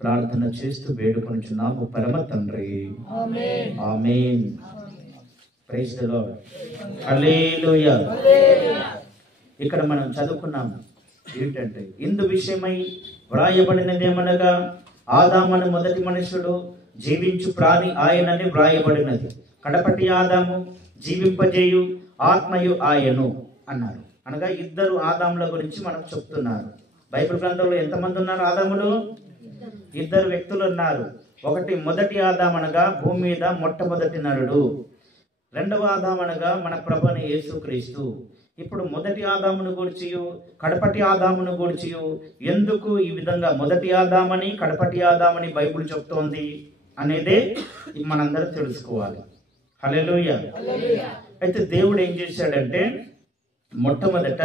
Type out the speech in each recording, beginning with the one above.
ప్రార్థన చేస్తూ వేడుకొనుచున్నాము పరమ తండ్రి. Amen. Praise the lord. Hallelujah. ఇక్కడ మనం చదువుకున్నాం ఏంటంటే, ఇందు విషయమై వ్రాయబడినదేమనగా ఆదామను మొదటి మనుషుడు, జీవించు ప్రాణి ఆయనని వ్రాయబడినది. కడపటి ఆదాము జీవింపజేయు ఆత్మయు ఆయను అన్నారు. అనగా ఇద్దరు ఆదాముల గురించి మనకు చెప్తున్నారు. బైబిల్ గ్రంథంలో ఎంతమంది ఉన్నారు? ఆదాములు ఇద్దరు వ్యక్తులు ఉన్నారు. ఒకటి మొదటి ఆదాం అనగా భూమి మీద మొట్టమొదటి నరుడు. రెండవ ఆదాం అనగా మన ప్రభువైన యేసుక్రీస్తు. ఇప్పుడు మొదటి ఆదామును గూర్చియు కడపటి ఆదామును గూర్చియు ఎందుకు ఈ విధంగా మొదటి ఆదామని కడపటి ఆదామని బైబిల్ చెప్తోంది అనేదే మనందరం తెలుసుకోవాలి. హల్లెలూయా. అయితే దేవుడు ఏం చేశాడంటే, మొట్టమొదట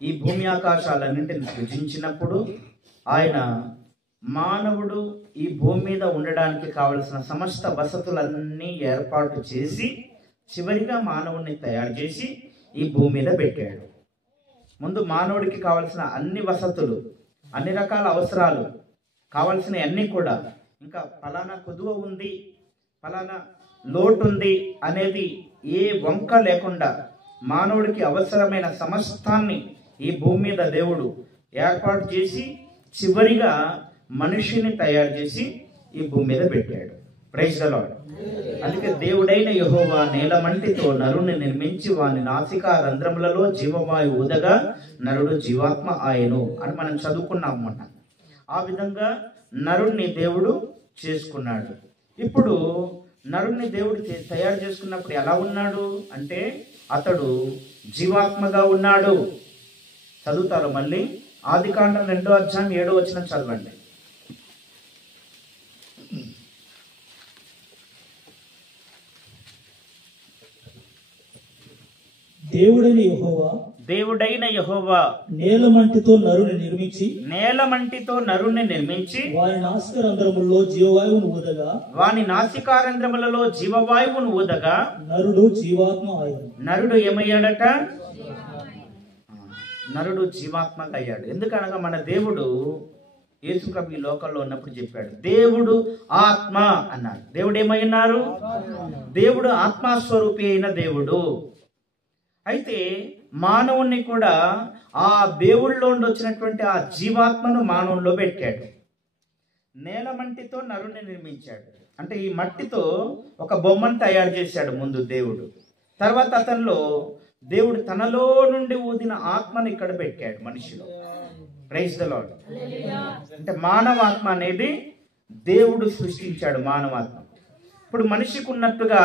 ఈ భూమి ఆకాశాలన్నింటిని సృజించినప్పుడు ఆయన మానవుడు ఈ భూమి మీద ఉండడానికి కావలసిన సమస్త వసతులన్నీ ఏర్పాటు చేసి చివరిగా మానవుడిని తయారు చేసి ఈ భూమి మీద పెట్టాడు. ముందు మానవుడికి కావలసిన అన్ని వసతులు, అన్ని రకాల అవసరాలు కావలసిన అన్నీ కూడా, ఇంకా ఫలానా కుదువ ఉంది, ఫలానా లోటు ఉంది అనేది ఏ వంక లేకుండా మానవుడికి అవసరమైన సమస్తాన్ని ఈ భూమి మీద దేవుడు ఏర్పాటు చేసి చివరిగా మనిషిని తయారు చేసి ఈ భూమి మీద పెట్టాడు. Praise the lord. అందుకే దేవుడైన యెహోవా నేలమంటితో నరుని నిర్మించి వాని నాసికా రంధ్రములలో జీవవాయు ఊదగా నరుడు జీవాత్మ ఆయను అని మనం చదువుకున్నాం మొన్న. ఆ విధంగా నరుణ్ణి దేవుడు చేసుకున్నాడు. ఇప్పుడు నరుణ్ణి దేవుడు తయారు చేసుకున్నప్పుడు ఎలా ఉన్నాడు అంటే, అతడు జీవాత్మగా ఉన్నాడు. చదువుతారు మళ్ళీ, ఆదికాండం 2వ అధ్యాయం 7వ వచనం చదవండి. దేవుడైన యెహోవా నేలమంటితో నరుని నిర్మించి వాని నాసికారంధ్రములలో జీవవాయువును ఊదగా నరుడు జీవాత్మ ఆయను. నరుడు ఏమయ్యాడట? నరుడు జీవాత్మగా అయ్యాడు. ఎందుకనగా మన దేవుడు యేసుప్రభు ఈ లోకంలో ఉన్నప్పుడు చెప్పాడు, దేవుడు ఆత్మ అన్నాడు. దేవుడు ఏమైనారు? దేవుడు ఆత్మస్వరూపి అయిన దేవుడు. అయితే మానవుణ్ణి కూడా ఆ దేవుళ్ళలో వచ్చినటువంటి ఆ జీవాత్మను మానవుల్లో పెట్టాడు. నేలమంటితో నరుణ్ణి నిర్మించాడు. అంటే ఈ మట్టితో ఒక బొమ్మను తయారు చేశాడు ముందు దేవుడు. తర్వాత అతనిలో దేవుడు తనలో నుండి ఊదిన ఆత్మను ఇక్కడ పెట్టాడు మనిషిలో. Praise the lord. అంటే మానవాత్మ అనేది దేవుడు సృష్టించాడు. మానవాత్మ ఇప్పుడు మనిషికి ఉన్నట్టుగా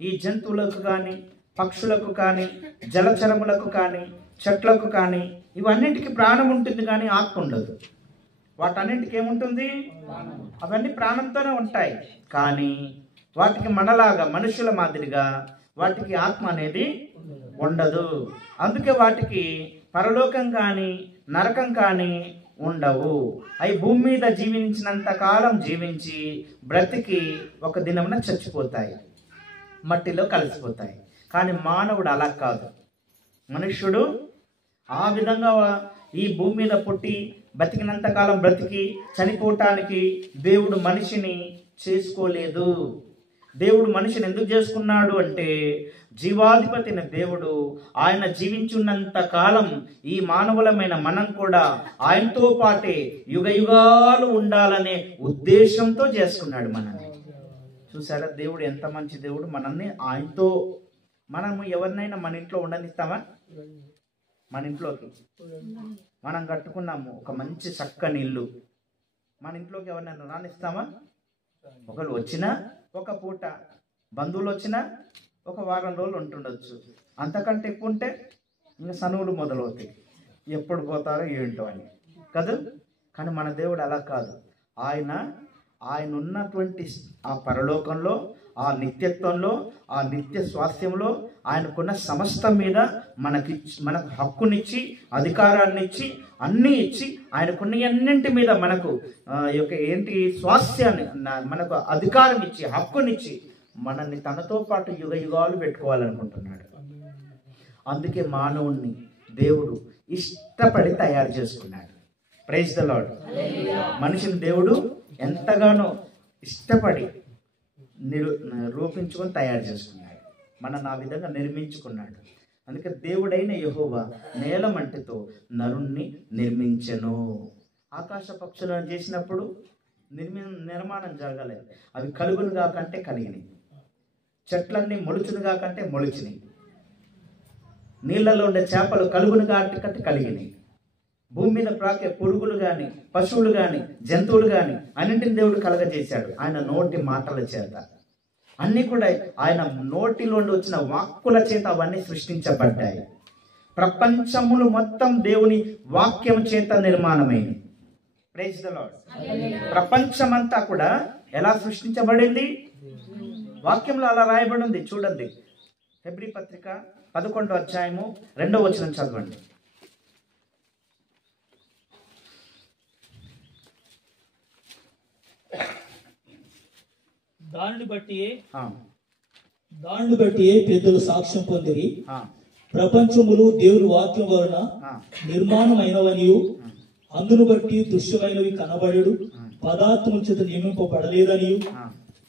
ఈ జంతువులకు కానీ, పక్షులకు కానీ, జలచరములకు కానీ, చెట్లకు కానీ ఇవన్నింటికి ప్రాణం ఉంటుంది కానీ ఆత్మ ఉండదు. వాటన్నింటికి ఏముంటుంది? అవన్నీ ప్రాణంతోనే ఉంటాయి. కానీ వాటికి మనలాగా మనుషుల మాదిరిగా వాటికి ఆత్మ అనేది ఉండదు. అందుకే వాటికి పరలోకం కానీ నరకం కానీ ఉండవు. అవి భూమి మీద జీవించినంత కాలం జీవించి బ్రతికి ఒక దినమున చచ్చిపోతాయి, మట్టిలో కలిసిపోతాయి. కానీ మానవుడు అలా కాదు. మనుష్యుడు ఆ విధంగా ఈ భూమి మీద పుట్టి బతికినంత కాలం బ్రతికి చనిపోవటానికి దేవుడు మనిషిని చేసుకోలేదు. దేవుడు మనిషిని ఎందుకు చేసుకున్నాడు అంటే, జీవాధిపతిని దేవుడు ఆయన జీవించున్నంత కాలం ఈ మానవులమైన మనం కూడా ఆయనతో పాటే యుగ యుగాలు ఉండాలనే ఉద్దేశంతో చేసుకున్నాడు మనల్ని. చూసారా దేవుడు ఎంత మంచి దేవుడు. మనల్ని ఆయనతో, మనము ఎవరినైనా మన ఇంట్లో ఉండనిస్తామా? మన ఇంట్లోకి మనం కట్టుకున్నాము ఒక మంచి చక్కని ఇల్లు, మన ఇంట్లోకి ఎవరినైనా రానిస్తామా? ఒకరు వచ్చినా ఒక పూట, బంధువులు వచ్చినా ఒక వారం రోజులు ఉంటుండొచ్చు. అంతకంటే ఎక్కువ ఉంటే ఇంకా సనువులు మొదలవుతాయి, ఎప్పుడు పోతారో ఏంటో అని కదా. కానీ మన దేవుడు అలా కాదు. ఆయన ఉన్నటువంటి ఆ పరలోకంలో, ఆ నిత్యత్వంలో, ఆ నిత్య స్వాస్థ్యంలో ఆయనకున్న సమస్తం మీద మనకు హక్కునిచ్చి, అధికారాన్ని ఇచ్చి, అన్నీ ఇచ్చి, ఆయనకున్న అన్నింటి మీద మనకు స్వాస్థ్యాన్ని, మనకు అధికారం ఇచ్చి, హక్కునిచ్చి మనల్ని తనతో పాటు యుగ యుగాలు పెట్టుకోవాలనుకుంటున్నాడు. అందుకే మానవుణ్ణి దేవుడు ఇష్టపడి తయారు చేసుకున్నాడు. Praise the lord. మనిషిని దేవుడు ఎంతగానో ఇష్టపడి రూపించుకొని తయారు చేసుకున్నాడు, మనల్ని ఆ విధంగా నిర్మించుకున్నాడు. అందుకే దేవుడైన యెహోవా నేల మట్టితో నరుణ్ణి నిర్మించెను. ఆకాశ పక్షులను చేసినప్పుడు నిర్మాణం జరగలేదు, అవి కలుగునుగా కంటే కలిగినాయి. చెట్లన్నీ మొలుచునుగా కంటే మొలిచినాయి. నీళ్లలో ఉండే చేపలు కలుగునుగా కంటే కలిగినాయి. భూమి మీద ప్రాకే పురుగులు కానీ, పశువులు కానీ, జంతువులు కానీ అన్నింటిని దేవుడు కలగజేశాడు ఆయన నోటి మాటల చేత. అన్నీ కూడా ఆయన నోటిలోండి వచ్చిన వాక్కుల చేత అవన్నీ సృష్టించబడ్డాయి. ప్రపంచములు మొత్తం దేవుని వాక్యం చేత నిర్మాణమైంది. Praise the lord. ప్రపంచమంతా కూడా ఎలా సృష్టించబడింది? వాక్యంలో అలా రాయబడి ఉంది. చూడండి, హెబ్రీ పత్రిక 11వ అధ్యాయము 2వ వచనం చదవండి. దానిని బట్టి పెద్దలు సాక్ష్యం పొందిరి, ప్రపంచములు దేవుని వాక్యం వలన నిర్మాణమైనవనియు అందును బట్టి దృశ్యమైనవి కనబడడు పదార్థముల చేత నియమింపబడలేదని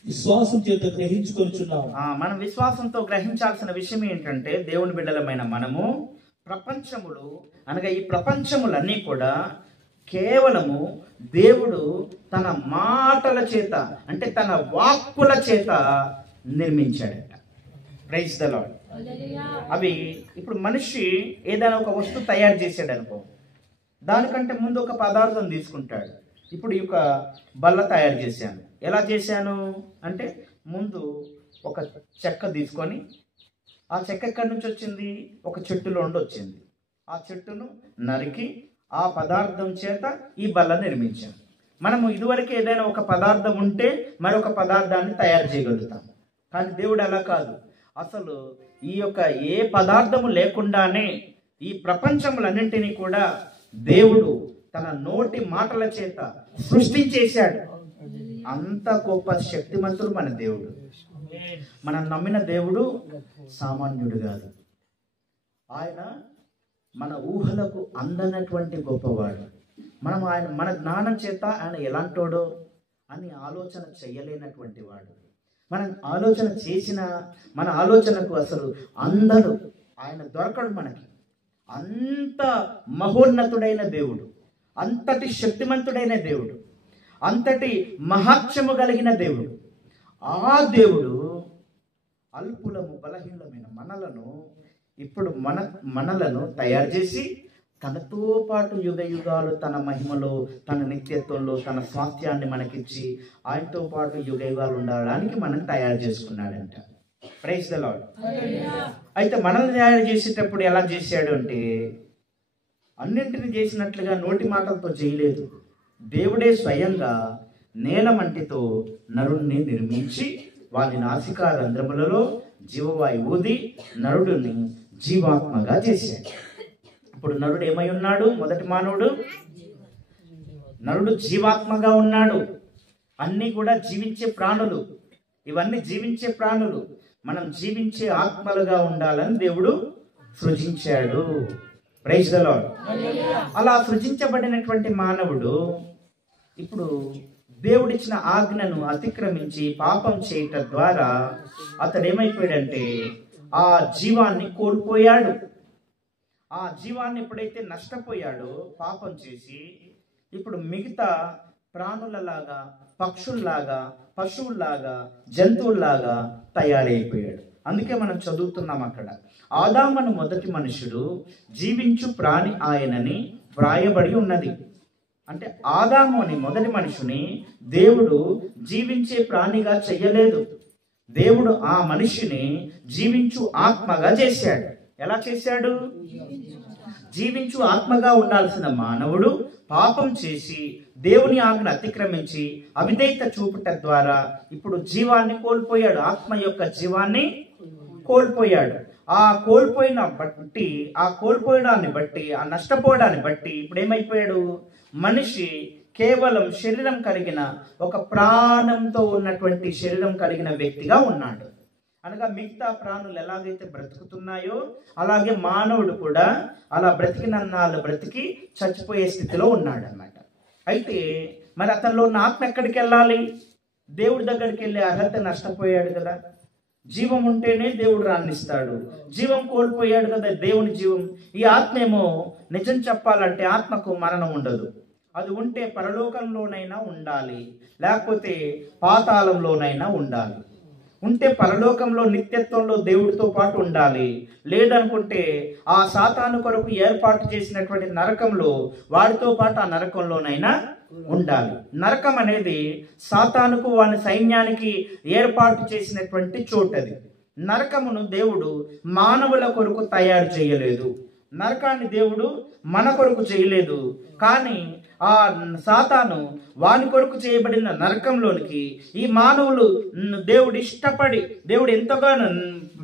విశ్వాసం చేత గ్రహించుకొనుచున్నాము. మనం విశ్వాసంతో గ్రహించాల్సిన విషయం ఏంటంటే, దేవుని బిడ్డలమైన మనము ప్రపంచములు అనగా ఈ ప్రపంచములన్నీ కూడా కేవలము దేవుడు తన మాటల చేత అంటే తన వాక్కుల చేత నిర్మించాడట. Praise the lord. అవి ఇప్పుడు మనిషి ఏదైనా ఒక వస్తువు తయారు చేశాడు అనుకో, దానికంటే ముందు ఒక పదార్థం తీసుకుంటాడు. ఇప్పుడు ఈ యొక్క బల్ల తయారు చేశాను. ఎలా చేశాను అంటే, ముందు ఒక చెక్క తీసుకొని, ఆ చెక్క ఎక్కడి నుంచి వచ్చింది? ఒక చెట్టులో ఉండి వచ్చింది. ఆ చెట్టును నరికి ఆ పదార్థం చేత ఈ బల్ల నిర్మించాం. మనము ఇదివరకు ఏదైనా ఒక పదార్థం ఉంటే మరొక పదార్థాన్ని తయారు చేయగలుగుతాం. కానీ దేవుడు అలా కాదు. అసలు ఈ యొక్క ఏ పదార్థము లేకుండానే ఈ ప్రపంచములన్నింటినీ కూడా దేవుడు తన నోటి మాటల చేత సృష్టించేశాడు. అంత గొప్ప శక్తిమంతుడు మన దేవుడు. మనం నమ్మిన దేవుడు సామాన్యుడు కాదు. ఆయన మన ఊహలకు అందనటువంటి గొప్పవాడు. మనం మన జ్ఞానం చేత ఆయన ఎలాంటోడో అని ఆలోచన చెయ్యలేనటువంటి వాడు. మనం ఆలోచన చేసిన మన ఆలోచనకు అసలు అందడు, ఆయన దొరకడు మనకి. అంత మహోన్నతుడైన దేవుడు, అంతటి శక్తిమంతుడైన దేవుడు, అంతటి మహాత్మ్యము కలిగిన దేవుడు. ఆ దేవుడు అల్పులము బలహీనమైన మనలను తయారు చేసి తనతో పాటు యుగ యుగాలు తన మహిమలో, తన నిత్యత్వంలో, తన స్వాస్థ్యాన్ని మనకిచ్చి ఆయనతో పాటు యుగ యుగాలు ఉండడానికి మనం తయారు చేసుకున్నాడంట. Praise the lord. అయితే మనల్ని తయారు చేసేటప్పుడు ఎలా చేశాడు అంటే, అన్నింటిని చేసినట్లుగా నోటి మాటలతో చేయలేదు. దేవుడే స్వయంగా నేల మంటితో నరుణ్ణి నిర్మించి వారి నాసికా రంధ్రములలో జీవవాయు ఊది నరుడిని జీవాత్మగా చేశాడు. ఇప్పుడు నరుడు ఏమై ఉన్నాడు? మొదటి మానవుడు నరుడు జీవాత్మగా ఉన్నాడు. అన్నీ కూడా జీవించే ప్రాణులు. ఇవన్నీ జీవించే ప్రాణులు. మనం జీవించే ఆత్మలుగా ఉండాలని దేవుడు సృజించాడు. Praise the lord. అలా సృజించబడినటువంటి మానవుడు ఇప్పుడు దేవుడిచ్చిన ఆజ్ఞను అతిక్రమించి పాపం చేయటం ద్వారా అతడు ఏమైపోయాడంటే ఆ జీవాన్ని కోల్పోయాడు. ఆ జీవాన్ని ఎప్పుడైతే నష్టపోయాడో పాపం చేసి, ఇప్పుడు మిగతా ప్రాణులలాగా, పక్షుల్లాగా, పశువుల్లాగా, జంతువుల్లాగా తయారైపోయాడు. అందుకే మనం చదువుతున్నాం అక్కడ, ఆదామును మొదటి మనుషుడు జీవించు ప్రాణి ఆయనని వ్రాయబడి ఉన్నది. అంటే ఆదాము అని మొదటి మనుషుని దేవుడు జీవించే ప్రాణిగా చెయ్యలేదు. దేవుడు ఆ మనిషిని జీవించు ఆత్మగా చేశాడు. ఎలా చేశాడు? జీవించు ఆత్మగా ఉండాల్సిన మానవుడు పాపం చేసి దేవుని ఆజ్ఞ అతిక్రమించి అవిధేయత చూపుట ద్వారా ఇప్పుడు జీవాన్ని కోల్పోయాడు. ఆత్మ యొక్క జీవాన్ని కోల్పోయాడు. ఆ కోల్పోయడాన్ని బట్టి, ఆ నష్టపోవడాన్ని బట్టి ఇప్పుడు ఏమైపోయాడు? మనిషి కేవలం శరీరం కలిగిన, ఒక ప్రాణంతో ఉన్నటువంటి శరీరం కలిగిన వ్యక్తిగా ఉన్నాడు. అనగా మిగతా ప్రాణులు ఎలాగైతే బ్రతుకుతున్నాయో అలాగే మానవుడు కూడా అలా బ్రతికినన్నాళ్ళు బ్రతికి చచ్చిపోయే స్థితిలో ఉన్నాడు అన్నమాట. అయితే మరి అతనిలో ఉన్న ఆత్మ ఎక్కడికి వెళ్ళాలి? దేవుడి దగ్గరికి వెళ్ళే అర్హత నష్టపోయాడు కదా. జీవం ఉంటేనే దేవుడు రాణిస్తాడు. జీవం కోల్పోయాడు కదా దేవుని జీవం. ఈ ఆత్మేమో నిజం చెప్పాలంటే ఆత్మకు మరణం ఉండదు. అది ఉంటే పరలోకంలోనైనా ఉండాలి, లేకపోతే పాతాళంలోనైనా ఉండాలి. ఉంటే పరలోకంలో నిత్యత్వంలో దేవుడితో పాటు ఉండాలి. లేదనుకుంటే ఆ సాతాను కొరకు ఏర్పాటు చేసినటువంటి నరకంలో వాడితో పాటు ఆ నరకంలోనైనా ఉండాలి. నరకం అనేది సాతానుకు వాని సైన్యానికి ఏర్పాటు చేసినటువంటి చోటది. నరకమును దేవుడు మానవుల కొరకు తయారు చేయలేదు. నరకాన్ని దేవుడు మన కొరకు చేయలేదు. కానీ ఆ సాతాను వాని కొరకు చేయబడిన నరకంలోనికి ఈ మానవులు దేవుడు ఇష్టపడి, దేవుడు ఎంతగానో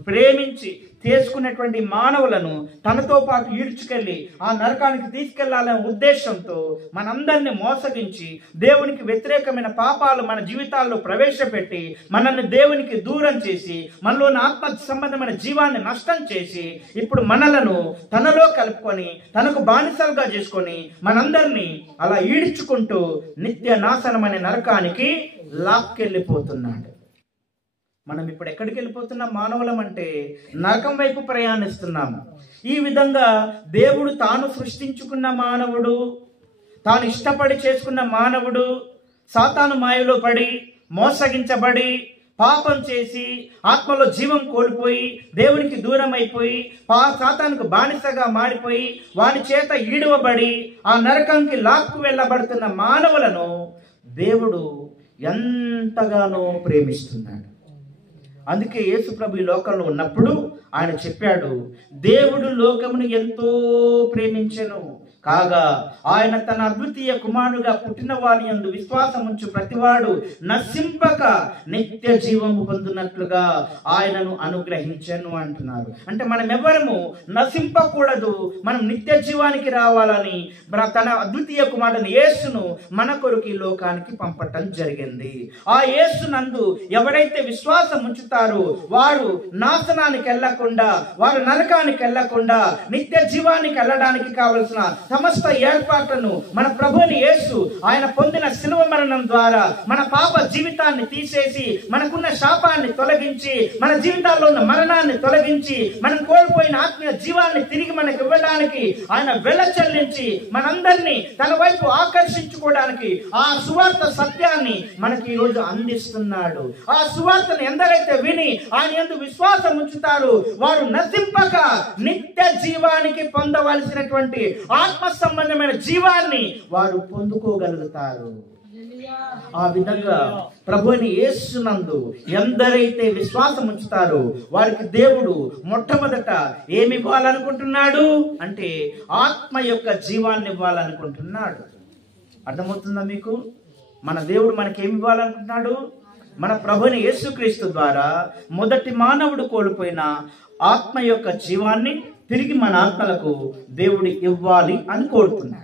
ప్రేమించి చేసుకున్నటువంటి మానవులను తనతో పాటు ఈడ్చుకెళ్ళి ఆ నరకానికి తీసుకెళ్లాలనే ఉద్దేశంతో మనందరినీ మోసగించి దేవునికి వ్యతిరేకమైన పాపాలు మన జీవితాల్లో ప్రవేశపెట్టి మనల్ని దేవునికి దూరం చేసి మనలోని ఆత్మ సంబంధమైన జీవాన్ని నష్టం చేసి ఇప్పుడు మనలను తనలో కలుపుకొని తనకు బానిసలుగా చేసుకొని మనందరినీ అలా ఈడ్చుకుంటూ నిత్య నాశనమైన నరకానికి లాక్కెళ్ళిపోతున్నాడు. మనం ఇప్పుడు ఎక్కడికి వెళ్ళిపోతున్నాం? మానవులం అంటే నరకం వైపు ప్రయాణిస్తున్నాము. ఈ విధంగా దేవుడు తాను సృష్టించుకున్న మానవుడు, తాను ఇష్టపడి చేసుకున్న మానవుడు సాతాను మాయలో పడి మోసగించబడి పాపం చేసి ఆత్మలో జీవం కోల్పోయి దేవునికి దూరం అయిపోయి సాతానుకు బానిసగా మారిపోయి వాని చేత ఈడవబడి ఆ నరకంకి లాక్కు వెళ్ళబడుతున్న మానవులను దేవుడు ఎంతగానో ప్రేమిస్తున్నాడు. అందుకే యేసు ప్రభు ఈ లోకంలో ఉన్నప్పుడు ఆయన చెప్పాడు, దేవుడు లోకమును ఎంతో ప్రేమించెను కాగా ఆయన తన అద్వితీయ కుమారుడుగా పుట్టిన వారి యందు విశ్వాసం ఉంచు ప్రతివాడు నశింపక నిత్య జీవము పొందునట్లుగా ఆయనను అనుగ్రహించెను అంటున్నారు. అంటే మనం ఎవరము నశింపకూడదు, మనం నిత్య జీవానికి రావాలని తన అద్వితీయ కుమారుని యేసును మన కొరకు ఈ లోకానికి పంపటం జరిగింది. ఆ యేసు నందు ఎవరైతే విశ్వాసం ఉంచుతారో వారు నాశనానికి వెళ్లకుండా, వారు నరకానికి వెళ్లకుండా నిత్య జీవానికి వెళ్ళడానికి కావలసిన సమస్త ఏర్పాట్లను మన ప్రభువుని యేసు ఆయన పొందిన శిలువ మరణం ద్వారా మన పాప జీవితాన్ని తీసేసి మనకున్న శాపాన్ని తొలగించి మన జీవితాల్లో ఉన్న మరణాన్ని తొలగించి మనం కోల్పోయిన ఆత్మీయ జీవాన్ని తిరిగి మనకు ఇవ్వడానికి ఆయన వెల చెల్లించి మనందరినీ తన వైపు ఆకర్షించుకోవడానికి ఆ సువార్త సత్యాన్ని మనకి ఈ రోజు అందిస్తున్నాడు. ఆ సువార్తను ఎందరైతే విని ఆయన యందు విశ్వాసం ఉంచుతారో వారు నశింపక నిత్య జీవానికి పొందవలసినటువంటి ఆత్మ సంబంధమైన జీవాన్ని వారు పొందుకోగలుగుతారు. ఆ విధంగా ప్రభువుని యేసునందు ఎందరైతే విశ్వాసం ఉంచుతారో వారికి దేవుడు మొట్టమొదట ఏమి ఇవ్వాలనుకుంటున్నాడు అంటే ఆత్మ యొక్క జీవాన్ని ఇవ్వాలనుకుంటున్నాడు. అర్థమవుతుందా మీకు? మన దేవుడు మనకి ఏమి ఇవ్వాలనుకుంటున్నాడు? మన ప్రభువుని యేసుక్రీస్తు ద్వారా మొదటి మానవుడు కోల్పోయిన ఆత్మ యొక్క జీవాన్ని తిరిగి మన ఆత్మలకు దేవుడు ఇవ్వాలి అని కోరుతున్నాడు.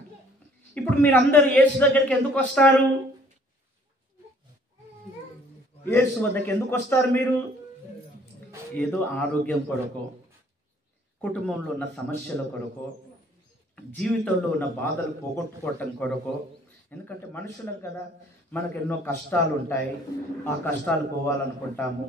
ఇప్పుడు మీరందరూ యేసు దగ్గరికి ఎందుకు వస్తారు? యేసు వద్దకు ఎందుకు వస్తారు? మీరు ఏదో ఆరోగ్యం కొరకో, కుటుంబంలో ఉన్న సమస్యల కొరకో, జీవితంలో ఉన్న బాధలు పోగొట్టుకోవటం కొరకో. ఎందుకంటే మనుషులం కదా, మనకు ఎన్నో కష్టాలు ఉంటాయి, ఆ కష్టాలు పోవాలనుకుంటాము.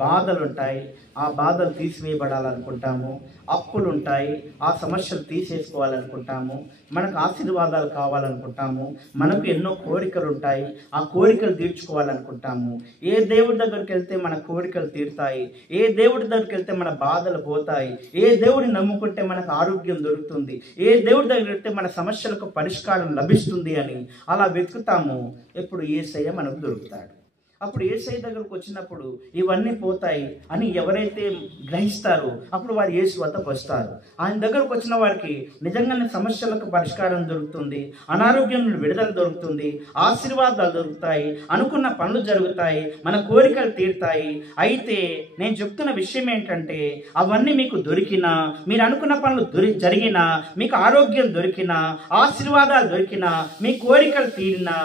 బాధలు ఉంటాయి, ఆ బాధలు తీసివేయబడాలనుకుంటాము. అప్పులు ఉంటాయి, ఆ సమస్యలు తీసేసుకోవాలనుకుంటాము. మనకు ఆశీర్వాదాలు కావాలనుకుంటాము. మనకు ఎన్నో కోరికలు ఉంటాయి, ఆ కోరికలు తీర్చుకోవాలనుకుంటాము. ఏ దేవుడి దగ్గరికి వెళ్తే మన కోరికలు తీరుతాయి, ఏ దేవుడి దగ్గరికి వెళ్తే మన బాధలు పోతాయి, ఏ దేవుడిని నమ్ముకుంటే మనకు ఆరోగ్యం దొరుకుతుంది, ఏ దేవుడి దగ్గరికి వెళ్తే మన సమస్యలకు పరిష్కారం లభిస్తుంది అని అలా వెతుకుతాము. ఎప్పుడు యేసయ్య మనకు దొరుకుతాడు. అప్పుడు యేసయ్య దగ్గరకు వచ్చినప్పుడు ఇవన్నీ పోతాయి అని ఎవరైతే గ్రహిస్తారో అప్పుడు వారు యేసు వద్దకు వస్తారు. ఆయన దగ్గరకు వచ్చిన వారికి నిజంగానే సమస్యలకు పరిష్కారం దొరుకుతుంది, అనారోగ్యం నుండి విడుదల దొరుకుతుంది, ఆశీర్వాదాలు దొరుకుతాయి, అనుకున్న పనులు జరుగుతాయి, మన కోరికలు తీరుతాయి. అయితే నేను చెప్తున్న విషయం ఏంటంటే అవన్నీ మీకు దొరికినా, మీరు అనుకున్న పనులు జరిగినా, మీకు ఆరోగ్యం దొరికినా, ఆశీర్వాదాలు దొరికినా, మీ కోరికలు తీరినా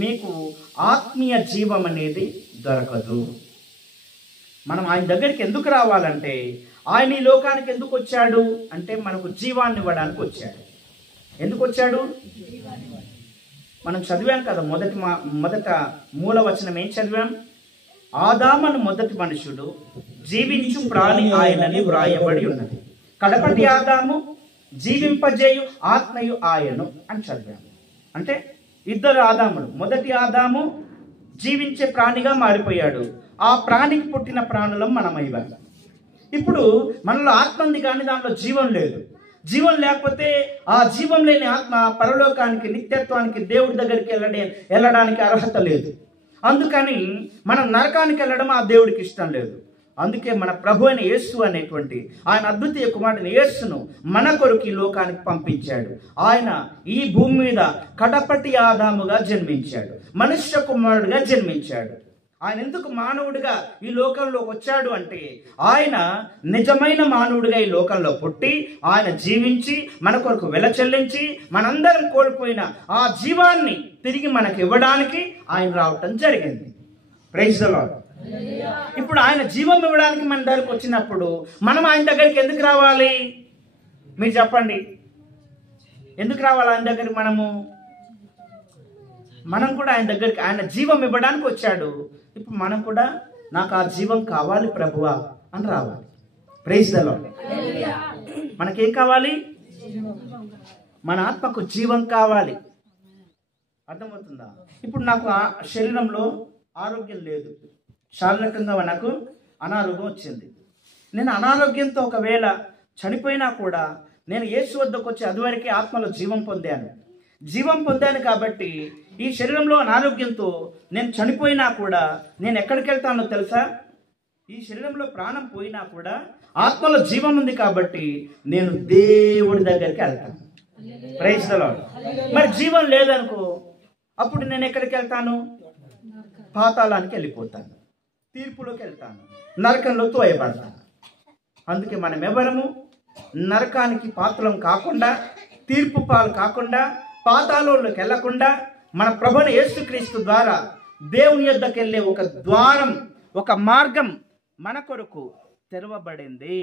మీకు ఆత్మీయ జీవం అనేది దొరకదు. మనం ఆయన దగ్గరికి ఎందుకు రావాలంటే ఆయన ఈ లోకానికి ఎందుకు వచ్చాడు అంటే మనకు జీవాన్ని ఇవ్వడానికి వచ్చాడు. ఎందుకు వచ్చాడు? మనం చదివాం కదా, మొదట మూల వచనం ఏం చదివాం? ఆదామను మొదటి మనుషుడు, జీవించు ప్రాణి ఆయనని వ్రాయబడి ఉన్నది. కడపటి ఆదాము, జీవింపజేయు ఆత్మయు ఆయను అని చదివాము. అంటే ఇద్దరు ఆదాములు. మొదటి ఆదాము జీవించే ప్రాణిగా మారిపోయాడు. ఆ ప్రాణికి పుట్టిన ప్రాణులం మనమయ్యాం. ఇప్పుడు మనలో ఆత్మ ఉంది కానీ దాంట్లో జీవం లేదు. జీవం లేకపోతే ఆ జీవం లేని ఆత్మ పరలోకానికి, నిత్యత్వానికి, దేవుడి దగ్గరికి వెళ్ళడానికి అర్హత లేదు. అందుకని మనం నరకానికి వెళ్ళడం ఆ దేవుడికి ఇష్టం లేదు. అందుకే మన ప్రభు అయిన యేసు అనేటువంటి ఆయన అద్వితీయ కుమారుడైన యేసును మన కొరకు ఈ లోకానికి పంపించాడు. ఆయన ఈ భూమి మీద కడపటి ఆదాముగా జన్మించాడు, మనుష్య కుమారుడుగా జన్మించాడు. ఆయన ఎందుకు మానవుడిగా ఈ లోకంలోకి వచ్చాడు అంటే, ఆయన నిజమైన మానవుడిగా ఈ లోకంలో పుట్టి ఆయన జీవించి మన కొరకు వెల చెల్లించి మనందరం కోల్పోయిన ఆ జీవాన్ని తిరిగి మనకి ఇవ్వడానికి ఆయన రావటం జరిగింది. Praise the lord. ఇప్పుడు ఆయన జీవం ఇవ్వడానికి మన దగ్గరికి వచ్చినప్పుడు మనం ఆయన దగ్గరికి ఎందుకు రావాలి? మీరు చెప్పండి, ఎందుకు రావాలి ఆయన దగ్గరికి? మనం కూడా ఆయన దగ్గరికి, ఆయన జీవం ఇవ్వడానికి వచ్చాడు. ఇప్పుడు మనం కూడా నాకు ఆ జీవం కావాలి ప్రభువా అని రావాలి. Praise the lord. మనకేం కావాలి? మన ఆత్మకు జీవం కావాలి. అర్థమవుతుందా? ఇప్పుడు నాకు ఆ శరీరంలో ఆరోగ్యం లేదు, శారీరకంగా నాకు అనారోగ్యం వచ్చింది. నేను అనారోగ్యంతో ఒకవేళ చనిపోయినా కూడా నేను యేసు వద్దకు వచ్చి అదివరకే ఆత్మలో జీవం పొందాను కాబట్టి ఈ శరీరంలో అనారోగ్యంతో నేను చనిపోయినా కూడా నేను ఎక్కడికి వెళ్తానో తెలుసా? ఈ శరీరంలో ప్రాణం పోయినా కూడా ఆత్మలో జీవం ఉంది కాబట్టి నేను దేవుడి దగ్గరికి వెళ్తాను. Praise the lord. మరి జీవం లేదనుకో, అప్పుడు నేను ఎక్కడికి వెళ్తాను? పాతాళానికి వెళ్ళిపోతాను, తీర్పులోకి వెళ్తాను, నరకంలో తోయబడతాను. అందుకే మనం ఎవరము నరకానికి పాత్రలం కాకుండా, తీర్పు పాలు కాకుండా, పాతాళంలోకి వెళ్లకుండా మన ప్రభువైన యేసుక్రీస్తు ద్వారా దేవుని యొద్దకు వెళ్ళే ఒక ద్వారం, ఒక మార్గం మన కొరకు తెరవబడింది.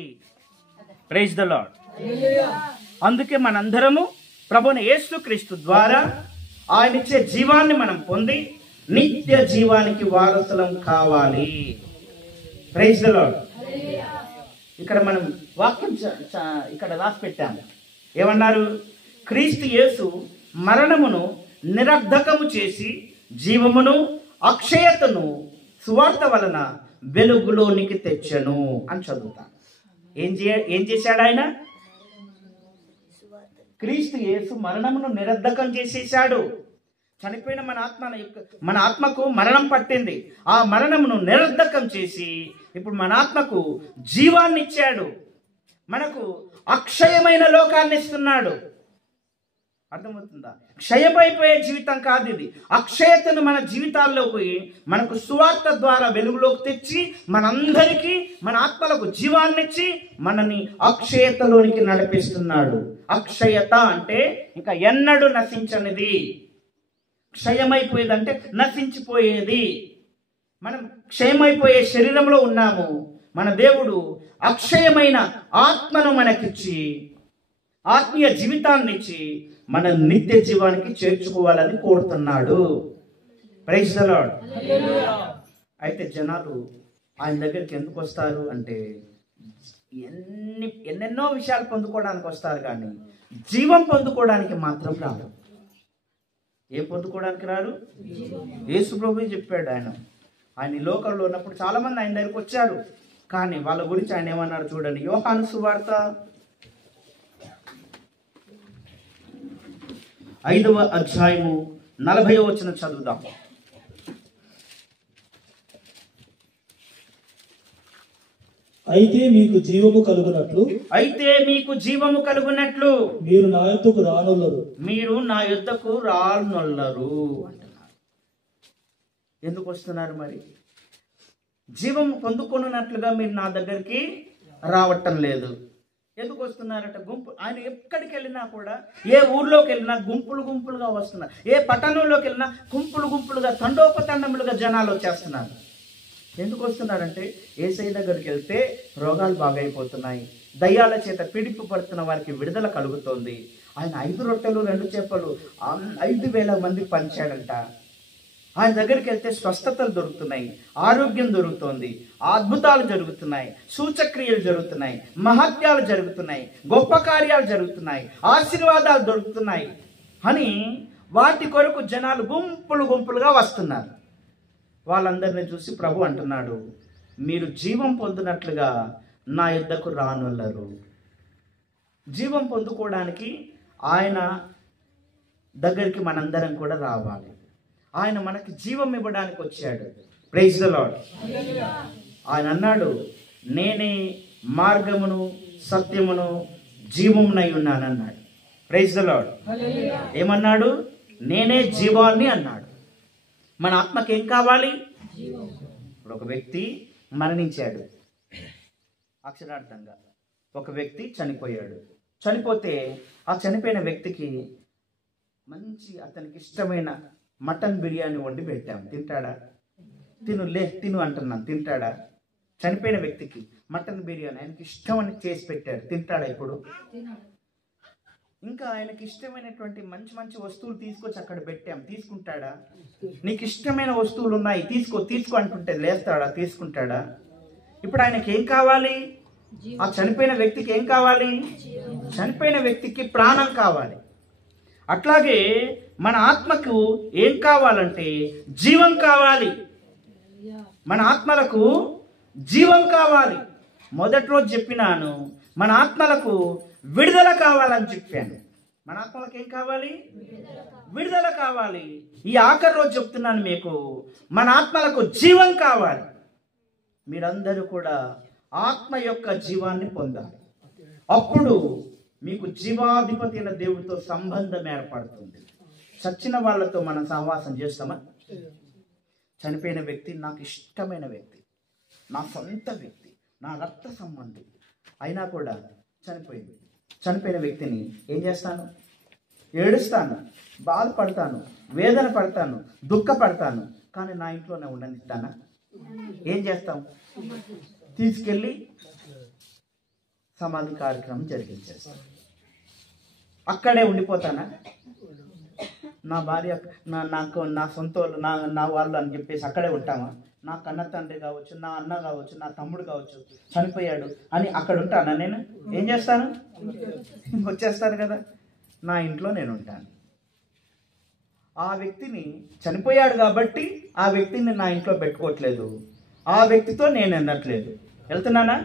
Praise the lord. అందుకే మనందరము ప్రభువైన యేసుక్రీస్తు ద్వారా ఆయన ఇచ్చే జీవాన్ని మనం పొంది నిత్య జీవానికి వారసులం కావాలి. Praise the lord. ఇక్కడ మనం వాక్యం ఇక్కడ రాసి పెట్టాము. ఏమన్నారు? క్రీస్తు యేసు మరణమును నిరర్ధకము చేసి జీవమును అక్షయతను సువార్త వలన వెలుగులోనికి తెచ్చను అని చదువుతాను. ఏం చేశాడు ఆయన? క్రీస్తు యేసు మరణమును నిరర్ధకం చేసేసాడు. చనిపోయిన మన ఆత్మకు మరణం పట్టింది. ఆ మరణమును నిరర్ధకం చేసి ఇప్పుడు మన ఆత్మకు జీవాన్ని ఇచ్చాడు. మనకు అక్షయమైన లోకాన్ని ఇస్తున్నాడు. అర్థమవుతుందా? క్షయమైపోయే జీవితం కాదు ఇది. అక్షయతను మన జీవితాల్లోకి మనకు సువార్త ద్వారా వెలుగులోకి తెచ్చి మనందరికీ మన ఆత్మలకు జీవాన్నిచ్చి మనని అక్షయతలోనికి నడిపిస్తున్నాడు. అక్షయత అంటే ఇంకా ఎన్నడూ నశించనిది. క్షయమైపోయేదంటే నశించిపోయేది. మనం క్షయమైపోయే శరీరంలో ఉన్నాము. మన దేవుడు అక్షయమైన ఆత్మను మనకిచ్చి, ఆత్మీయ జీవితాన్ని ఇచ్చి మన నిత్య జీవానికి చేర్చుకోవాలని కోరుతున్నాడు. Praise the lord. అయితే జనాలు ఆయన దగ్గరికి ఎందుకు వస్తారు అంటే ఎన్నెన్నో విషయాలు పొందుకోవడానికి వస్తారు, కానీ జీవం పొందుకోవడానికి మాత్రం రాదు. ఏం పొందుకోవడానికి రాడు? యేసు ప్రభువే చెప్పాడు. ఆయన ఈ లోకంలో ఉన్నప్పుడు చాలా మంది ఆయన దగ్గరికి వచ్చారు, కానీ వాళ్ళ గురించి ఆయన ఏమన్నాడు చూడండి. యోహాను సువార్త 5వ అధ్యాయము 40వ వచనం చదువుదాం. అయితే మీకు జీవము కలుగునట్లు మీరు నా యొద్దకు రానొల్లరు అంటున్నారు. ఎందుకు వస్తున్నారు మరి? జీవం పొందుకున్నట్లుగా మీరు నా దగ్గరికి రావటం లేదు. ఎందుకు వస్తున్నారట? ఆయన ఎక్కడికి వెళ్ళినా కూడా, ఏ ఊర్లోకి వెళ్ళినా గుంపులుగా వస్తున్నారు. ఏ పట్టణంలోకి వెళ్ళినా గుంపులుగా తండోపతండములుగా జనాలు వచ్చేస్తున్నారు. ఎందుకు వస్తున్నారంటే యేసయ్య దగ్గరికి వెళ్తే రోగాలు బాగైపోతున్నాయి, దయ్యాల చేత పీడింపబడుతున్న వారికి విడుదల కలుగుతోంది, ఆయన 5 రొట్టెలు 2 చేపలు 5,000 మందికి పంచాడంట. ఆయన దగ్గరికి వెళ్తే స్వస్థతలు దొరుకుతున్నాయి, ఆరోగ్యం దొరుకుతుంది, అద్భుతాలు జరుగుతున్నాయి, సూచక్రియలు జరుగుతున్నాయి, మహత్యాలు జరుగుతున్నాయి, గొప్ప కార్యాలు జరుగుతున్నాయి, ఆశీర్వాదాలు దొరుకుతున్నాయి అని వాటి కొరకు జనాలు గుంపులు గుంపులుగా వస్తున్నారు. వాళ్ళందరినీ చూసి ప్రభు అంటున్నాడు, మీరు జీవం పొందినట్లుగా నా యొద్దకు రానున్నారు. జీవం పొందుకోవడానికి ఆయన దగ్గరికి మనందరం కూడా రావాలి. ఆయన మనకి జీవం ఇవ్వడానికి వచ్చాడు. Praise the lord. ఆయన అన్నాడు, నేనే మార్గమును సత్యమును జీవమునై ఉన్నానన్నాడు. Praise the lord. ఏమన్నాడు? నేనే జీవాన్ని అన్నాడు. మన ఆత్మకి ఏం కావాలి? ఇప్పుడు ఒక వ్యక్తి మరణించాడు, అక్షరార్థంగా ఒక వ్యక్తి చనిపోయాడు. చనిపోతే ఆ చనిపోయిన వ్యక్తికి మంచి అతనికి ఇష్టమైన మటన్ బిర్యానీ వండి పెట్టాం. తింటాడా? తిను అంటున్నాను. తింటాడా? చనిపోయిన వ్యక్తికి మటన్ బిర్యానీ ఆయనకి ఇష్టం అని చేసి పెట్టారు. తింటాడా? ఇప్పుడు ఇంకా ఆయనకి ఇష్టమైనటువంటి మంచి మంచి వస్తువులు తీసుకొచ్చి అక్కడ పెట్టాం. తీసుకుంటాడా? నీకు ఇష్టమైన వస్తువులు ఉన్నాయి, తీసుకో అంటుంటే లేస్తాడా? తీసుకుంటాడా? ఇప్పుడు ఆయనకి ఏం కావాలి? ఆ చనిపోయిన వ్యక్తికి ఏం కావాలి? చనిపోయిన వ్యక్తికి ప్రాణం కావాలి. అట్లాగే మన ఆత్మకు ఏం కావాలంటే జీవం కావాలి. మన ఆత్మలకు జీవం కావాలి. మొదటి రోజు చెప్పినాను, మన ఆత్మలకు విడుదల కావాలని చెప్పాను. మన ఆత్మలకు ఏం కావాలి? విడుదల కావాలి. ఈ ఆఖరి రోజు చెప్తున్నాను మీకు, మన ఆత్మలకు జీవం కావాలి. మీరందరూ కూడా ఆత్మ యొక్క జీవాన్ని పొందాలి. అప్పుడు మీకు జీవాధిపతి అయిన దేవుడితో సంబంధం ఏర్పడుతుంది. చచ్చిన వాళ్ళతో మనం సహవాసం చేస్తామా? చనిపోయిన వ్యక్తి నాకు ఇష్టమైన వ్యక్తి, నా సొంత వ్యక్తి, నా రక్త సంబంధి అయినా కూడా చనిపోయిన వ్యక్తిని ఏం చేస్తాను? ఏడుస్తాను, బాధపడతాను, వేదన పడతాను, దుఃఖపడతాను. కానీ నా ఇంట్లోనే ఉండనిస్తానా? ఏం చేస్తాం? తీసుకెళ్ళి సమాధి కార్యక్రమం జరిగించేస్తాం. అక్కడే ఉండిపోతానా? నా భార్య నా సొంత వాళ్ళు నా వాళ్ళు అని చెప్పేసి అక్కడే ఉంటామా? నా కన్న తండ్రి కావచ్చు, నా అన్న కావచ్చు, నా తమ్ముడు కావచ్చు చనిపోయాడు అని అక్కడ ఉంటానా? నేను ఏం చేస్తాను? వచ్చేస్తాను కదా. నా ఇంట్లో నేను ఉంటాను. ఆ వ్యక్తిని చనిపోయాడు కాబట్టి ఆ వ్యక్తిని నా ఇంట్లో పెట్టుకోవట్లేదు, ఆ వ్యక్తితో నేను వెళ్ళట్లేదు. వెళ్తున్నానా?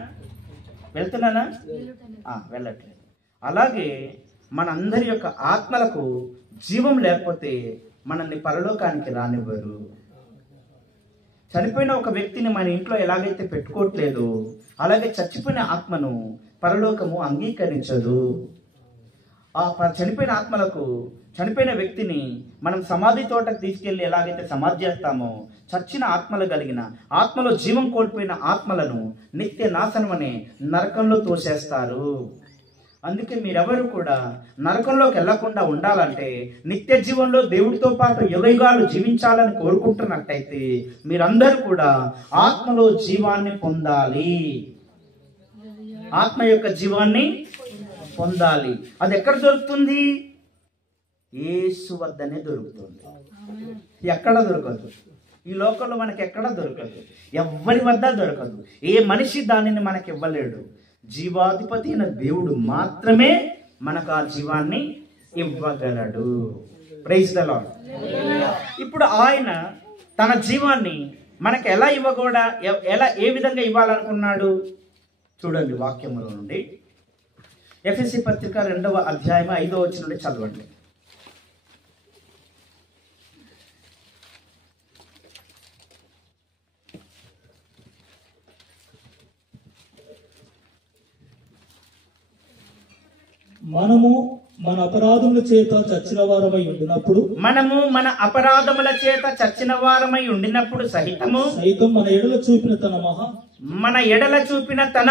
వెళ్ళట్లేదు. అలాగే మనందరి యొక్క ఆత్మలకు జీవం లేకపోతే మనల్ని పరలోకానికి రానివ్వరు. చనిపోయిన ఒక వ్యక్తిని మన ఇంట్లో ఎలాగైతే పెట్టుకోవట్లేదు, అలాగే చచ్చిపోయిన ఆత్మను పరలోకము అంగీకరించదు. ఆ చనిపోయిన ఆత్మలకు, చనిపోయిన వ్యక్తిని మనం సమాధి తోటకు తీసుకెళ్లి ఎలాగైతే సమాధి చేస్తామో, చచ్చిన ఆత్మలు కలిగిన, ఆత్మలో జీవం కోల్పోయిన ఆత్మలను నిత్య నాశనం అనే నరకంలో తోసేస్తారు. అందుకే మీరెవరు కూడా నరకంలోకి వెళ్లకుండా ఉండాలంటే, నిత్య జీవంలో దేవుడితో పాటు యుగయుగాలు జీవించాలని కోరుకుంటున్నట్టయితే మీరందరూ కూడా ఆత్మలో జీవాన్ని పొందాలి. ఆత్మ యొక్క జీవాన్ని పొందాలి. అది ఎక్కడ దొరుకుతుంది? యేసు వద్దనే దొరుకుతుంది. ఎక్కడ దొరకదు. ఈ లోకంలో మనకి ఎక్కడ దొరకదు, ఎవ్వరి వద్ద దొరకదు. ఏ మనిషి దానిని మనకి ఇవ్వలేడు. జీవాధిపతి అయిన దేవుడు మాత్రమే మనకు ఆ జీవాన్ని ఇవ్వగలడు. Praise the lord. ఇప్పుడు ఆయన తన జీవాన్ని మనకు ఎలా ఇవ్వకూడా, ఏ విధంగా ఇవ్వాలనుకున్నాడు చూడండి. వాక్యముల నుండి ఎఫెసీ పత్రిక 2వ అధ్యాయం 5వ వచనం నుండి చదవండి. మనము మన అపరాధముల చేత చచ్చిన వారమై ఉండినప్పుడు సైతం మన ఎడల చూపిన తన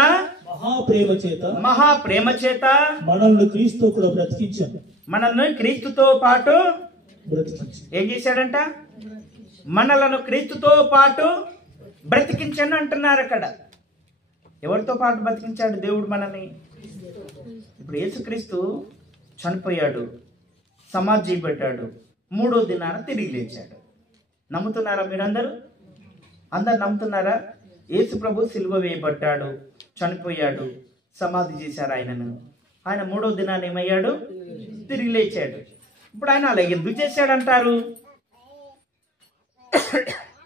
మహాప్రేమ చేత మనల్ని క్రీస్తుతో పాటు ఏం చేశాడంట? మనలను క్రీస్తుతో పాటు బ్రతికించండి అంటున్నారు అక్కడ. ఎవరితో పాటు బ్రతికించాడు దేవుడు మనల్ని? ఇప్పుడు యేసుక్రీస్తు చనిపోయాడు, సమాధి చేయబడ్డాడు, 3వ దినాన తిరిగి లేచాడు. నమ్ముతున్నారా మీరందరూ? అందరు నమ్ముతున్నారా? యేసు ప్రభు సిలువ వేయబడ్డాడు, చనిపోయాడు, సమాధి చేశారు ఆయనను. ఆయన 3వ దినాన ఏమయ్యాడు? తిరిగి లేచాడు. ఇప్పుడు ఆయన అలా ఎందుకు చేశాడంటారు?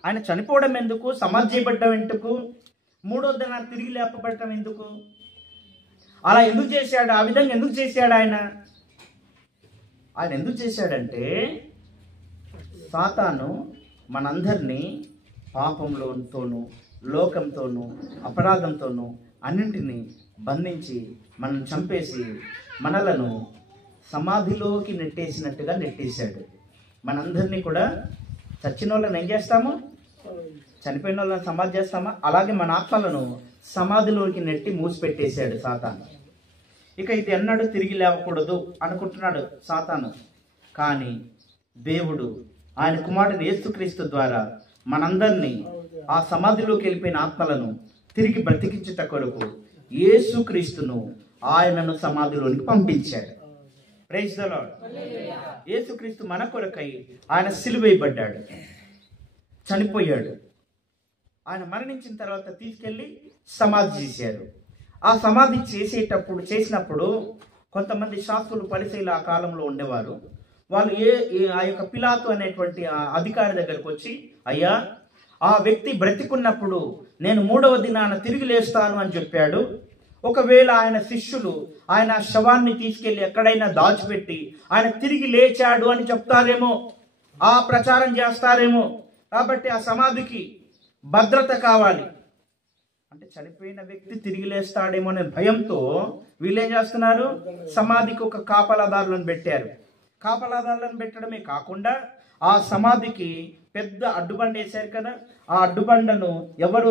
ఆయన చనిపోవడం ఎందుకు? సమాధి చేయబడ్డం ఎందుకు? 3వ దినాన తిరిగి లేపబడటం ఎందుకు? అలా ఎందుకు చేశాడు? ఆ విధంగా ఎందుకు చేశాడు ఆయన? ఆయన ఎందుకు చేశాడంటే సాతాను మనందరినీ పాపంలోతోనూ లోకంతోనూ అపరాధంతోనూ అన్నింటినీ బంధించి మనం చంపేసి మనలను సమాధిలోకి నెట్టేసినట్టుగా నెట్టేశాడు. మనందరినీ కూడా చచ్చిన వాళ్ళని ఏం చేస్తాము? చనిపోయిన వాళ్ళని సమాధి చేస్తామా? అలాగే మన ఆత్మలను సమాధిలోకి నెట్టి మూసిపెట్టేశాడు సాతాను. ఇక ఇది ఎన్నడూ తిరిగి లేవకూడదు అనుకుంటున్నాడు సాతాను. కానీ దేవుడు ఆయన కుమారుడు యేసుక్రీస్తు ద్వారా మనందరినీ ఆ సమాధిలోకి వెళ్ళిపోయిన ఆత్మలను తిరిగి బ్రతికించుట కొరకు యేసుక్రీస్తును ఆయనను సమాధిలోనికి పంపించాడు. Praise the lord. యేసుక్రీస్తు మన కొరకై ఆయన సిలువేయబడ్డాడు, చనిపోయాడు. ఆయన మరణించిన తర్వాత తీసుకెళ్ళి సమాధి చేశారు. ఆ సమాధి చేసినప్పుడు కొంతమంది శాస్త్రులు పరిసయ్యులు ఆ కాలంలో ఉండేవారు. వాళ్ళు ఆ యొక్క పిలాతు అనేటువంటి ఆ అధికారి దగ్గరకు వచ్చి, అయ్యా, ఆ వ్యక్తి బ్రతికున్నప్పుడు నేను 3వ దినాన తిరిగి లేస్తాను అని చెప్పాడు. ఒకవేళ ఆయన శిష్యులు ఆయన శవాన్ని తీసుకెళ్లి ఎక్కడైనా దాచిపెట్టి ఆయన తిరిగి లేచాడు అని చెప్తారేమో, ఆ ప్రచారం చేస్తారేమో. కాబట్టి ఆ సమాధికి భద్రత కావాలి. అంటే చనిపోయిన వ్యక్తి తిరిగి లేస్తాడేమో అనే భయంతో వీళ్ళేం చేస్తున్నారు? సమాధికి ఒక కాపలాదారులను పెట్టారు. కాపలాదారులను పెట్టడమే కాకుండా ఆ సమాధికి పెద్ద అడ్డుబండ వేశారు కదా, ఆ అడ్డుబండను ఎవరు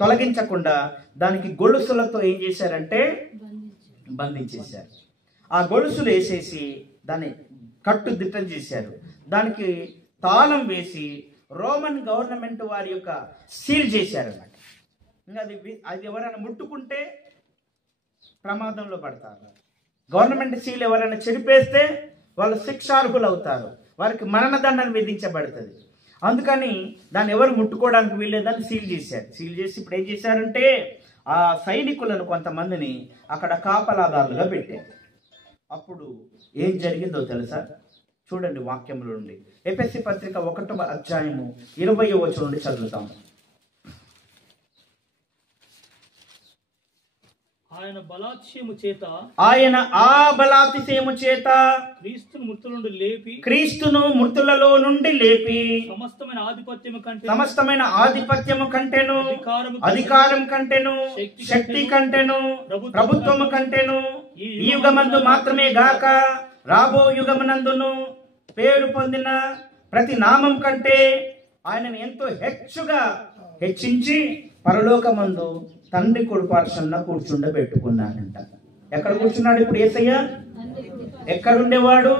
తొలగించకుండా దానికి గొలుసులతో ఏం చేశారంటే బంధించేశారు. ఆ గొలుసులు వేసేసి దాన్ని కట్టుదిట్టం చేశారు. దానికి తాళం వేసి రోమన్ గవర్నమెంట్ వారి యొక్క సీల్ చేశారన్నమాట. ఇంకా అది ఎవరైనా ముట్టుకుంటే ప్రమాదంలో పడతారు. గవర్నమెంట్ సీల్ ఎవరైనా చెడిపేస్తే వాళ్ళు శిక్షార్హులు అవుతారు, వారికి మరణదండన విధించబడుతుంది. అందుకని దాన్ని ఎవరు ముట్టుకోవడానికి వీల్లేదని సీల్ చేశారు. సీల్ చేసి ఇప్పుడు ఏం చేశారంటే ఆ సైనికులను కొంతమందిని అక్కడ కాపలాదారులుగా పెట్టారు. అప్పుడు ఏం జరిగిందో తెలుసా? చూడండి వాక్యంలో నుండి. ఎఫెసీ పత్రిక 1వ అధ్యాయము 20వ వచనం నుండి చదువుతాము. ఆయన బలాత్యము చేత క్రీస్తును మృతులలో నుండి లేపి సమస్తమైన ఆధిపత్యము కంటేను అధికారం కంటేను శక్తి కంటేను ప్రభుత్వము కంటేను ఈ యుగమందు మాత్రమే గాక రాబో యుగమునందును పేరు పొందిన ప్రతి నామం కంటే ఆయనను ఎంతో హెచ్చించి పరలోకమందు తండ్రి కుడి పార్శ్వన కూర్చుండబెట్టుకున్నాడంట. ఎక్కడ కూర్చున్నాడు ఇప్పుడు యేసయ్య? ఎక్కడుండేవాడు?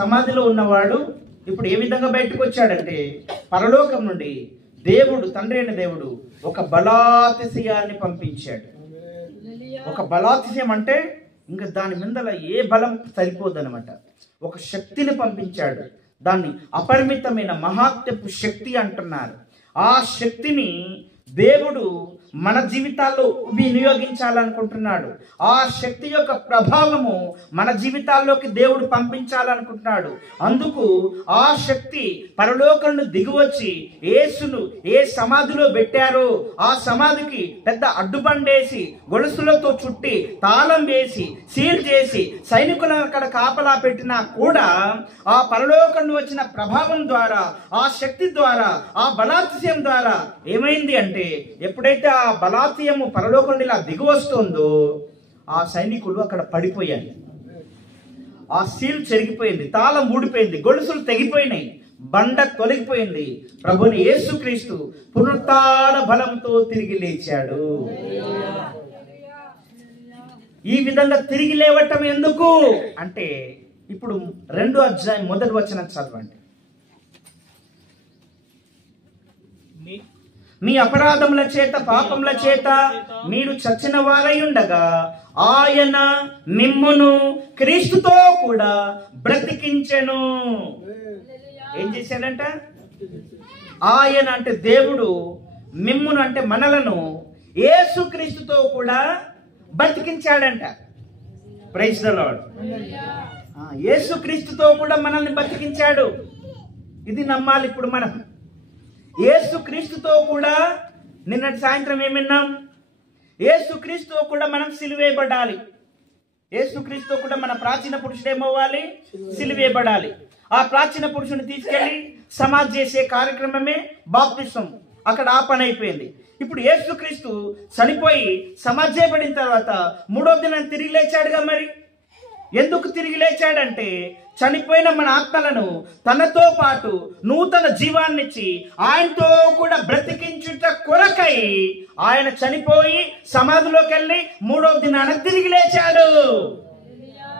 సమాధిలో ఉన్నవాడు ఇప్పుడు ఏ విధంగా బయటకు వచ్చాడంటే పరలోకం నుండి దేవుడు, తండ్రి అయిన దేవుడు ఒక బలాతిశయాన్ని పంపించాడు. ఒక బలాతిశయం అంటే ఇంకా దాని మీదల ఏ బలం సరిపోదనమాట. ఒక శక్తిని పంపించాడు. దాన్ని అపరిమితమైన మహాత్యపు శక్తి అంటున్నారు. ఆ శక్తిని దేవుడు మన జీవితాల్లో వినియోగించాలనుకుంటున్నాడు. ఆ శక్తి యొక్క ప్రభావము మన జీవితాల్లోకి దేవుడు పంపించాలనుకుంటున్నాడు. అందుకు ఆ శక్తి పరలోకంలో దిగివచ్చి యేసును ఏ సమాధిలో పెట్టారో ఆ సమాధికి పెద్ద అడ్డుబండేసి గొలుసులతో చుట్టి తాళం వేసి సీల్ చేసి సైనికులను అక్కడ కాపలా పెట్టినా కూడా ఆ పరలోకంలో వచ్చిన ప్రభావం ద్వారా, ఆ శక్తి ద్వారా, ఆ బలాతిశయం ద్వారా ఏమైంది అంటే ఎప్పుడైతే ఆ బలాతియము పరలోకంలో ఇలా దిగి వస్తుందో ఆ సైనికులు అక్కడ పడిపోయారు. ఆ సీల్ చెరిగిపోయింది, తాళం ఊడిపోయింది, గొలుసులు తెగిపోయినాయి, బండ తొలగిపోయింది. ప్రభుని యేసుక్రీస్తు పునరుత్థాన బలంతో తిరిగి లేచాడు. ఈ విధంగా తిరిగి లేవటం ఎందుకు అంటే ఇప్పుడు 2వ అధ్యాయం 1వ వచనం చదవండి. మీ అపరాధముల చేత పాపముల చేత మీరు చచ్చిన వారై ఉండగా ఆయన మిమ్మును క్రీస్తుతో కూడా బ్రతికించెను. ఏం చేశాడంట? ఆయన అంటే దేవుడు మిమ్మును అంటే మనలను యేసుక్రీస్తుతో కూడా బ్రతికించాడంట. Praise the lord. యేసుక్రీస్తుతో కూడా మనల్ని బ్రతికించాడు. ఇది నమ్మాలి. ఇప్పుడు మనం యేసుక్రీస్తుతో కూడా నిన్నటి సాయంత్రం ఏం విన్నాం? యేసుక్రీస్తుతో కూడా మనం సిలువేయబడాలి. యేసుక్రీస్తుతో కూడా మన ప్రాచీన పురుషుడు ఏమవ్వాలి? సిలువేయబడాలి. ఆ ప్రాచీన పురుషుని తీసుకెళ్లి సమాధి చేసే కార్యక్రమమే బాప్తిసం. అక్కడ ఆ పని అయిపోయింది. ఇప్పుడు యేసుక్రీస్తు చనిపోయి సమాధి చేయబడిన తర్వాత 3వ దినం తిరిగి లేచాడుగా. మరి ఎందుకు తిరిగి లేచాడంటే చనిపోయిన మన ఆత్మలను తనతో పాటు నూతన జీవాన్నిచ్చి ఆయనతో కూడా బ్రతికించుట కొరకై ఆయన చనిపోయి సమాధిలోకి వెళ్ళి 3వ దినాన తిరిగి లేచాడు.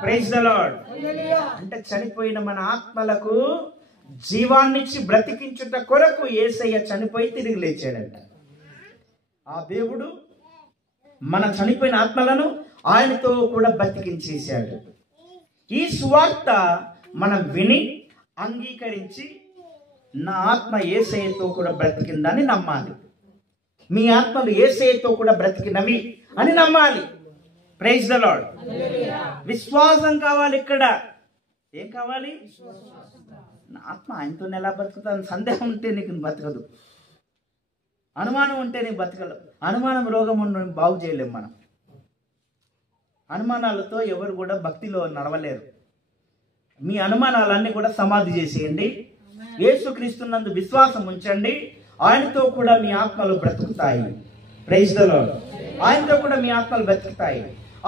Praise the lord. అంటే చనిపోయిన మన ఆత్మలకు జీవాన్నిచ్చి బ్రతికించుట కొరకు యేసయ్య చనిపోయి తిరిగి లేచాడంట. ఆ దేవుడు మన చనిపోయిన ఆత్మలను ఆయనతో కూడా బ్రతికించేశాడు. ఈ సువార్త మనం విని అంగీకరించి నా ఆత్మ యేసయ్యతో కూడా బ్రతికిందని నమ్మాలి. మీ ఆత్మలు యేసయ్యతో కూడా బ్రతికినవి అని నమ్మాలి. Praise the lord. విశ్వాసం కావాలి. ఇక్కడ ఏం కావాలి? నా ఆత్మ ఆయనతో ఎలా బ్రతుకుతాను? సందేహం ఉంటే నీకు బ్రతకదు. అనుమానం ఉంటే నీకు బ్రతకలేవు. అనుమానం రోగం ఉన్న బాగు చేయలేము మనం. అనుమానాలతో ఎవరు కూడా భక్తిలో నడవలేరు. మీ అనుమానాలన్నీ కూడా సమాధి చేసేయండి. యేసుక్రీస్తునందు విశ్వాసం ఉంచండి. ఆయనతో కూడా మీ ఆత్మలు బ్రతుకుతాయి. Praise the lord. ఆయనతో కూడా మీ ఆత్మలు బ్రతుకుతాయి.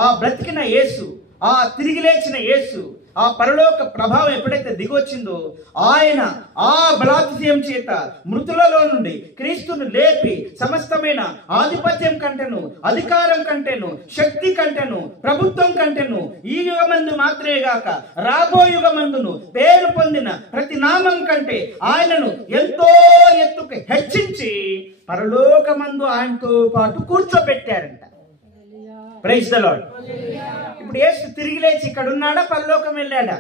ఆ బ్రతికిన యేసు, ఆ తిరిగి లేచిన యేసు, ఆ పరలోక ప్రభావం ఎప్పుడైతే దిగొచ్చిందో ఆయన ఆ బలాతిశయం చేత మృతులలో నుండి క్రీస్తును లేపి సమస్తమైన ఆధిపత్యం కంటేను, అధికారం కంటేను, శక్తి కంటేను, ప్రభుత్వం కంటేను ఈ యుగమందు మాత్రమే గాక రాబో యుగమందును పేరు పొందిన ప్రతి నామం కంటే ఆయనను ఎంతో ఎత్తుకు హెచ్చించి పరలోకమందు ఆయనతో పాటు కూర్చోబెట్టారంట. Praise the lord. ఇప్పుడు యేసు తిరిగి లేచి ఇక్కడ ఉన్నాడా? పరలోకం వెళ్ళాడా?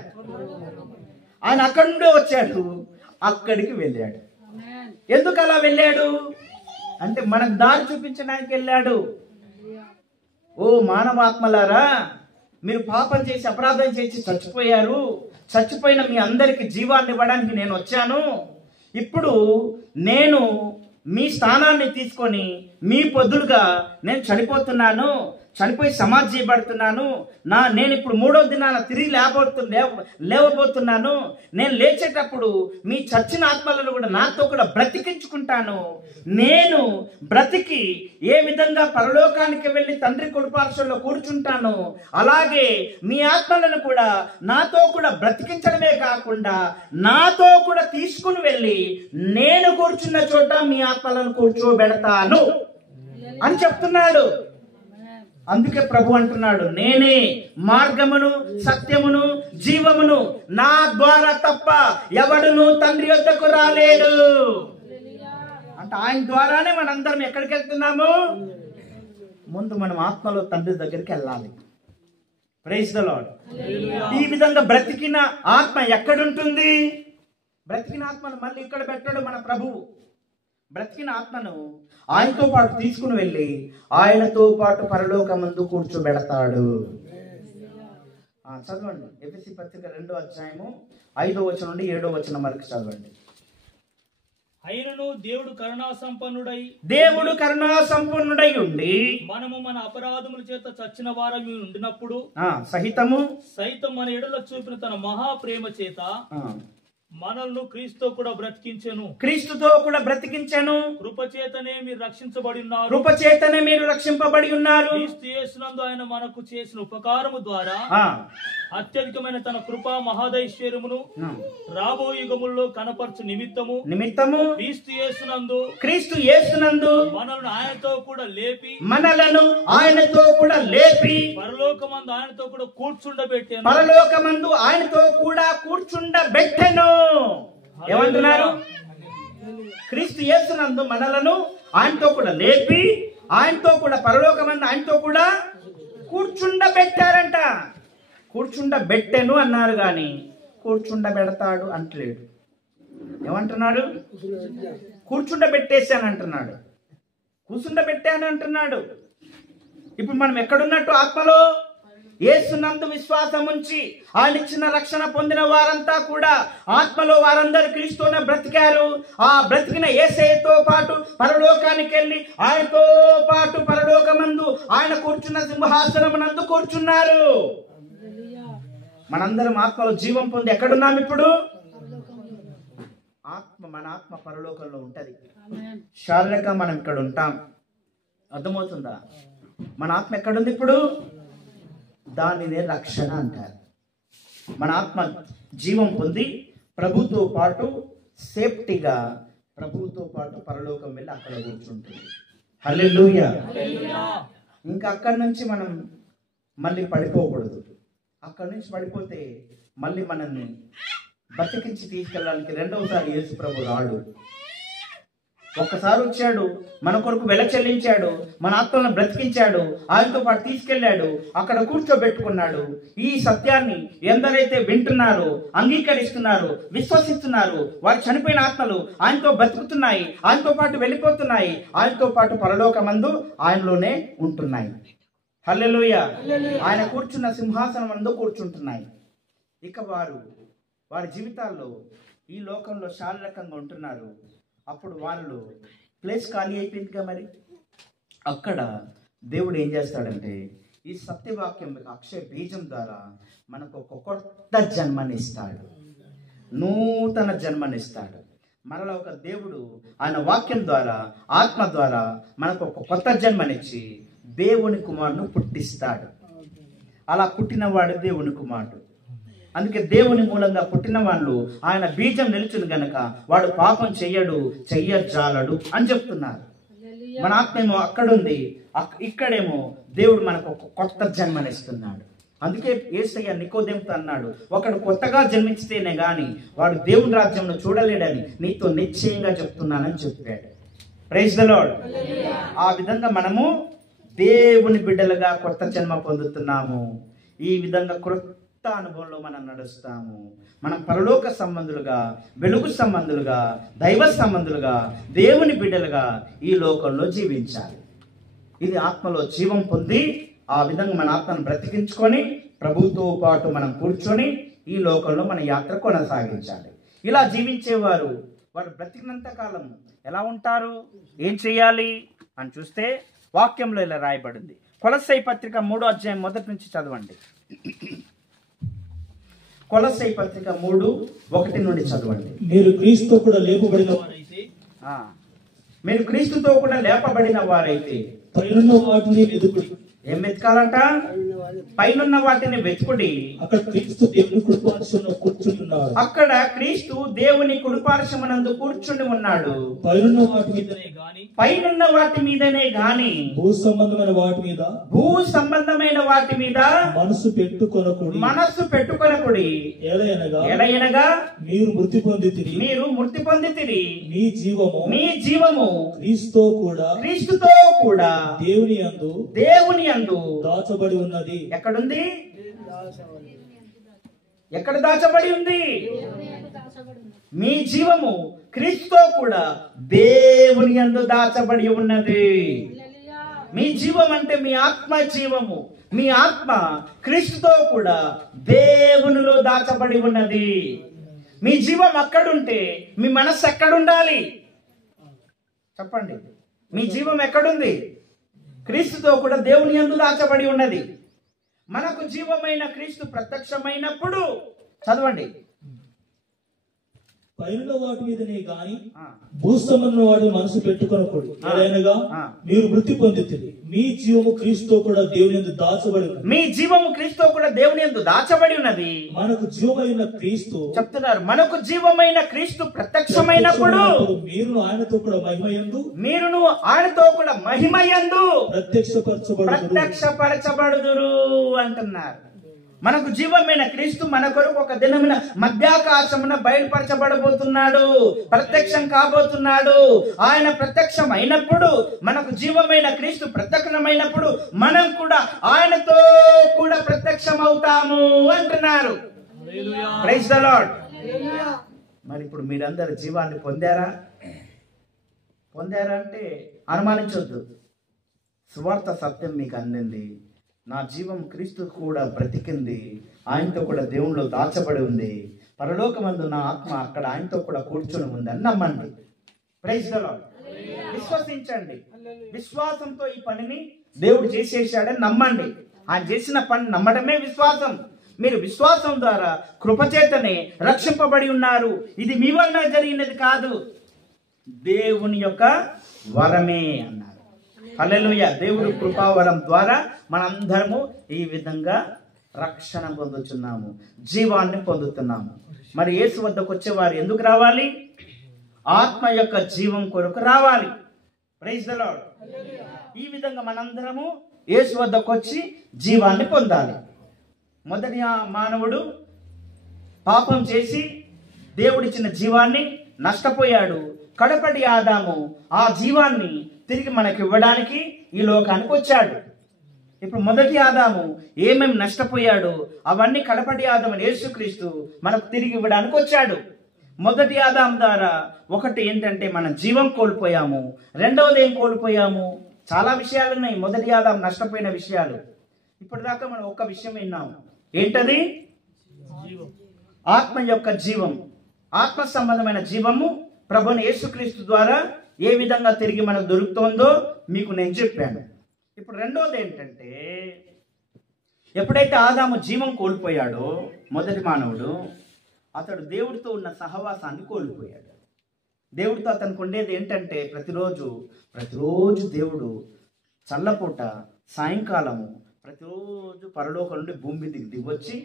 ఆయన అక్కడి నుండి వచ్చాడు, అక్కడికి వెళ్ళాడు. ఎందుకు అలా వెళ్ళాడు అంటే మనకు దారి చూపించడానికి వెళ్ళాడు. ఓ మానవాత్మలారా, మీరు పాపం చేసి అపరాధం చేసి చచ్చిపోయారు. చచ్చిపోయిన మీ అందరికి జీవాన్ని ఇవ్వడానికి నేను వచ్చాను. ఇప్పుడు నేను మీ స్థానాన్ని తీసుకొని మీ పొద్దులుగా నేను చనిపోతున్నాను, చనిపోయి సమాధి చేయబడుతున్నాను. నేను ఇప్పుడు 3వ దినాన తిరిగి లేవబోతున్నాను. నేను లేచేటప్పుడు మీ చచ్చిన ఆత్మలను కూడా నాతో కూడా బ్రతికించుకుంటాను. నేను బ్రతికి ఏ విధంగా పరలోకానికి వెళ్ళి తండ్రి కుడిపార్శ్వంలో కూర్చుంటాను, అలాగే మీ ఆత్మలను కూడా నాతో కూడా బ్రతికించడమే కాకుండా నాతో కూడా తీసుకుని వెళ్ళి నేను కూర్చున్న చోట మీ ఆత్మలను కూర్చోబెడతాను అని చెప్తున్నాడు. అందుకే ప్రభు అంటున్నాడు, నేనే మార్గమును సత్యమును జీవమును, నా ద్వారా తప్ప ఎవడును తండ్రి వద్దకు రాలేడు. అంటే ఆయన ద్వారానే మనందరం ఎక్కడికి వెళ్తున్నాము? ముందు మనం ఆత్మలో తండ్రి దగ్గరికి వెళ్ళాలి. Praise the lord. ఈ విధంగా బ్రతికిన ఆత్మ ఎక్కడుంటుంది? బ్రతికిన ఆత్మను మళ్ళీ ఇక్కడ పెట్టాడు మన ప్రభువు. బ్రతికిన ఆత్మను ఆయనతో పాటు తీసుకుని వెళ్ళి ఆయనతో పాటు పరలోకమందు కూర్చోబెడతాడు. చదవండి. ఎఫెసీ పత్రిక 2వ అధ్యాయము 5వ వచనం నుండి 7వ వచనం వరకు చదవండి. అయినను దేవుడు కరుణా సంపన్నుడై ఉండి మనము మన అపరాధముల చేత చచ్చిన వారము ఉండినప్పుడు సైతం మన ఎడల చూపిన తన మహా ప్రేమ చేత మనల్ని క్రీస్తుతో కూడా బ్రతికించెను. కృపచేతనే మీరు రక్షింపబడి ఉన్నారు. క్రీస్తు యేసునందు ఆయన మనకు చేసిన ఉపకారము ద్వారా అత్యధికమైన తన కృపా మహాదైశ్వర్యమును రాబో యుగముల్లో కనపరచు నిమిత్తము క్రీస్తు యేసునందు మనలను ఆయనతో కూడా లేపి పరలోకమందు ఆయనతో కూడా కూర్చుండబెట్టెను. ఏమంటున్నారు? క్రీస్తు యేసునందు మనలను ఆయనతో కూడా లేపి, ఆయనతో కూడా పరలోకమందు ఆయనతో కూడా కూర్చుండబెట్టారంట. కూర్చుండబెట్టెను అన్నారు కానీ కూర్చుండబెడతాడు అంటలేడు. ఏమంటున్నాడు? కూర్చుండబెట్టేశాను అంటున్నాడు, కూర్చుండబెట్టాను అంటున్నాడు. ఇప్పుడు మనం ఎక్కడున్నట్టు? ఆత్మలో యేసునందు విశ్వాసం ఉంచి ఆయన ఇచ్చిన రక్షణ పొందిన వారంతా కూడా ఆత్మలో వారందరూ క్రీస్తునే బ్రతికారు. ఆ బ్రతికిన యేసయ్యతో పాటు పరలోకానికి వెళ్ళి ఆయనతో పాటు పరలోకమందు ఆయన కూర్చున్న సింహాసనమునందు కూర్చున్నారు. మనందరం ఆత్మలో జీవం పొంది ఎక్కడున్నాం ఇప్పుడు? మన ఆత్మ పరలోకంలో ఉంటది. శారీరకంగా మనం ఇక్కడ ఉంటాం. అర్థమవుతుందా? మన ఆత్మ ఎక్కడుంది ఇప్పుడు? దానినే రక్షణ అంటారు. మన ఆత్మ జీవం పొంది ప్రభుతో పాటు సేఫ్టీగా ప్రభుతో పాటు పరలోకం వెళ్ళి అక్కడ కూర్చుంటుంది. హల్లెలూయా. ఇంకా అక్కడి నుంచి మనం మళ్ళీ పడిపోకూడదు. అక్కడి నుంచి పడిపోతే మళ్ళీ మనల్ని బతికించి తీసుకెళ్ళడానికి రెండవసారి యేసు ప్రభు రాడు. ఒక్కసారి వచ్చాడు, మన కొరకు వెల చెల్లించాడు, మన ఆత్మలను బ్రతికించాడు, ఆయనతో పాటు తీసుకెళ్లాడు, అక్కడ కూర్చోబెట్టుకున్నాడు. ఈ సత్యాన్ని ఎందరైతే వింటున్నారో, అంగీకరిస్తున్నారు, విశ్వసిస్తున్నారు, వారు చనిపోయిన ఆత్మలు ఆయనతో బ్రతుకుతున్నాయి, ఆయనతో పాటు వెళ్ళిపోతున్నాయి, ఆయనతో పాటు పరలోకమందు ఆయనలోనే ఉంటున్నాయి. హల్లెలూయా. ఆయన కూర్చున్న సింహాసనం మందు కూర్చుంటున్నాయి. ఇక వారి జీవితాల్లో ఈ లోకంలో శారీరకంగా ఉంటున్నారు. అప్పుడు వాళ్ళు ప్లేస్ ఖాళీ అయిపోయిందిగా. మరి అక్కడ దేవుడు ఏం చేస్తాడంటే ఈ సత్యవాక్యం అక్షయ బీజం ద్వారా మనకు ఒక కొత్త జన్మనిస్తాడు, నూతన జన్మనిస్తాడు. మనలో ఒక దేవుడు ఆయన వాక్యం ద్వారా, ఆత్మ ద్వారా మనకు ఒక కొత్త జన్మనిచ్చి దేవుని కుమారుని పుట్టిస్తాడు. అలా పుట్టినవాడు దేవుని కుమారుడు. అందుకే దేవుని మూలంగా పుట్టిన వాళ్ళు ఆయన బీజం నిలుచును గనక వాడు పాపం చెయ్యజాలడు అని చెప్తున్నారు. మన ఆత్మేమో అక్కడుంది, ఇక్కడేమో దేవుడు మనకు ఒక కొత్త జన్మనిస్తున్నాడు. అందుకే యేసయ్య నికోదేముతో అన్నాడు, ఒకడు కొత్తగా జన్మించితేనే గాని వాడు దేవుని రాజ్యంలో చూడలేడని నీతో నిశ్చయంగా చెప్తున్నానని చెప్పాడు. Praise the lord. ఆ విధంగా మనము దేవుని బిడ్డలుగా కొత్త జన్మ పొందుతున్నాము. ఈ విధంగా కొత్త అనుభవంలో మనం నడుస్తాము. మనం పరలోక సంబంధులుగా, వెలుగు సంబంధులుగా, దైవ సంబంధులుగా, దేవుని బిడ్డలుగా ఈ లోకంలో జీవించాలి. ఇది ఆత్మలో జీవం పొంది ఆ విధంగా మన ఆత్మను బ్రతికించుకొని ప్రభుతో పాటు మనం కూర్చొని ఈ లోకంలో మన యాత్ర కొనసాగించాలి. ఇలా జీవించేవారు వారు బ్రతికినంత కాలం ఎలా ఉంటారు, ఏం చేయాలి అని చూస్తే వాక్యంలో ఇలా రాయబడింది. కొలస్సై పత్రిక 3వ అధ్యాయం మొదటి నుంచి చదవండి. కొలస్సై పత్రిక 3:1 నుండి చదవండి. మీరు క్రీస్తుతో కూడా లేపబడిన వారైతే పైనున్న వాటిని వెతుకుడి. ఏం వెతకాలంట? పైనున్న వాటిని వెతుకుడి. అక్కడ క్రీస్తు దేవుని కుడిపార్శ్వమున కూర్చున్నాడు. అక్కడ క్రీస్తు దేవుని కుడిపార్శ్వమునందు కూర్చుని ఉన్నాడు. పైనున్న వాటి మీదనే గాని భూ సంబంధమైన వాటి మీద మనసు పెట్టుకొనకుడి. ఎలయనగా మీరు మృతి పొందితిరి. మీ జీవము క్రీస్తుతో కూడా దేవుని యందు దాచబడి ఉన్నది. ఎక్కడుంది? ఎక్కడ దాచబడి ఉంది? మీ జీవము క్రీస్తుతో కూడా దేవుని యందు దాచబడి ఉన్నది. మీ జీవం అంటే మీ ఆత్మ జీవము. మీ ఆత్మ క్రీస్తుతో కూడా దేవునిలో దాచబడి ఉన్నది. మీ జీవం అక్కడుంటే మీ మనస్సు ఎక్కడుండాలి చెప్పండి? మీ జీవం ఎక్కడుంది? క్రీస్తుతో కూడా దేవుని యందు దాచబడి ఉన్నది. మనకు జీవమైన క్రీస్తు ప్రత్యక్షమైనప్పుడు చదవండి. పైన వాటి మీదనే గాని భూసంబంధమైన వాటి మనసు పెట్టుకొనకూడదు. ఏదైనగా మీరు మృతి పొందితిరి. మీ జీవము క్రీస్తుతో కూడా దేవుని యందు దాచబడి ఉన్నది. మీ జీవము క్రీస్తుతో కూడా దేవుని యందు దాచబడి ఉన్నది. మనకు జీవమైన క్రీస్తు చెప్తున్నారు. మనకు జీవమైన క్రీస్తు ప్రత్యక్షమైనప్పుడు మీరును ఆయనతో కూడా మహిమయందు ప్రత్యక్షపరచబడుదురు అంటున్నారు. మనకు జీవమైన క్రీస్తు మన కొరకు ఒక దినమున మధ్యాకాశమున బయలుపరచబడబోతున్నాడు, ప్రత్యక్షం కాబోతున్నాడు. ఆయన ప్రత్యక్షం అయినప్పుడు, మనకు జీవమైన క్రీస్తు ప్రత్యక్షమైనప్పుడు మనం కూడా ఆయనతో కూడా ప్రత్యక్షం అవుతాము అంటున్నారు. Praise the lord. మరి ఇప్పుడు మీరందరూ జీవాన్ని పొందారా అంటే అనుమానించొద్దు. సువార్త సత్యం మీకు అందింది. నా జీవం క్రీస్తు కూడా బ్రతికింది, ఆయనతో కూడా దేవునిలో దాచబడి ఉంది, పరలోకమందు నా ఆత్మ అక్కడ ఆయనతో కూడా కూర్చొని ఉంది అని నమ్మండి. Praise the lord. విశ్వసించండి. విశ్వాసంతో ఈ పనిని దేవుడు చేసేసాడని నమ్మండి. ఆయన చేసిన పని నమ్మడమే విశ్వాసం. మీరు విశ్వాసం ద్వారా కృపచేతనే రక్షింపబడి ఉన్నారు. ఇది మీ వలన జరిగినది కాదు, దేవుని యొక్క వరమే అన్నారు. హల్లెలూయా. దేవుడి కృపావరం ద్వారా మనందరము ఈ విధంగా రక్షణ పొందుతున్నాము, జీవాన్ని పొందుతున్నాము. మరి యేసు వద్దకు వచ్చేవారు ఎందుకు రావాలి? ఆత్మ యొక్క జీవం కొరకు రావాలి. Praise the lord. ఈ విధంగా మనందరము యేసు వద్దకు వచ్చి జీవాన్ని పొందాలి. మొదటి మానవుడు పాపం చేసి దేవుడిచ్చిన జీవాన్ని నష్టపోయాడు. కడపటి ఆదాము ఆ జీవాన్ని తిరిగి మనకి ఇవ్వడానికి ఈ లోకానికి వచ్చాడు. ఇప్పుడు మొదటి ఆదాము ఏమేమి నష్టపోయాడు అవన్నీ కడపటి ఆదాము యేసుక్రీస్తు మనకు తిరిగి ఇవ్వడానికి వచ్చాడు. మొదటి ఆదాము ద్వారా ఒకటి ఏంటంటే మనం జీవం కోల్పోయాము. రెండవది ఏం కోల్పోయాము? చాలా విషయాలు ఉన్నాయి మొదటి ఆదాము నష్టపోయిన విషయాలు. ఇప్పటిదాకా మనం ఒక్క విషయం విన్నాము. ఏంటది? ఆత్మ యొక్క జీవం. ఆత్మ సంబంధమైన జీవము ప్రభుని యేసుక్రీస్తు ద్వారా ఏ విధంగా తిరిగి మనకు దొరుకుతుందో మీకు నేను చెప్పాను. ఇప్పుడు రెండోది ఏంటంటే, ఎప్పుడైతే ఆదాము జీవం కోల్పోయాడో మొదటి మానవుడు, అతడు దేవుడితో ఉన్న సహవాసాన్ని కోల్పోయాడు. దేవుడితో అతనికి ఉండేది ఏంటంటే ప్రతిరోజు దేవుడు చల్లపూట సాయంకాలము ప్రతిరోజు పరలోకం నుండి భూమి దిగొచ్చి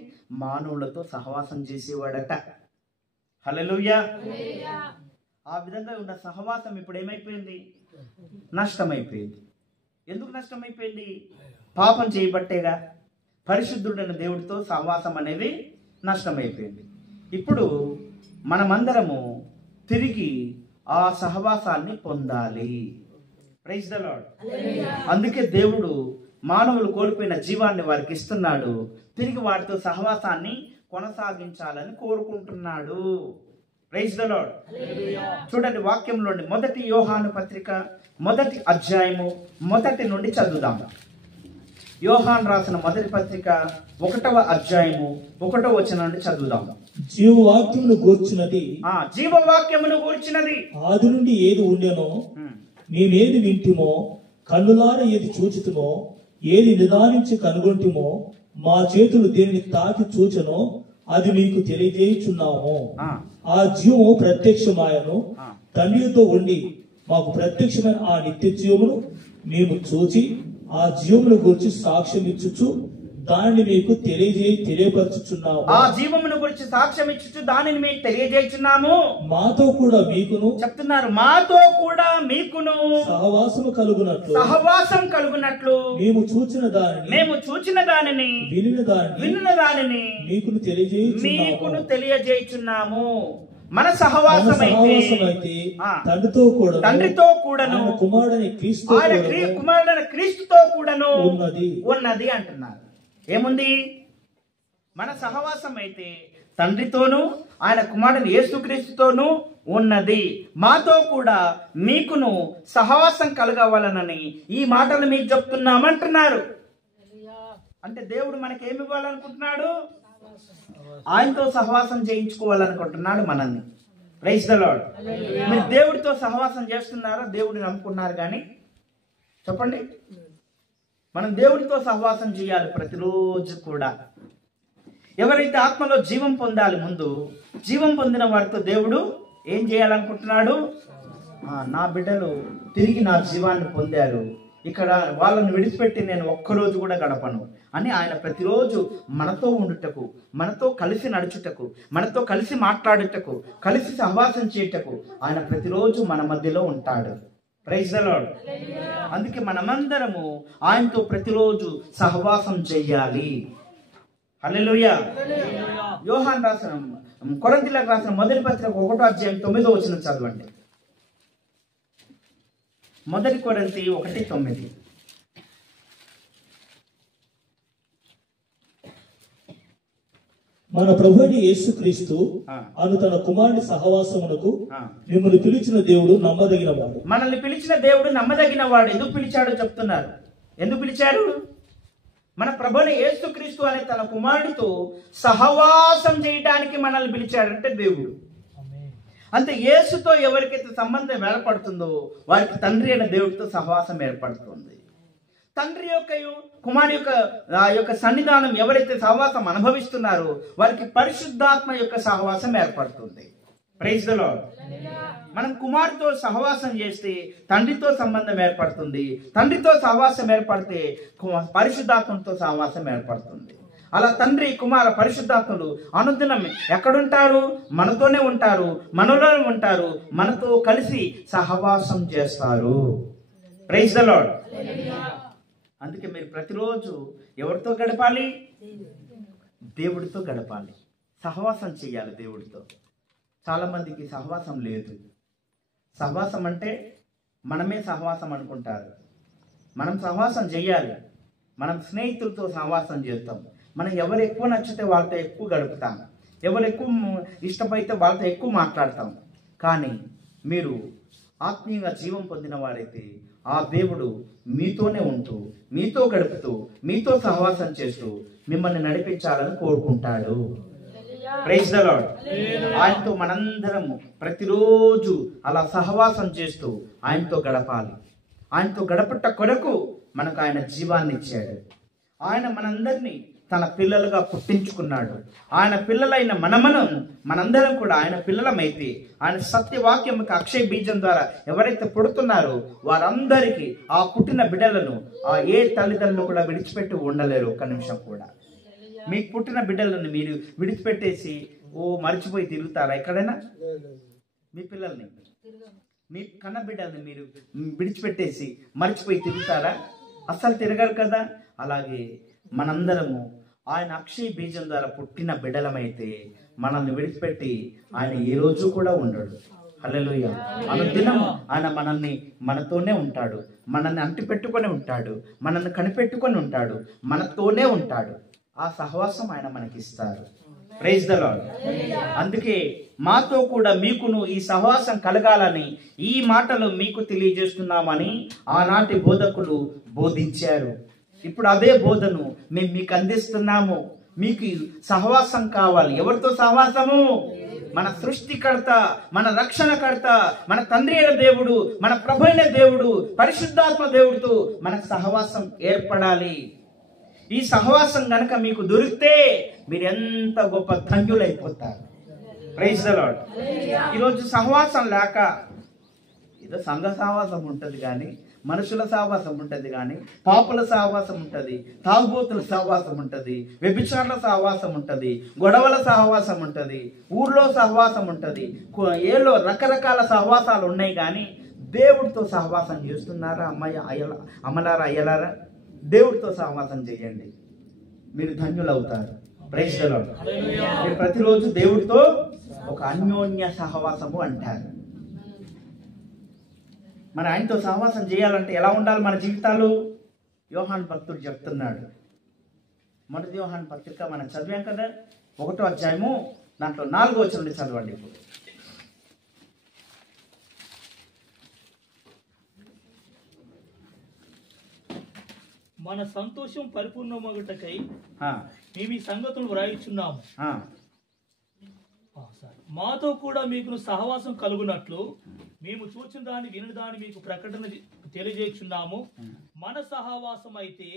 మానవులతో సహవాసం చేసేవాడట. హల్లెలూయా. ఆ విధంగా ఉన్న సహవాసం ఇప్పుడు ఏమైపోయింది? నష్టమైపోయింది. ఎందుకు నష్టమైపోయింది? పాపం చేయబట్టేగా. పరిశుద్ధుడైన దేవుడితో సహవాసం అనేది నష్టమైపోయింది. ఇప్పుడు మనమందరము తిరిగి ఆ సహవాసాన్ని పొందాలి. Praise the lord. అందుకే దేవుడు మానవులు కోల్పోయిన జీవాన్ని వారికి ఇస్తున్నాడు. తిరిగి వారితో సహవాసాన్ని కొనసాగించాలని కోరుకుంటున్నాడు. Praise the lord. చూడండి వాక్యంలోని మొదటి యోహాను పత్రిక 1వ అధ్యాయము 1 నుండి చదువుదాం. యోహాను రాసిన మొదటి పత్రిక 1వ అధ్యాయము 1వ వచనం నుండి చదువుదాం. జీవవాక్యమును గూర్చినది, జీవవాక్యమును గూర్చినది ఆది నుండి ఏది ఉండెనో, మేమేది వింటిమో, కన్నులార ఏది చూచితుమో, ఏది నిదానించి కనుగొంటిమో, మా చేతులు దేనిని తాకి చూచెనో అది మీకు తెలియజేయుచున్నాము. ఆ జీవము ప్రత్యక్షమాయను, తండ్రితో ఉండి మాకు ప్రత్యక్షమైన ఆ నిత్య జీవమును మేము చూచి ఆ జీవమును గురించి సాక్ష్యం ఇచ్చుచు దానిని మీకు తెలియపరచుచున్నాము. ఆ జీవమును గురించి సాక్ష్యం ఇచ్చుచు దానిని మీకు తెలియజేయుచున్నాము. మాతో కూడా మీకును చెప్తున్నారు, మాతో కూడా మీకును సహవాసం కలుగునట్లు మేము చూచిన దానిని వినిన దానిని మీకును తెలియజేయుచున్నాము. మన సహవాసం అయితే తండ్రితో కూడాను కుమారుడైన క్రీస్తుతో కూడాను ఉన్నది అంటున్నారు. ఏముంది? మన సహవాసం అయితే తండ్రితోనూ ఆయన కుమారుడు యేసుక్రీస్తుతోనూ ఉన్నది. మాతో కూడా మీకును సహవాసం కలగవాలనని ఈ మాటలు మీకు చెప్తున్నామంటున్నారు. అంటే దేవుడు మనకి ఏమి ఇవ్వాలనుకుంటున్నాడు? ఆయనతో సహవాసం చేయించుకోవాలనుకుంటున్నాడు మనల్ని. Praise the lord. మీరు దేవుడితో సహవాసం చేస్తున్నారా? దేవుడిని నమ్ముకున్నారు కానీ చెప్పండి. మనం దేవుడితో సహవాసం చేయాలి ప్రతిరోజు కూడా. ఎవరైతే ఆత్మలో జీవం పొందాలి, ముందు జీవం పొందిన వారితో దేవుడు ఏం చేయాలనుకుంటున్నాడు? నా బిడ్డలు తిరిగి నా జీవాన్ని పొందారు, ఇక్కడ వాళ్ళని విడిచిపెట్టి నేను ఒక్కరోజు కూడా గడపను అని ఆయన ప్రతిరోజు మనతో ఉండుటకు, మనతో కలిసి నడుచుటకు, మనతో కలిసి మాట్లాడుటకు, కలిసి సహవాసం చేయుటకు ఆయన ప్రతిరోజు మన మధ్యలో ఉంటాడు. Praise the lord. అందుకే మనమందరము ఆయనతో ప్రతిరోజు సహవాసం చెయ్యాలి. హల్లెలూయా. యోహాన్ రాసిన కొరింథీయులకు రాసిన మొదటి పత్రిక 1:9 చదవండి. మొదటి కొరింథీ 1:9. మన ప్రభు అయిన యేసుక్రీస్తు అను తన కుమారుని సహవాసమునకు మిమ్మల్ని పిలిచిన దేవుడు నమ్మదగిన వాడు. మనల్ని పిలిచిన దేవుడు నమ్మదగిన వాడు. ఎందుకు పిలిచాడో చెప్తున్నారు. ఎందుకు పిలిచారు? మన ప్రభుని యేసుక్రీస్తు అనే తన కుమారుడితో సహవాసం చేయడానికి మనల్ని పిలిచాడంటే దేవుడు. అంతే. యేసుతో ఎవరికైతే సంబంధం ఏర్పడుతుందో వారికి తండ్రి అయిన దేవుడితో సహవాసం ఏర్పడుతుంది. తండ్రి యొక్క కుమారుని యొక్క సన్నిధానం ఎవరైతే సహవాసం అనుభవిస్తున్నారో వారికి పరిశుద్ధాత్మ యొక్క సహవాసం ఏర్పడుతుంది. Praise the lord. మనం కుమారుతో సహవాసం చేస్తే తండ్రితో సంబంధం ఏర్పడుతుంది. తండ్రితో సహవాసం ఏర్పడితే పరిశుద్ధాత్మతో సహవాసం ఏర్పడుతుంది. అలా తండ్రి కుమార పరిశుద్ధాత్మలు అనుదినం ఎక్కడుంటారు? మనతోనే ఉంటారు, మనలోనే ఉంటారు, మనతో కలిసి సహవాసం చేస్తారు. Praise the lord. అందుకే మీరు ప్రతిరోజు ఎవరితో గడపాలి? దేవుడితో గడపాలి. సహవాసం చేయాలి దేవుడితో. చాలా మందికి సహవాసం లేదు. సహవాసం అంటే మనమే సహవాసం అనుకుంటారు. మనం సహవాసం చేయాలి. మనం స్నేహితులతో సహవాసం చేస్తాం. మనం ఎవరు ఎక్కువ నచ్చితే వాళ్ళతో ఎక్కువ గడుపుతాం. ఎవరు ఎక్కువ ఇష్టపడితే వాళ్ళతో ఎక్కువ మాట్లాడతాం. కానీ మీరు ఆత్మీయంగా జీవం పొందిన వారైతే ఆ దేవుడు మీతోనే ఉంటూ, మీతో గడుపుతూ, మీతో సహవాసం చేస్తూ మిమ్మల్ని నడిపించాలని కోరుకుంటాడు. Praise the lord. ఆయనతో మనందరము ప్రతిరోజు అలా సహవాసం చేస్తూ ఆయనతో గడపాలి. ఆయనతో గడపట కొరకు మనకు ఆయన జీవాన్ని ఇచ్చాడు. ఆయన మనందరినీ తన పిల్లలుగా పుట్టించుకున్నాడు. ఆయన పిల్లలైన మనందరం కూడా ఆయన పిల్లలమైతే ఆయన సత్యవాక్యంకి అక్షయ బీజం ద్వారా ఎవరైతే పుడుతున్నారో వారందరికీ ఆ పుట్టిన బిడ్డలను ఏ తల్లిదండ్రులు కూడా విడిచిపెట్టి ఉండలేరు. ఒక్క నిమిషం కూడా. మీకు పుట్టిన బిడ్డలను మీరు విడిచిపెట్టేసి మర్చిపోయి తిరుగుతారా ఎక్కడైనా? మీ పిల్లల్ని, మీ కన్న బిడ్డల్ని మీరు విడిచిపెట్టేసి మర్చిపోయి తిరుగుతారా? అస్సలు తిరగరు కదా. అలాగే మనందరము ఆయన అక్షయ బీజం ద్వారా పుట్టిన బిడ్డలమైతే మనల్ని విడిచిపెట్టి ఆయన ఏ రోజు కూడా ఉండడు. హల్లెలూయా. అనుదినం ఆయన మనతోనే ఉంటాడు. మనల్ని అంటి పెట్టుకొని ఉంటాడు. మనల్ని కనిపెట్టుకొని ఉంటాడు. మనతోనే ఉంటాడు. ఆ సహవాసం ఆయన మనకిస్తారు. Praise the lord. అందుకే మాతో కూడా మీకును ఈ సహవాసం కలగాలని ఈ మాటలు మీకు తెలియజేస్తున్నామని ఆనాటి బోధకులు బోధించారు. ఇప్పుడు అదే బోధను మేము మీకు అందిస్తున్నాము. మీకు సహవాసం కావాలి. ఎవరితో సహవాసము? మన సృష్టికర్త, మన రక్షణకర్త, మన తండ్రి అయిన దేవుడు, మన ప్రభు అయిన దేవుడు, పరిశుద్ధాత్మ దేవుడితో మన సహవాసం ఏర్పడాలి. ఈ సహవాసం గనక మీకు దొరికితే మీరు ఎంత గొప్ప ధన్యులైపోతారు. Praise the lord. ఈరోజు సహవాసం లేక ఏదో సంఘ సహవాసం ఉంటుంది కానీ, మనుషుల సహవాసం ఉంటుంది కానీ, పాపుల సహవాసం ఉంటుంది, తాగుబోతుల సహవాసం ఉంటుంది, వ్యభిచారుల సహవాసం ఉంటుంది, గొడవల సహవాసం ఉంటుంది, ఊర్లో సహవాసం ఉంటుంది, ఏలో రకరకాల సహవాసాలు ఉన్నాయి. కానీ దేవుడితో సహవాసం చేస్తున్నారా అమ్మలారా అయ్యలారా? దేవుడితో సహవాసం చేయండి, మీరు ధన్యులవుతారు. Praise the lord. మీరు ప్రతిరోజు దేవుడితో ఒక అన్యోన్య సహవాసము అంటారు. మరి ఆయనతో సహవాసం చేయాలంటే ఎలా ఉండాలి మన జీవితాలు? యోహాను భక్తుడు చెప్తున్నాడు. మొదటి యోహాను పత్రిక మనం చదివాం కదా, 1వ అధ్యాయము దాంట్లో 4వ వచనం చదవండి. ఇప్పుడు మన సంతోషం పరిపూర్ణమగుటకై మేము ఈ సంగతులు వ్రాయిచున్నాము. మాతో కూడా మీకు సహవాసం కలుగునట్లు మేము చూచిన దాన్ని విని దాన్ని మీకు ప్రకటన తెలియజేస్తున్నాము. మన సహవాసం అయితే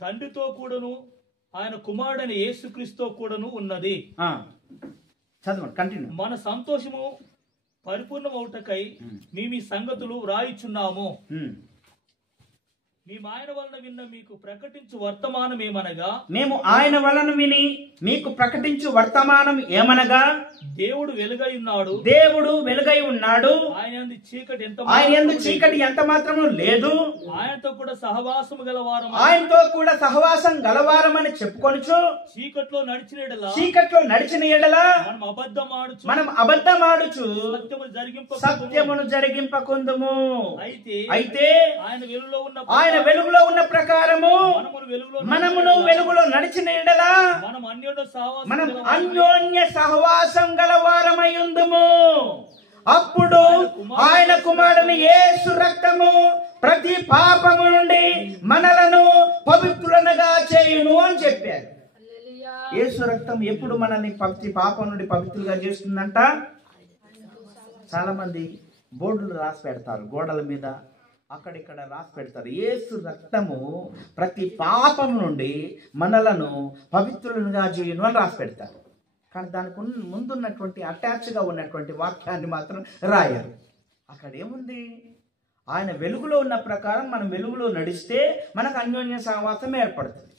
తండ్రితో కూడాను ఆయన కుమారుడైన యేసుక్రీస్తుతో కూడాను ఉన్నది. మన సంతోషము పరిపూర్ణమవుటకై మేము ఈ సంగతులు వ్రాయిచున్నాము. మేము ఆయన వలన విన్న మీకు ప్రకటించు వర్తమానం ఏమనగా, మేము ఆయన వలన విని మీకు ప్రకటించు వర్తమానం ఏమనగా, దేవుడు వెలుగై ఉన్నాడు, దేవుడు వెలుగై ఉన్నాడు, ఆయన యందు చీకటి ఆయన యందు చీకటి ఎంత మాత్రము లేదు, ఆయనతో కూడా సహవాసము గలవారం, ఆయనతో కూడా సహవాసం గలవారమని చెప్పుకొనుచు చీకట్లో నడిచిన ఎడల చీకట్లో నడిచిన ఎడల మనం అబద్ధమాడుచు సత్యమును జరిగింపకుందుము. అయితే ఆయన వెలుగులో ఉన్న ప్రకారము మనమును వెలుగులో నడిచిన ఎడల మనం అన్యోన్య సహవాసం గలవారమై ఉందుము. అప్పుడు ఆయన కుమారుని యేసు రక్తము ప్రతి పాపము నుండి మనలను పవిత్రులనుగా చేయును అని చెప్పారు. యేసు రక్తం ఎప్పుడు మనల్ని ప్రతి పాపం నుండి పవిత్రులుగా చేస్తుందంట. చాలా మంది బోర్డులు రాసి పెడతారు, గోడల మీద అక్కడిక్కడ రాసి పెడతారు, యేసు రక్తము ప్రతి పాపం నుండి మనలను పవిత్రులుగా చేయును అని రాసి పెడతారు. కానీ దానికి ముందున్నటువంటి అటాచ్గా ఉన్నటువంటి వాక్యాన్ని మాత్రం రాయరు. అక్కడ ఏముంది? ఆయన వెలుగులో ఉన్న ప్రకారం మనం వెలుగులో నడిస్తే మనకు అన్యోన్య సహవాసం ఏర్పడుతుంది.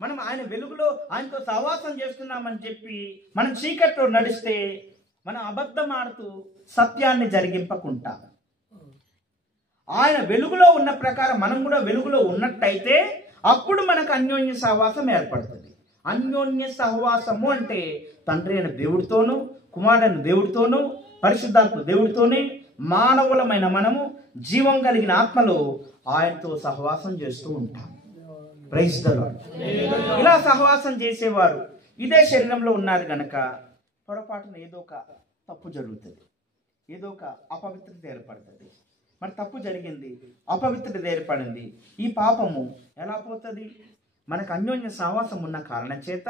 మనం ఆయన వెలుగులో ఆయనతో సహవాసం చేస్తున్నామని చెప్పి మనం చీకట్లో నడిస్తే మనం అబద్ధం ఆడుతూ సత్యాన్ని జరిగింపకుంటాం. ఆయన వెలుగులో ఉన్న ప్రకారం మనం కూడా వెలుగులో ఉన్నట్టయితే అప్పుడు మనకు అన్యోన్య సహవాసం ఏర్పడుతుంది. అన్యోన్య సహవాసము అంటే తండ్రి అయిన దేవుడితోనూ, కుమారుడైన దేవుడితోనూ, పరిశుద్ధాత్మ దేవుడితోనే మానవులమైన మనము జీవం కలిగిన ఆత్మలో ఆయనతో సహవాసం చేస్తూ ఉంటాం. Praise the lord. ఇలా సహవాసం చేసేవారు ఇదే శరీరంలో ఉన్నారు గనక పొరపాటున ఏదో ఒక తప్పు జరుగుతుంది, ఏదో ఒక అపవిత్రత ఏర్పడుతుంది. మరి తప్పు జరిగింది, అపవిత్రత ఏర్పడింది, ఈ పాపము ఎలా పోతుంది? మనకు అన్యోన్య సహవాసం ఉన్న కారణం చేత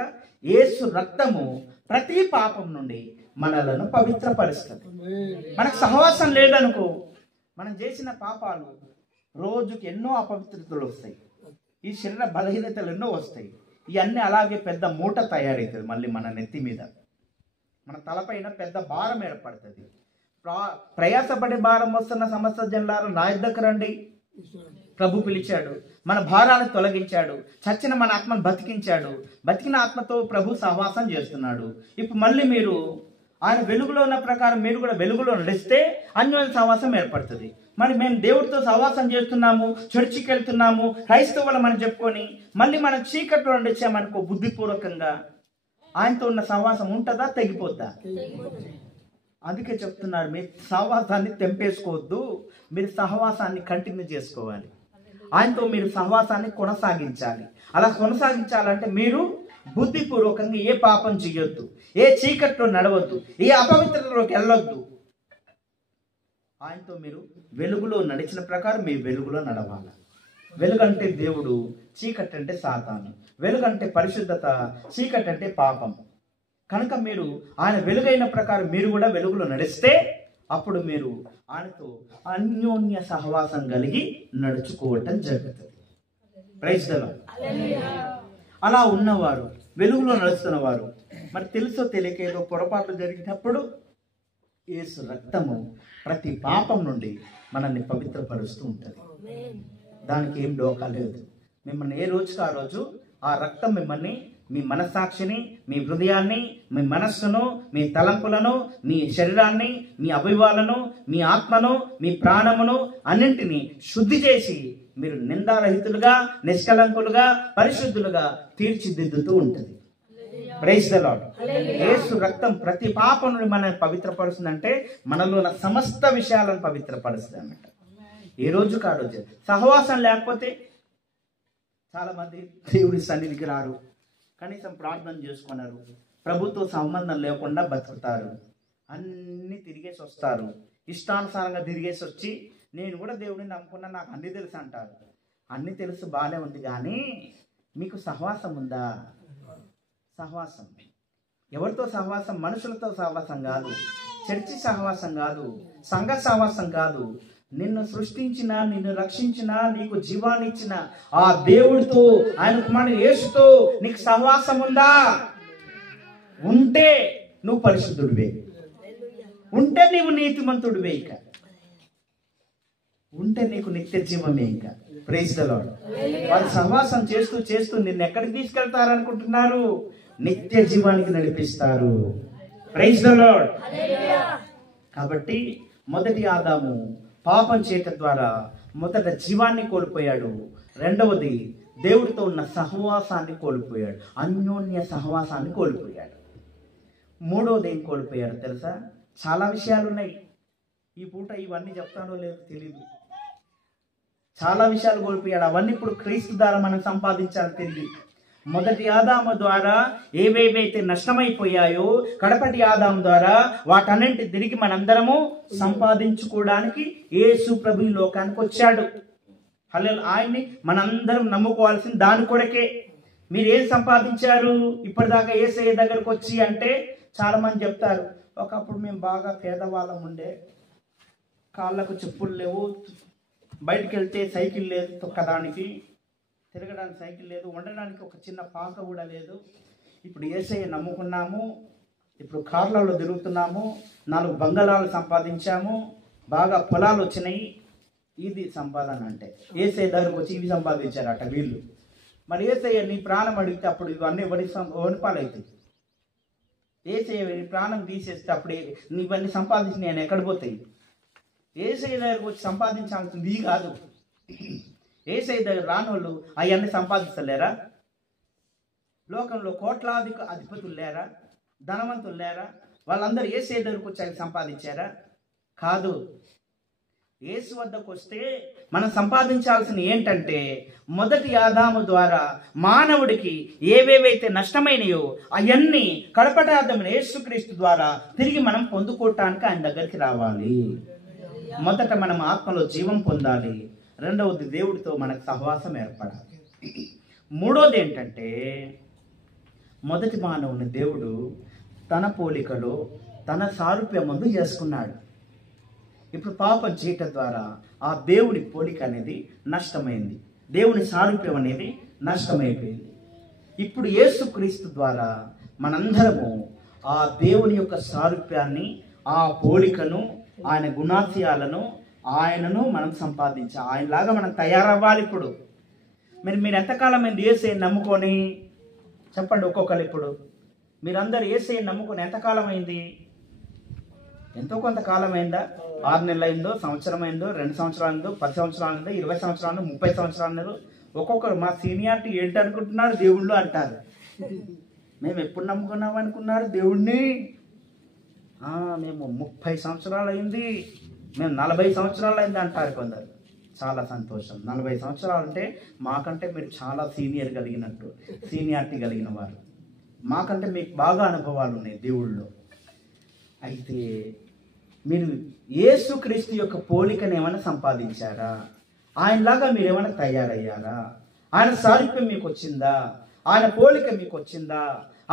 యేసు రక్తము ప్రతి పాపం నుండి మనలను పవిత్రపరుస్తుంది. మనకు సహవాసం లేదనుకో, మనం చేసిన పాపాలు రోజుకి ఎన్నో అపవిత్రతలు వస్తాయి, ఈ శరీర బలహీనతలు ఎన్నో వస్తాయి. ఇవన్నీ అలాగే పెద్ద మూట తయారవుతుంది. మళ్ళీ మన నెత్తి మీద, మన తలపైన పెద్ద భారం ఏర్పడుతుంది. ప్రయాసపడి భారం వస్తున్న సమస్త జనులారా నా యుద్ధకు రండి. ప్రభు పిలిచాడు, మన భారాలను తొలగించాడు, చచ్చిన మన ఆత్మను బతికించాడు. బతికిన ఆత్మతో ప్రభు సహవాసం చేస్తున్నాడు. ఇప్పుడు మళ్ళీ మీరు ఆయన వెలుగులో ఉన్న ప్రకారం మీరు కూడా వెలుగులో నడిస్తే అన్యోన్య సహవాసం ఏర్పడుతుంది. మరి మేము దేవుడితో సహవాసం చేస్తున్నాము, చర్చికి వెళ్తున్నాము, క్రైస్తవులం అని చెప్పుకొని మళ్ళీ మనం చీకట్లో నడిచామనుకో, బుద్ధిపూర్వకంగా ఆయనతో ఉన్న సహవాసం ఉంటుందా, తెగిపోద్దా? అందుకే చెప్తున్నారు, మీ సహవాసాన్ని తెంపేసుకోవద్దు, మీరు సహవాసాన్ని కంటిన్యూ చేసుకోవాలి. ఆయనతో మీరు సహవాసాన్ని కొనసాగించాలి. అలా కొనసాగించాలంటే మీరు బుద్ధిపూర్వకంగా ఏ పాపం చేయొద్దు, ఏ చీకట్లో నడవద్దు, ఏ అపవిత్రతలోకి వెళ్ళొద్దు. ఆయనతో మీరు వెలుగులో నడిచిన ప్రకారం మీ వెలుగులో నడవాలి. వెలుగంటే దేవుడు, చీకటి అంటే సాతాను. వెలుగంటే పరిశుద్ధత, చీకటి అంటే పాపం. కనుక మీరు ఆయన వెలుగైన ప్రకారం మీరు కూడా వెలుగులో నడిస్తే అప్పుడు మీరు ఆయనతో అన్యోన్య సహవాసం కలిగి నడుచుకోవటం జరుగుతుంది. Praise the lord. అలా ఉన్నవారు, వెలుగులో నడుస్తున్నవారు, మరి తెలుసో తెలియక ఏదో పొరపాట్లు జరిగినప్పుడు యేసు రక్తము ప్రతి పాపం నుండి మనల్ని పవిత్రపరుస్తూ ఉంటుంది. దానికి ఏం డోకా లేదు. మిమ్మల్ని ఏ రోజుకి ఆ రోజు ఆ రక్తం మిమ్మల్ని, మీ మనస్సాక్షిని, మీ హృదయాన్ని, మీ మనస్సును, మీ తలంపులను, మీ శరీరాన్ని, మీ అవయవాలను, మీ ఆత్మను, మీ ప్రాణమును అన్నింటినీ శుద్ధి చేసి మీరు నిందారహితులుగా, నిష్కలంకులుగా, పరిశుద్ధులుగా తీర్చిదిద్దుతూ ఉంటుంది. Praise the lord. యేసు రక్తం ప్రతి పాపం నుండి మనల్ని పవిత్రపరుస్తుందంటే మనలో ఉన్న సమస్త విషయాలను పవిత్రపరుస్తుంది అన్నమాట. ఏ రోజు కారోజు సహవాసం లేకపోతే చాలా మంది దేవుడి సన్నిధికి రారు, కనీసం ప్రార్థన చేసుకున్నారు, ప్రభుతో సంబంధం లేకుండా బతుకుతారు, అన్ని తిరిగేసి వస్తారు, ఇష్టానుసారంగా తిరిగేసి వచ్చి నేను కూడా దేవుడిని నమ్ముకున్నా, నాకు అన్ని తెలుసు అంటారు. అన్ని తెలుసు బాగానే ఉంది, కానీ మీకు సహవాసం ఉందా? సహవాసం ఎవరితో సహవాసం? మనుషులతో సహవాసం కాదు, చర్చి సహవాసం కాదు, సంఘ సహవాసం కాదు. నిన్ను సృష్టించిన, నిన్ను రక్షించిన, నీకు జీవాన్ని ఇచ్చిన ఆ దేవుడితో, ఆయన కుమారుడు యేసుతో నీకు సహవాసం ఉందా? ఉంటే నువ్వు పరిశుద్ధుడివే, ఉంటే నీవు నీతిమంతుడివే. ఇక ఉంటే నీకు నిత్య జీవమే. ఇంకా ప్రైజ్ ద లార్డ్. వాళ్ళు సహవాసం చేస్తూ చేస్తూ నిన్ను ఎక్కడికి తీసుకెళ్తారనుకుంటున్నారు? నిత్య జీవానికి నడిపిస్తారు. Praise the lord. కాబట్టి మొదటి ఆదాము పాపం చేయటం ద్వారా మొదట జీవాన్ని కోల్పోయాడు. రెండవది దేవుడితో ఉన్న సహవాసాన్ని కోల్పోయాడు, అన్యోన్య సహవాసాన్ని కోల్పోయాడు. మూడవది ఏం కోల్పోయాడు తెలుసా? చాలా విషయాలు ఉన్నాయి. ఈ పూట ఇవన్నీ చెప్తానో లేదో తెలియదు. చాలా విషయాలు కోల్పోయాడు. అవన్నీ ఇప్పుడు క్రీస్తు ద్వారా మనం సంపాదించాలి తిరిగి. మొదటి ఆదాము ద్వారా ఏవేవైతే నష్టమైపోయాయో కడపటి ఆదాము ద్వారా వాటన్నింటి తిరిగి మనందరము సంపాదించుకోవడానికి యేసు ప్రభు ఈ లోకానికి వచ్చాడు. హల్లెలూయా. ఆయన్ని మనందరం నమ్ముకోవాల్సింది దాని కొరకే. మీరు ఏం సంపాదించారు ఇప్పటిదాకా యేసయ్య దగ్గరకు వచ్చి అంటే? చాలా మంది చెప్తారు, ఒకప్పుడు మేము బాగా పేదవాళ్ళం ఉండే, కాళ్ళకు చెప్పులు లేవు, బయటికి వెళ్తే సైకిల్ లేదు, తొక్కడానికి తిరగడానికి సైకిల్ లేదు, ఉండడానికి ఒక చిన్న పాక కూడా లేదు. ఇప్పుడు యేసయ్య నమ్ముకున్నాము, ఇప్పుడు కార్లలో తిరుగుతున్నాము, 4 బంగళాలు సంపాదించాము, బాగా పొలాలు వచ్చినాయి. ఇది సంపాదన అంటే. యేసయ్య దగ్గరకు వచ్చి ఇవి సంపాదించారట వీళ్ళు. మరి యేసయ్య నీ ప్రాణం అడిగితే అప్పుడు ఇవన్నీ వనిపాలవుతాయి. యేసయ్య నీ ప్రాణం తీసేస్తే అప్పుడు ఇవన్నీ సంపాదించి నేను ఎక్కడ పోతాయి? యేసయ్య దగ్గరకు వచ్చి సంపాదించాల్సింది ఇది కాదు. యేసయ్య దగ్గర రానోళ్ళు అవన్నీ సంపాదిస్తలేరా? లోకంలో కోట్లాది అధిపతులు లేరా? ధనవంతులు లేరా? వాళ్ళందరూ యేసయ్య దగ్గరకు వచ్చి అవి సంపాదించారా? కాదు. యేసు వద్దకు వస్తే మనం సంపాదించాల్సిన ఏంటంటే మొదటి ఆదాము ద్వారా మానవుడికి ఏవేవైతే నష్టమైనయో అవన్నీ కడపటి ఆదాము యేసుక్రీస్తు ద్వారా తిరిగి మనం పొందుకోవటానికి ఆయన దగ్గరికి రావాలి. మొదట మనం ఆత్మలో జీవం పొందాలి. రెండవది దేవుడితో మనకు సహవాసం ఏర్పడాలి. మూడోది ఏంటంటే మొదటి మానవుని దేవుడు తన పోలికలో తన సారూప్యమందు చేసుకున్నాడు. ఇప్పుడు పాపం చేయటం ద్వారా ఆ దేవుడి పోలిక అనేది నష్టమైంది, దేవుని సారూప్యం అనేది నష్టమైపోయింది. ఇప్పుడు యేసుక్రీస్తు ద్వారా మనందరము ఆ దేవుని యొక్క సారూప్యాన్ని, ఆ పోలికను, ఆయన గుణాశయాలను, ఆయనను మనం సంపాదించాలి. ఆయనలాగా మనం తయారవ్వాలి. ఇప్పుడు మీరు ఎంతకాలం అయింది యేసయ్యని నమ్ముకొని? చెప్పండి ఒక్కొక్కరు. ఇప్పుడు మీరందరూ యేసయ్యని నమ్ముకొని ఎంతకాలం అయింది? ఎంతో కొంతకాలం అయిందా? 6 నెలలు అయిందో, సంవత్సరం అయిందో, 2 సంవత్సరాలు అయిందో, 10 సంవత్సరాలు అయిందో, 20 సంవత్సరాలు, 30 సంవత్సరాలు అయిందో? ఒక్కొక్కరు మా సీనియారిటీ ఏంటి అనుకుంటున్నారు? దేవుళ్ళు అంటారు. మేము ఎప్పుడు నమ్ముకున్నాం అనుకున్నారు దేవుణ్ణి? మేము 30 సంవత్సరాలు అయింది, మేము 40 సంవత్సరాలు అయింది అంటారు కొందరు. చాలా సంతోషం. 40 సంవత్సరాలు అంటే మాకంటే మీరు చాలా సీనియారిటీ కలిగిన వారు. మాకంటే మీకు బాగా అనుభవాలు ఉన్నాయి దేవుళ్ళు. అయితే మీరు యేసుక్రీస్తు యొక్క పోలికను ఏమైనా సంపాదించారా? ఆయనలాగా మీరు ఏమైనా తయారయ్యారా? ఆయన సారూప్యం మీకు వచ్చిందా? ఆయన పోలిక మీకు వచ్చిందా?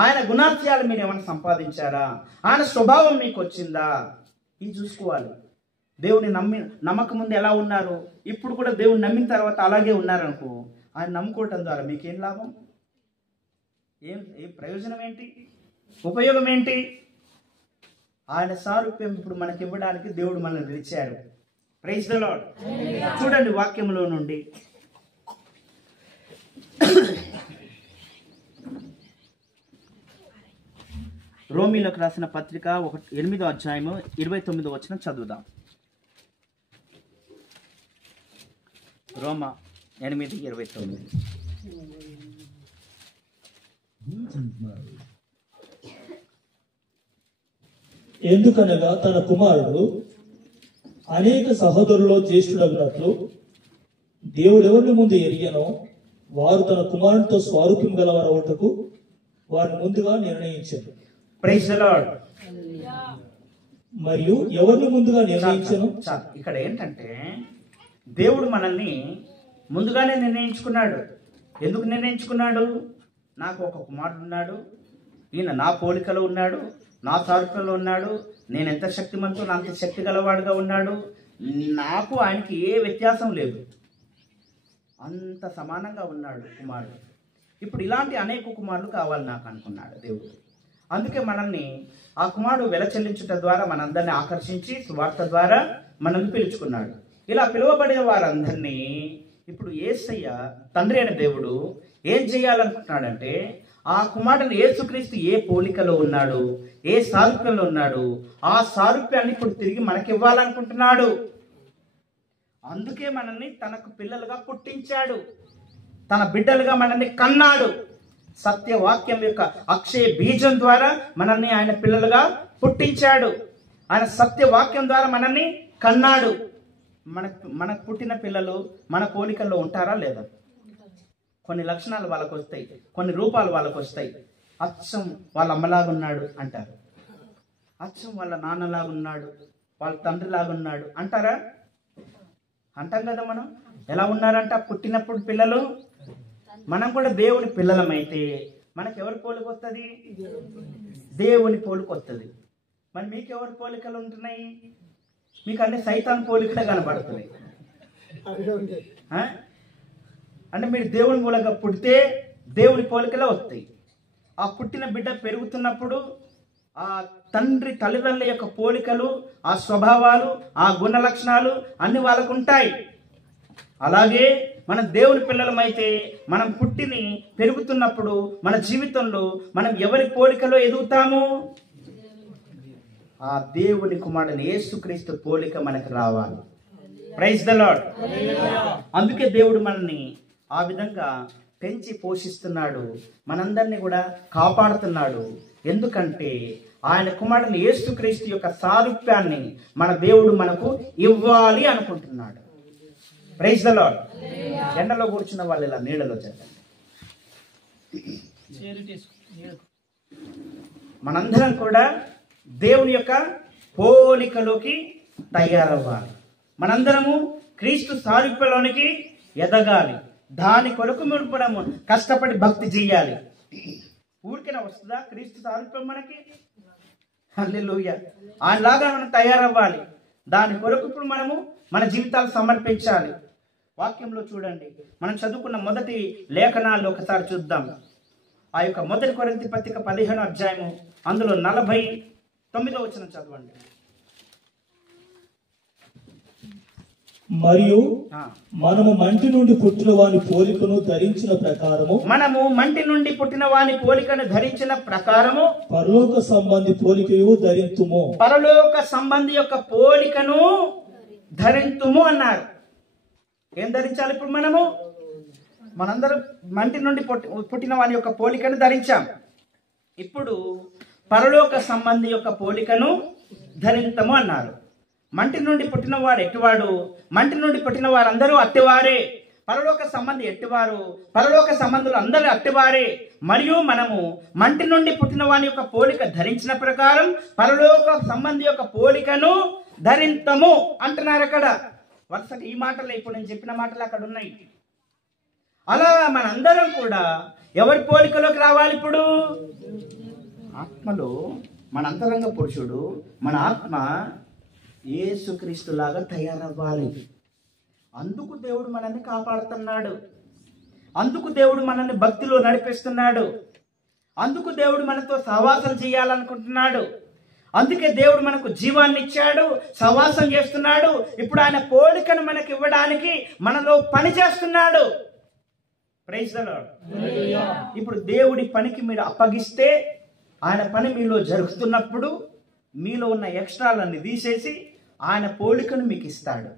ఆయన గుణాత్యాలు మీరు ఏమైనా సంపాదించారా? ఆయన స్వభావం మీకు వచ్చిందా? ఇది చూసుకోవాలి. దేవుని నమ్మక ముందు ఎలా ఉన్నారు, ఇప్పుడు కూడా దేవుని నమ్మిన తర్వాత అలాగే ఉన్నారనుకో, ఆయన నమ్ముకోవటం ద్వారా మీకేం లాభం? ఏం ప్రయోజనం ఏంటి? ఉపయోగం ఏంటి? ఆయన సారూప్యం ఇప్పుడు మనకి ఇవ్వడానికి దేవుడు మనల్ని పిలిచాడు. Praise the lord. చూడండి వాక్యంలో నుండి రోమీలకు రాసిన పత్రిక 8వ అధ్యాయము 29వ వచనం చదువుదాం. రోమా 8:29. ఎందుకనగా తన కుమారుడు అనేక సహోదరులో జ్యేష్ఠుడగినట్లు దేవుడెవరిని ముందు ఎరిగానో వారు తన కుమారుడితో స్వారూప్యం గలవారవుటకు వారిని ముందుగా నిర్ణయించారు. Praise the lord. మరియు ఎవరిని ముందుగా నిర్ణయించను? ఇక్కడ ఏంటంటే దేవుడు మనల్ని ముందుగానే నిర్ణయించుకున్నాడు. ఎందుకు నిర్ణయించుకున్నాడు? నాకు ఒక కుమారుడు ఉన్నాడు, ఈయన నా పోలికలో ఉన్నాడు, నా సారూప్యంలో ఉన్నాడు, నేను ఎంత శక్తిమంతుడు అంత శక్తి గలవాడుగా ఉన్నాడు, నాకు ఆయనకి ఏ వ్యత్యాసం లేదు, అంత సమానంగా ఉన్నాడు కుమారుడు. ఇప్పుడు ఇలాంటి అనేక కుమారులు కావాలి నాకు అనుకున్నాడు దేవుడు. అందుకే మనల్ని ఆ కుమారుడు వెల చెల్లించుట ద్వారా మనందరినీ ఆకర్షించి సువార్త ద్వారా మనల్ని పిలుచుకున్నాడు. ఇలా పిలువబడిన వారందరినీ ఇప్పుడు యేసయ్య తండ్రి అయిన దేవుడు ఏం చేయాలనుకుంటున్నాడంటే, ఆ కుమారుడు యేసుక్రీస్తు ఏ పోలికలో ఉన్నాడు, ఏ సారూప్యంలో ఉన్నాడు, ఆ సారూప్యాన్ని ఇప్పుడు తిరిగి మనకి ఇవ్వాలనుకుంటున్నాడు. అందుకే మనల్ని తనకు పిల్లలుగా పుట్టించాడు, తన బిడ్డలుగా మనల్ని కన్నాడు. సత్యవాక్యం యొక్క అక్షయ బీజం ద్వారా మనల్ని ఆయన పిల్లలుగా పుట్టించాడు. ఆయన సత్యవాక్యం ద్వారా మనల్ని కన్నాడు. మనకు పుట్టిన పిల్లలు మన పోలికల్లో ఉంటారా లేదా? కొన్ని లక్షణాలు వాళ్ళకు వస్తాయి, కొన్ని రూపాలు వాళ్ళకు వస్తాయి. అచ్చం వాళ్ళ అమ్మలాగా ఉన్నాడు అంటారు, అచ్చం వాళ్ళ నాన్నలాగా ఉన్నాడు, వాళ్ళ తండ్రిలాగా ఉన్నాడు అంటారా? అంటాం కదా. మనం ఎలా ఉన్నారంట పుట్టినప్పుడు పిల్లలు? మనం కూడా దేవుని పిల్లలమైతే మనకు ఎవరి పోలిక వస్తుంది? దేవుని పోలిక వస్తుంది. మరి మీకు ఎవరి పోలికలు ఉంటున్నాయి? మీకు అన్ని సైతాన్ పోలికలే కనబడుతున్నాయి. అంటే మీరు దేవుని మూలంగా పుడితే దేవుని పోలికలే వస్తాయి. ఆ పుట్టిన బిడ్డ పెరుగుతున్నప్పుడు ఆ తండ్రి తల్లిదండ్రుల యొక్క పోలికలు, ఆ స్వభావాలు, ఆ గుణ లక్షణాలు అన్ని వాళ్ళకు ఉంటాయి. అలాగే మనం దేవుని పిల్లలమైతే మనం పుట్టిని పెరుగుతున్నప్పుడు మన జీవితంలో మనం ఎవరి పోలికలో ఎదుగుతాము? ఆ దేవుని కుమారుని యేసుక్రీస్తు పోలిక మనకు రావాలి. Praise the lord. అందుకే దేవుడు మనల్ని ఆ విధంగా పెంచి పోషిస్తున్నాడు, మనందరినీ కూడా కాపాడుతున్నాడు. ఎందుకంటే ఆయన కుమారుని యేసుక్రీస్తు యొక్క సారూప్యాన్ని మన దేవుడు మనకు ఇవ్వాలి అనుకుంటున్నాడు. Praise the lord. ఎండలో కూర్చున్న వాళ్ళు ఇలా నీడలో చెప్పండి. మనందరం కూడా దేవుని యొక్క పోలికలోకి తయారవ్వాలి. మనందరము క్రీస్తు సారూప్యంలోనికి ఎదగాలి. దాని కొరకు మనము కష్టపడి భక్తి చేయాలి. ఊరికైనా వస్తుందా క్రీస్తు సారూప్యం మనకి? హల్లెలూయా. అలాగా మనం తయారవ్వాలి. దాని కొరకు ఇప్పుడు మనము మన జీవితాలు సమర్పించాలి. వాక్యంలో చూడండి, మనం చదువుకున్న మొదటి లేఖనాల్లో ఒకసారి చూద్దాం. ఆ యొక్క మొదటి కొరింథీ పత్రిక 15వ అధ్యాయము అందులో 49వ వచనం చదవండి. మరియు మనము మంటి నుండి పుట్టిన వాని పోలికను ధరించిన ప్రకారము పరలోక సంబంధి పోలికయు ధరింతుము. పరలోక సంబంధి యొక్క పోలికను ధరింతుము అన్నారు. ఏం ధరించాలి ఇప్పుడు? మనందరం మంటి నుండి పుట్టిన వాని యొక్క పోలికను ధరించాం. ఇప్పుడు పరలోక సంబంధి యొక్క పోలికను ధరింతము అన్నారు. మంటి నుండి పుట్టిన వాడు ఎట్టివాడు? మంటి నుండి పుట్టిన వారందరూ అట్టివారే. పరలోక సంబంధి ఎట్టివారు? పరలోక సంబంధులు అందరూ అట్టివారే. మరియు మనము మంటి నుండి పుట్టిన వాని యొక్క పోలిక ధరించిన ప్రకారం పరలోక సంబంధి యొక్క పోలికను ధరింతము అంటున్నారు. అక్కడ వరుసగా ఈ మాటలు ఇప్పుడు నేను చెప్పిన మాటలు అక్కడ ఉన్నాయి. అలా మనందరం కూడా ఎవరి పోలికలోకి రావాలి? ఇప్పుడు ఆత్మలో మన అంతరంగ పురుషుడు, మన ఆత్మ యేసుక్రీస్తులాగా తయారవ్వాలి. అందుకు దేవుడు మనల్ని కాపాడుతున్నాడు. అందుకు దేవుడు మనల్ని భక్తిలో నడిపిస్తున్నాడు. అందుకు దేవుడు మనతో సహవాసం చేయాలనుకుంటున్నాడు. అందుకే దేవుడు మనకు జీవాన్ని ఇచ్చాడు, సహవాసం చేస్తున్నాడు. ఇప్పుడు ఆయన పోలికను మనకి ఇవ్వడానికి మనలో పని చేస్తున్నాడు. Praise the lord. ఇప్పుడు దేవుడి పనికి మీరు అప్పగిస్తే ఆయన పని మీలో జరుగుతున్నప్పుడు మీలో ఉన్న ఎక్స్ట్రాలన్నీ తీసేసి ఆయన పోలికను మీకు ఇస్తాడు.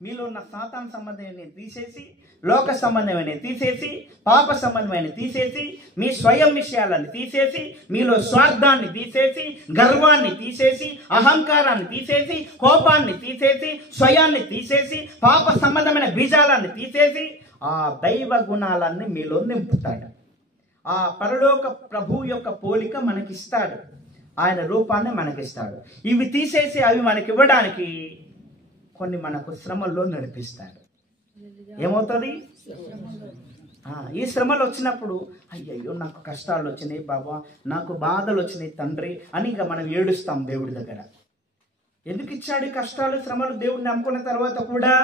మీలో ఉన్న సాతాన్ సంబంధమైన తీసేసి, లోక సంబంధమైన తీసేసి, పాప సంబంధమైన తీసేసి, మీ స్వయం విషయాలను తీసేసి, మీలో స్వార్థాన్ని తీసేసి, గర్వాన్ని తీసేసి, అహంకారాన్ని తీసేసి, కోపాన్ని తీసేసి, స్వయాన్ని తీసేసి, పాప సంబంధమైన బీజాలను తీసేసి ఆ దైవ గుణాలన్నీ మీలో నింపుతాడు. ఆ పరలోక ప్రభు యొక్క పోలిక మనకిస్తాడు. ఆయన రూపాన్ని మనకిస్తాడు. ఇవి తీసేసి అవి మనకి ఇవ్వడానికి కొన్ని మనకు శ్రమల్లో నడిపిస్తాడు. ఏమవుతుంది? ఈ శ్రమలు వచ్చినప్పుడు అయ్యయ్యో నాకు కష్టాలు వచ్చినాయి బాబా, నాకు బాధలు వచ్చినాయి తండ్రి అని ఇక మనం ఏడుస్తాం దేవుడి దగ్గర. ఎందుకు ఇచ్చాడు ఈ కష్టాలు, శ్రమలు? దేవుడిని నమ్ముకున్న తర్వాత కూడా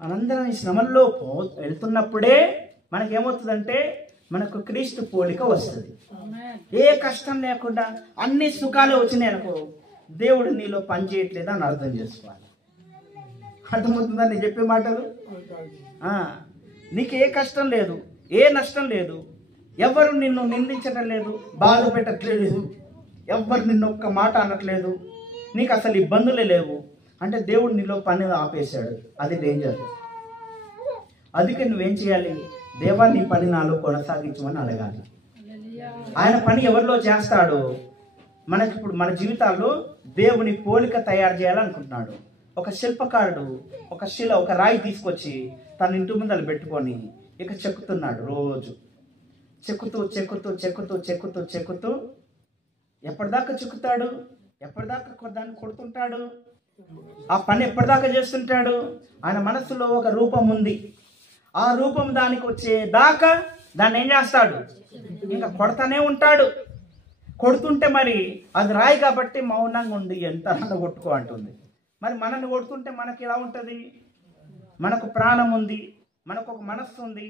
మనందరం ఈ శ్రమల్లో వెళ్తున్నప్పుడే మనకేమవుతుందంటే మనకు క్రీస్తు పోలిక వస్తుంది. ఏ కష్టం లేకుండా అన్ని సుఖాలు వచ్చినాయి అనుకో, దేవుడు నీలో పని చేయట్లేదు అని అర్థం చేసుకోవాలి. అర్థమవుతుందా నేను చెప్పే మాటలు? నీకు ఏ కష్టం లేదు, ఏ నష్టం లేదు, ఎవరు నిన్ను నిందించడం లేదు, బాధ పెట్టట్లేదు, ఎవ్వరు నిన్ను ఒక్క మాట అనట్లేదు, నీకు అసలు ఇబ్బందులే లేవు అంటే దేవుడు నీలో పని ఆపేశాడు. అది డేంజర్. అందుకే నువ్వేం చేయాలి? దేవా నీ పని నాలో కొనసాగించమని అడగాలి. ఆయన పని ఎవరిలో చేస్తాడో మనకి ఇప్పుడు మన జీవితాల్లో దేవుని పోలిక తయారు చేయాలనుకుంటున్నాడు. ఒక శిల్పకారుడు ఒక రాయి తీసుకొచ్చి తన ఇంటి ముందర పెట్టుకొని ఇక చెక్కుతున్నాడు. రోజు చెక్కుతూ చెక్కుతూ చెక్కుతూ చెక్కుతూ చెక్కుతూ ఎప్పటిదాకా చెక్కుతాడు? ఎప్పటిదాకా దాన్ని కొడుతుంటాడు? ఆ పని ఎప్పటిదాకా చేస్తుంటాడు? ఆయన మనసులో ఒక రూపం ఉంది. ఆ రూపం దానికి వచ్చే దాకా దాన్ని ఏం చేస్తాడు? ఇంకా కొడతానే ఉంటాడు. కొడుతుంటే మరి అది రాయి కాబట్టి మౌనంగా ఉండి ఎంత కొట్టుకో అంటుంది. మరి మనల్ని కొడుతుంటే మనకి ఎలా ఉంటుంది? మనకు ప్రాణం ఉంది, మనకు ఒక మనస్సు ఉంది,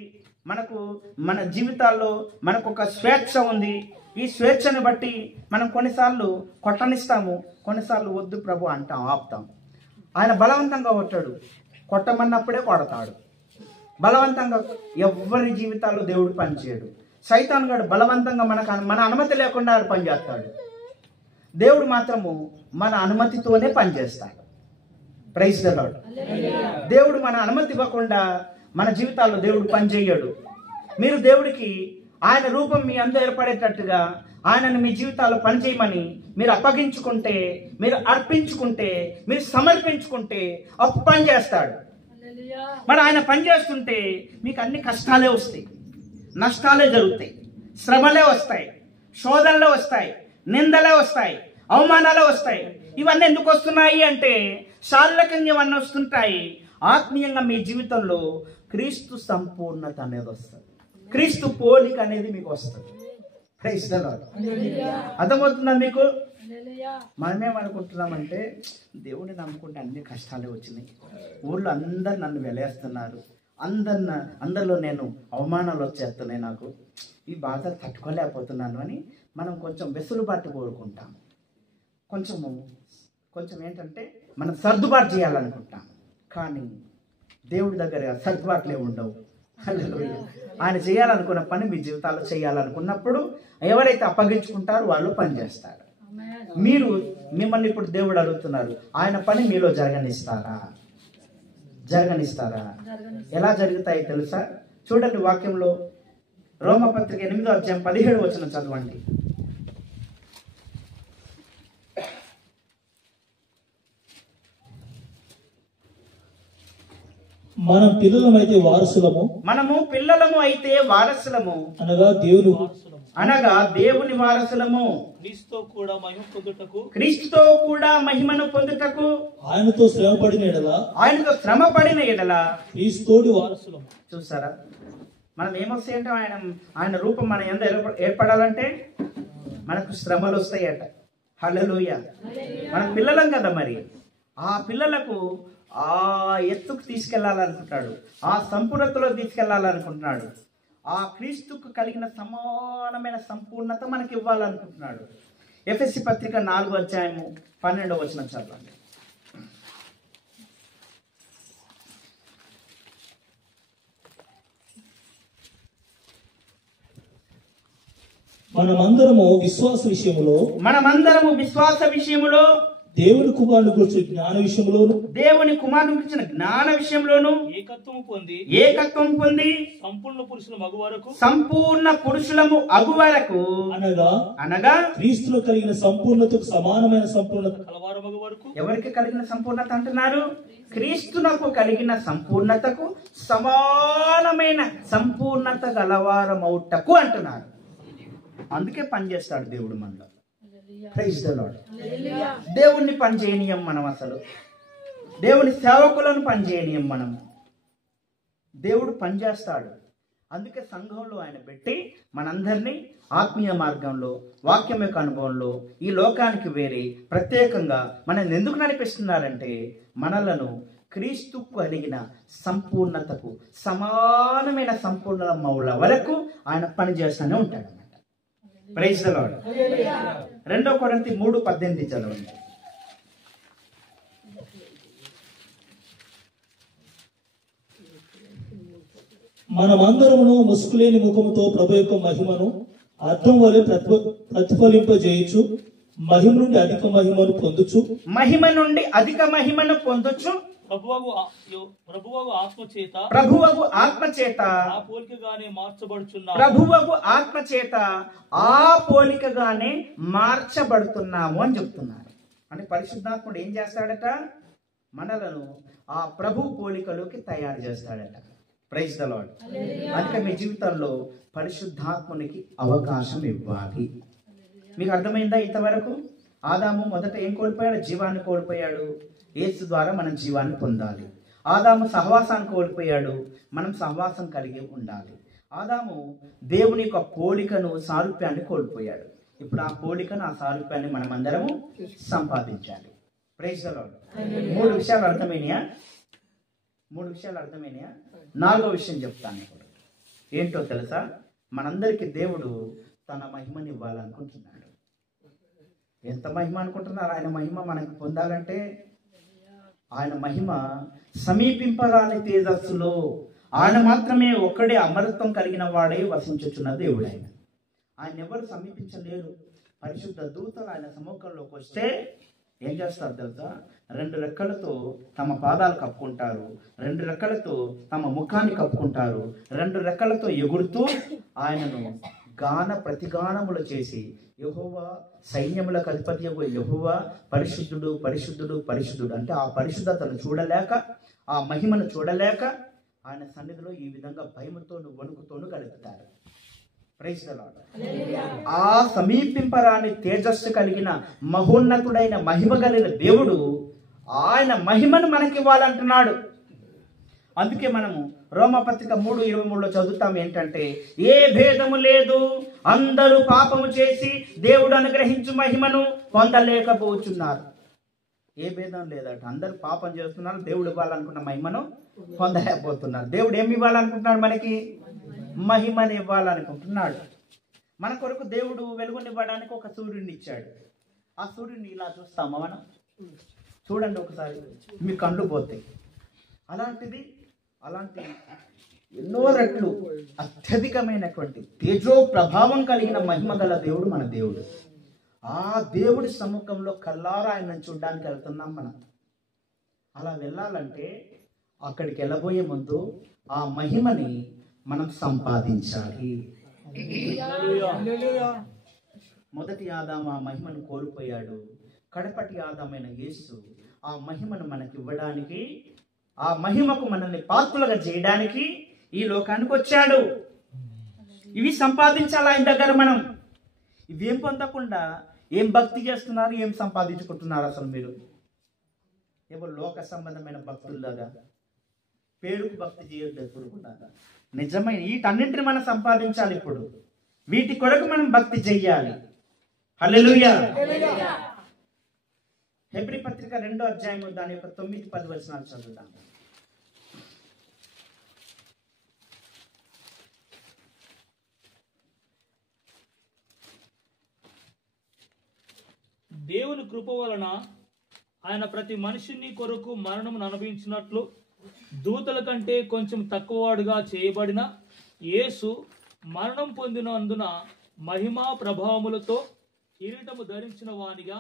మన జీవితాల్లో మనకు ఒక స్వేచ్ఛ ఉంది. ఈ స్వేచ్ఛను బట్టి మనం కొన్నిసార్లు కొట్టనిస్తాము, కొన్నిసార్లు వద్దు ప్రభు అంటాం, ఆపుతాం. ఆయన బలవంతంగా కొట్టాడు, కొట్టమన్నప్పుడే కొడతాడు. బలవంతంగా ఎవ్వరి జీవితాల్లో దేవుడు పనిచేయడు. సైతాన్ గాడు బలవంతంగా మన అనుమతి లేకుండా పనిచేస్తాడు. దేవుడు మాత్రము మన అనుమతితోనే పనిచేస్తాడు. Praise the Lord. దేవుడు మన అనుమతి ఇవ్వకుండా మన జీవితాల్లో దేవుడు పనిచేయడు. మీరు దేవుడికి ఆయన రూపం మీ అందరూ ఏర్పడేటట్టుగా ఆయనను మీ జీవితాల్లో పనిచేయమని మీరు అప్పగించుకుంటే, మీరు అర్పించుకుంటే, మీరు సమర్పించుకుంటే అప్పుడు పని చేస్తాడు. మరి ఆయన పని చేస్తుంటే మీకు అన్ని కష్టాలే వస్తాయి, నష్టాలే జరుగుతాయి, శ్రమలే వస్తాయి, శోధనలే వస్తాయి, నిందలే వస్తాయి, అవమానాలే వస్తాయి. ఇవన్నీ ఎందుకు వస్తున్నాయి అంటే శారీరకంగా ఇవన్నీ వస్తుంటాయి. ఆత్మీయంగా మీ జీవితంలో క్రీస్తు సంపూర్ణత అనేది వస్తుంది, క్రీస్తు పోలిక అనేది మీకు వస్తుంది. Praise the Lord. అర్థమవుతుందా మీకు? మనమేమనుకుంటున్నామంటే దేవుడిని నమ్ముకుంటే అన్ని కష్టాలే వచ్చినాయి, ఊళ్ళో అందరు నన్ను వెలేస్తున్నారు, అందరిలో నేను అవమానాలు వచ్చేస్తున్నాయి, నాకు ఈ బాధలు తట్టుకోలేకపోతున్నాను అని మనం కొంచెం వెసులుబాటు కోరుకుంటాం. కొంచెం ఏంటంటే మనం సర్దుబాటు చేయాలనుకుంటాం. కానీ దేవుడి దగ్గర సర్దుబాట్లే ఉండవు. హల్లెలూయా. ఆయన చేయాలనుకున్న పని మీ జీవితాల్లో చేయాలనుకున్నప్పుడు ఎవరైతే అప్పగించుకుంటారో వాళ్ళు పని చేస్తారు. మిమ్మల్ని ఇప్పుడు దేవుడు అడుగుతున్నారు, ఆయన పని మీలో జరగనిస్తారా? ఎలా జరుగుతాయి తెలుసా? చూడండి వాక్యంలో రోమపత్రిక 8వ అధ్యాయం 17వ వచనం చదవండి. మనము పిల్లలము అయితే వారసులము, అనగా దేవుని వారసులము, క్రీస్తుతో కూడా మహిమను పొందుటకు ఆయనతో శ్రమపడిన ఎడల క్రీస్తుతోటి వారసులము. చూసారా, మనం ఏమొస్తాయంటే ఆయన రూపం మన ఎంత ఏర్పడాలంటే మనకు శ్రమలు వస్తాయట. హల్లెలూయా. మన పిల్లలం కదా, మరి ఆ పిల్లలకు ఆ ఎత్తుకు తీసుకెళ్లాలనుకుంటాడు, ఆ సంపూర్ణతలో తీసుకెళ్లాలనుకుంటున్నాడు, ఆ క్రీస్తుకు కలిగిన సమానమైన సంపూర్ణత మనకి ఇవ్వాలనుకుంటున్నాడు. ఎఫెసీ పత్రిక 4వ అధ్యాయము 12వ వచనం చదవండి. మనమందరము విశ్వాస విషయములో దేవుని కుమారుని గురించి జ్ఞాన విషయంలోను ఏకత్వం పొంది సంపూర్ణ పురుషులము అగు వరకు అనగా క్రీస్తులో కలిగిన సంపూర్ణతకు సమానమైన సంపూర్ణత కలవారమగు వరకు. ఎవరికి కలిగిన సంపూర్ణత అంటున్నారు? క్రీస్తునకు కలిగిన సంపూర్ణతకు సమానమైన సంపూర్ణత గలవారమౌటకు అంటున్నారు. అందుకే పనిచేస్తాడు దేవుడు మనలో. Praise the Lord. దేవుణ్ణి పని చేయనీయం మనం, అసలు దేవుని సేవకులను పని చేయనీయం మనము. దేవుడు పనిచేస్తాడు. అందుకే సంఘంలో ఆయన పెట్టి మనందరినీ ఆత్మీయ మార్గంలో, వాక్యం యొక్క అనుభవంలో, ఈ లోకానికి వేరే ప్రత్యేకంగా మనల్ని ఎందుకు నడిపిస్తున్నారంటే మనలను క్రీస్తు కలిగిన సంపూర్ణతకు సమానమైన సంపూర్ణ మౌల వరకు ఆయన పని చేస్తూనే ఉంటాడు. Praise the lord. 2 కొరింథీ 3:18 చదవండి. మనమందరమును ముసుగులేని ముఖముతో ప్రభు యొక్క మహిమను అర్థం వలె ప్రతిఫలింపజేయచ్చు, మహిమ నుండి అధిక మహిమను పొందుచు, మహిమ నుండి అధిక మహిమను పొందొచ్చు, ప్రభువగు ఆత్మ చేత ఆ పోలికగానే మార్చబడుచున్నాము. ప్రభువగు ఆత్మ చేత ఆ పోలికగానే మార్చబడుతున్నాము అని చెప్తున్నారు. అంటే పరిశుద్ధాత్ముడు ఏం చేస్తాడట? మనలను ఆ ప్రభు పోలికలోకి తయారు చేస్తాడట. Praise the lord. అందుకే మీ జీవితంలో పరిశుద్ధాత్మునికి అవకాశం ఇవ్వాలి. మీకు అర్థమైందా? ఇంతవరకు ఆదాము మొదట ఏం కోల్పోయాడు? జీవాన్ని కోల్పోయాడు. యేసు ద్వారా మనం జీవాన్ని పొందాలి. ఆదాము సహవాసాన్ని కోల్పోయాడు, మనం సహవాసం కలిగి ఉండాలి. ఆదాము దేవుని యొక్క పోలికను, సారూప్యాన్ని కోల్పోయాడు. ఇప్పుడు ఆ పోలికను, ఆ సారూప్యాన్ని మనం అందరము సంపాదించాలి. Praise the lord. 3 విషయాలు అర్థమైనయా? 3 విషయాలు అర్థమైనయా? 4వ విషయం చెప్తాను ఇప్పుడు. ఏంటో తెలుసా? మనందరికీ దేవుడు తన మహిమని ఇవ్వాలనుకుంటున్నాడు. ఎంత మహిమ అనుకుంటున్నారు? ఆయన మహిమ మనకు పొందాలంటే ఆయన మహిమ సమీపింపరాని తేజస్సులో ఆయన మాత్రమే ఒక్కడే అమరత్వం కలిగిన వాడే వసించుచున్న దేవుడు. ఆయన ఎవరు సమీపించలేరు. పరిశుద్ధ దూతలు ఆయన సముఖంలోకి వస్తే ఏం చేస్తారు తెలుసా? 2 రెక్కలతో తమ పాదాలు కప్పుకుంటారు, 2 రెక్కలతో తమ ముఖాన్ని కప్పుకుంటారు, 2 రెక్కలతో ఎగురుతూ ఆయనను గాన ప్రతిగానములు చేసి, యెహోవా సైన్యములకు అధిపతియగు యెహోవా పరిశుద్ధుడు, పరిశుద్ధుడు, పరిశుద్ధుడు అంటే ఆ పరిశుద్ధతను చూడలేక, ఆ మహిమను చూడలేక ఆయన సన్నిధిలో ఈ విధంగా భయముతోను వణుకుతోను గడుపుతారు. Praise the lord. ఆ సమీపింపరాని తేజస్సు కలిగిన మహోన్నతుడైన మహిమ కలిగిన దేవుడు ఆయన మహిమను మనకివ్వాలంటున్నాడు. అందుకే మనము రోమపత్రిక 3:23 చదువుతాం. ఏంటంటే, ఏ భేదము లేదు, అందరూ పాపము చేసి దేవుడు అనుగ్రహించు మహిమను పొందలేకపోతున్నారు. ఏ భేదం లేదట. అందరూ పాపం చేస్తున్నారు, దేవుడు ఇవ్వాలనుకున్న మహిమను పొందలేకపోతున్నారు. దేవుడు ఏమి ఇవ్వాలనుకుంటున్నాడు? మనకి మహిమని ఇవ్వాలనుకుంటున్నాడు. మన కొరకు దేవుడు వెలుగునివ్వడానికి ఒక సూర్యుడిని ఇచ్చాడు. ఆ సూర్యుడిని ఇలా చూస్తామా మనం? చూడండి ఒకసారి, మీ కళ్ళు పోతాయి. అలాంటి ఎన్నో రెట్లు అత్యధికమైనటువంటి తేజో ప్రభావం కలిగిన మహిమ గల దేవుడు మన దేవుడు. ఆ దేవుడి సముఖంలో కల్లారా ఆయన చూడడానికి వెళ్తున్నాం మనం. అలా వెళ్ళాలంటే అక్కడికి వెళ్ళబోయే ముందు ఆ మహిమని మనం సంపాదించాలి. మొదటి ఆదాము ఆ మహిమను కోల్పోయాడు. కడపటి ఆదామైన యేసు ఆ మహిమను మనకి ఇవ్వడానికి, ఆ మహిమకు మనల్ని పాత్రలుగా చేయడానికి ఈ లోకానికి వచ్చాడు. ఇవి సంపాదించాలి ఆయన దగ్గర మనం. ఇవేం పొందకుండా ఏం భక్తి చేస్తున్నారు, ఏం సంపాదించుకుంటున్నారు? అసలు మీరు ఏవో లోక సంబంధమైన భక్తుల్లాగా పేరుకు భక్తి చేయొద్దు ఎప్పుడు కూడా. నిజమైన వీటన్నింటిని మనం సంపాదించాలి. ఇప్పుడు వీటి కొరకు మనం భక్తి చెయ్యాలి. హల్లెలూయా. హెబ్రీ పత్రిక 2వ అధ్యాయము దాని యొక్క 9-10 వచనాలు చదువుతాం. దేవుని కృప వలన ఆయన ప్రతి మనిషిని కొరకు మరణమును అనుభవించినట్లు దూతల కంటే కొంచెం తక్కువవాడుగా చేయబడిన యేసు మరణం పొందినందున మహిమా ప్రభావములతో కిరీటము ధరించిన వానిగా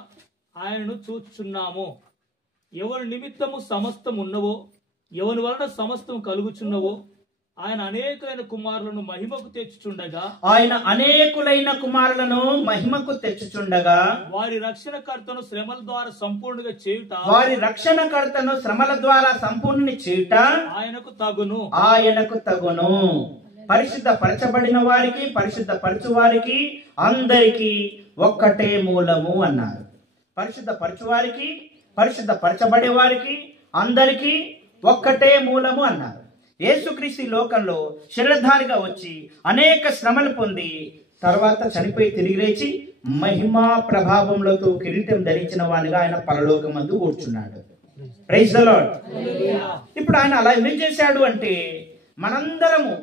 ఆయనను చూచుచున్నాము. ఎవరి నిమిత్తము సమస్తం ఉన్నవో, ఎవరి వలన సమస్తం కలుగుచున్నవో, ఆయన అనేకులైన కుమారులను మహిమకు తెచ్చుచుండగా వారి రక్షణకర్తను శ్రమల ద్వారా సంపూర్ణంగా చేయుట ఆయనకు తగును. పరిశుద్ధ పరచబడిన వారికి, పరిశుద్ధ పరచు వారికి అందరికీ ఒక్కటే మూలము అన్నారు. పరిశుద్ధ పరచు వారికి, పరిశుద్ధ పరచబడే వారికి అందరికీ ఒక్కటే మూలము అన్నారు. యేసుక్రీస్తు లోకంలో శరీరధారిగా వచ్చి అనేక శ్రమలు పొంది తర్వాత చనిపోయి తిరిగి లేచి మహిమా ప్రభావములతో కిరీటం ధరించిన వానిగా ఆయన పరలోకమందు కూర్చున్నాడు. Praise the lord. ఇప్పుడు ఆయన అలా ఏం చేశాడు అంటే, మనందరము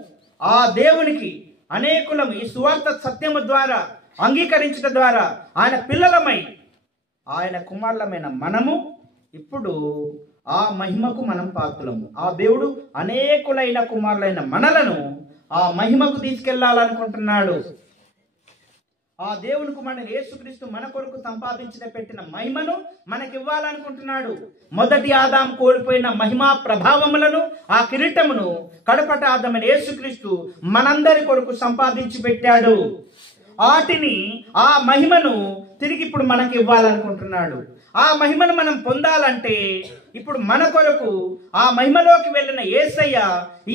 ఆ దేవునికి అనేకులం ఈ సువార్త సత్యము ద్వారా అంగీకరించడం ద్వారా ఆయన పిల్లలమై, ఆయన కుమారులమైన మనము ఇప్పుడు ఆ మహిమకు మనం పాత్రలము. ఆ దేవుడు అనేకులైన కుమారులైన మనలను ఆ మహిమకు తీసుకెళ్లాలనుకుంటున్నాడు. ఆ దేవునికి మన యేసుక్రీస్తు మన కొరకు సంపాదించిన పెట్టిన మహిమను మనకి ఇవ్వాలనుకుంటున్నాడు. మొదటి ఆదాం కోల్పోయిన మహిమా ప్రభావములను, ఆ కిరీటమును కడపట ఆదామైన యేసుక్రీస్తు మనందరి కొరకు సంపాదించి పెట్టాడు. వాటిని, ఆ మహిమను తిరిగి ఇప్పుడు మనకి ఇవ్వాలనుకుంటున్నాడు. ఆ మహిమను మనం పొందాలంటే ఇప్పుడు మన కొరకు ఆ మహిమలోకి వెళ్ళిన యేసయ్య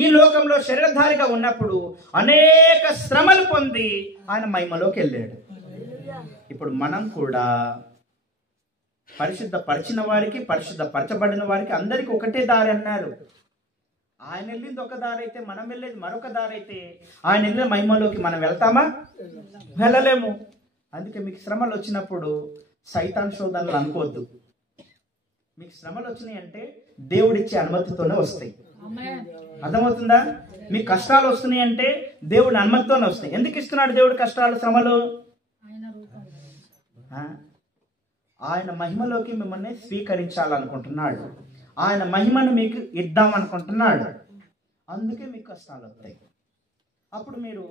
ఈ లోకంలో శరీరధారిగా ఉన్నప్పుడు అనేక శ్రమలు పొంది ఆయన మహిమలోకి వెళ్ళాడు. ఇప్పుడు మనం కూడా పరిశుద్ధపరిచిన వారికి, పరిశుద్ధపరచబడిన వారికి అందరికీ ఒకటే దారి అన్నారు. ఆయన వెళ్ళింది ఒక దారి అయితే మనం వెళ్ళేది మరొక దారి అయితే ఆయన వెళ్ళిన మహిమలోకి మనం వెళ్తామా? వెళ్ళలేము. అందుకే మీకు శ్రమలు వచ్చినప్పుడు సైతాన్ శోధనలు అనుకోవద్దు. మీకు శ్రమలు వచ్చినాయి అంటే దేవుడిచ్చే అనుమతితోనే వస్తాయి. అర్థమవుతుందా? మీకు కష్టాలు వస్తున్నాయి అంటే దేవుడి అనుమతితోనే వస్తాయి. ఎందుకు ఇస్తున్నాడు దేవుడు కష్టాలు, శ్రమలు? ఆయన మహిమలోకి మిమ్మల్ని స్వీకరించాలనుకుంటున్నాడు. ఆయన మహిమను మీకు ఇద్దాం అనుకుంటున్నాడు. అందుకే మీకు కష్టాలు వస్తాయి. అప్పుడు మీరు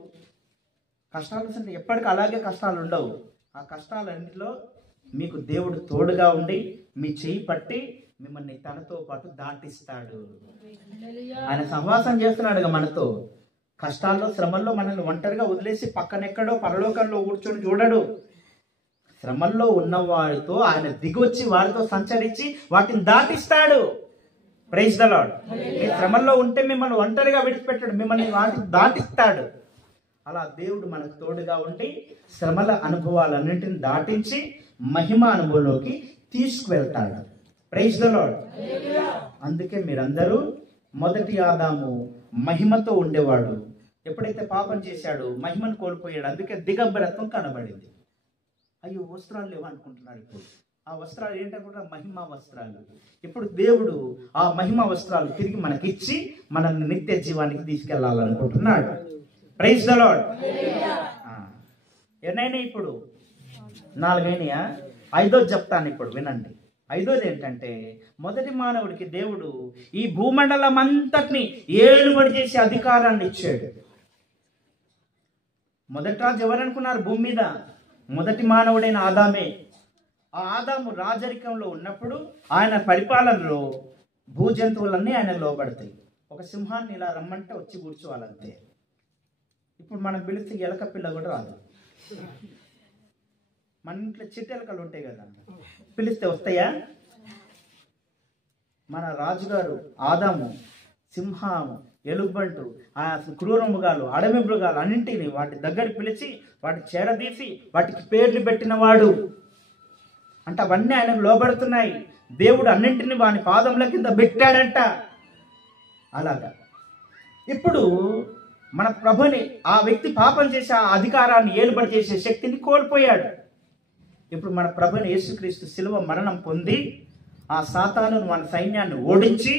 కష్టాలు వస్తుంటే ఎప్పటికీ అలాగే కష్టాలు ఉండవు. ఆ కష్టాలన్నింటిలో మీకు దేవుడు తోడుగా ఉండి మీ చేయి పట్టి మిమ్మల్ని తనతో పాటు దాటిస్తాడు. ఆయన సహవాసం చేస్తున్నాడుగా మనతో. కష్టాల్లో, శ్రమల్లో మనల్ని ఒంటరిగా వదిలేసి పక్కనెక్కడో పరలోకంలో కూర్చొని చూడడు. శ్రమల్లో ఉన్న వారితో ఆయన దిగొచ్చి వారితో సంచరించి వాటిని దాటిస్తాడు. Praise the lord. మీ శ్రమల్లో ఉంటే మిమ్మల్ని ఒంటరిగా విడిచిపెట్టాడు, మిమ్మల్ని వాటిని దాటిస్తాడు. అలా దేవుడు మనకు తోడుగా ఉండి శ్రమల అనుభవాలన్నింటిని దాటించి మహిమ అనుభవంలోకి తీసుకువెళ్తాడు. Praise the lord. అందుకే మీరందరూ, మొదటి ఆదాము మహిమతో ఉండేవాడు. ఎప్పుడైతే పాపం చేశాడో మహిమను కోల్పోయాడు. అందుకే దిగంబరత్వం కనబడింది. అయ్యో వస్త్రాలు లేవు అనుకుంటున్నారు. ఇప్పుడు ఆ వస్త్రాలు ఏంటనుకుంటారు? మహిమా వస్త్రాలు. ఇప్పుడు దేవుడు ఆ మహిమా వస్త్రాలు తిరిగి మనకిచ్చి మనల్ని నిత్య జీవానికి తీసుకెళ్లాలనుకుంటున్నాడు. Praise the lord. ఎన్నైనా ఇప్పుడు 4 అయినాయా? 5వ చెప్తాను ఇప్పుడు, వినండి. 5వది ఏంటంటే, మొదటి మానవుడికి దేవుడు ఈ భూమండలం అంతటిని ఏలుబడి చేసే అధికారాన్ని ఇచ్చాడు. మొదటి రాజు ఎవరనుకున్నారు భూమి మీద? మొదటి మానవుడైన ఆదామే. ఆ ఆదాము రాజరికంలో ఉన్నప్పుడు ఆయన పరిపాలనలో భూజంతువులన్నీ ఆయన లోబడతాయి. ఒక సింహాన్ని ఇలా రమ్మంటే వచ్చి కూర్చోవాలంతే. ఇప్పుడు మనం పిలిస్తే ఎలక పిల్ల కూడా రాదు. మన ఇంట్లో చిట్టెలకలు ఉంటాయి కదా, పిలిస్తే వస్తాయా? మన రాజుగారు ఆదాము సింహము, ఎలుగుబంటు, ఆ క్రూర మృగాలు, అడవి మృగాలు అన్నింటినీ వాటి దగ్గర పిలిచి వాటి చేరదీసి వాటికి పేర్లు పెట్టినవాడు. అంటే అవన్నీ ఆయనకు లోబడుతున్నాయి. దేవుడు అన్నింటినీ వాని పాదముల కింద పెట్టాడంట. అలాగా ఇప్పుడు మన ప్రభుని, ఆ వ్యక్తి పాపం చేసే ఆ అధికారాన్ని, ఏలుబడి చేసే శక్తిని కోల్పోయాడు. ఇప్పుడు మన ప్రభుని యేసుక్రీస్తు శిలువ మరణం పొంది ఆ సాతాను మన సైన్యాన్ని ఓడించి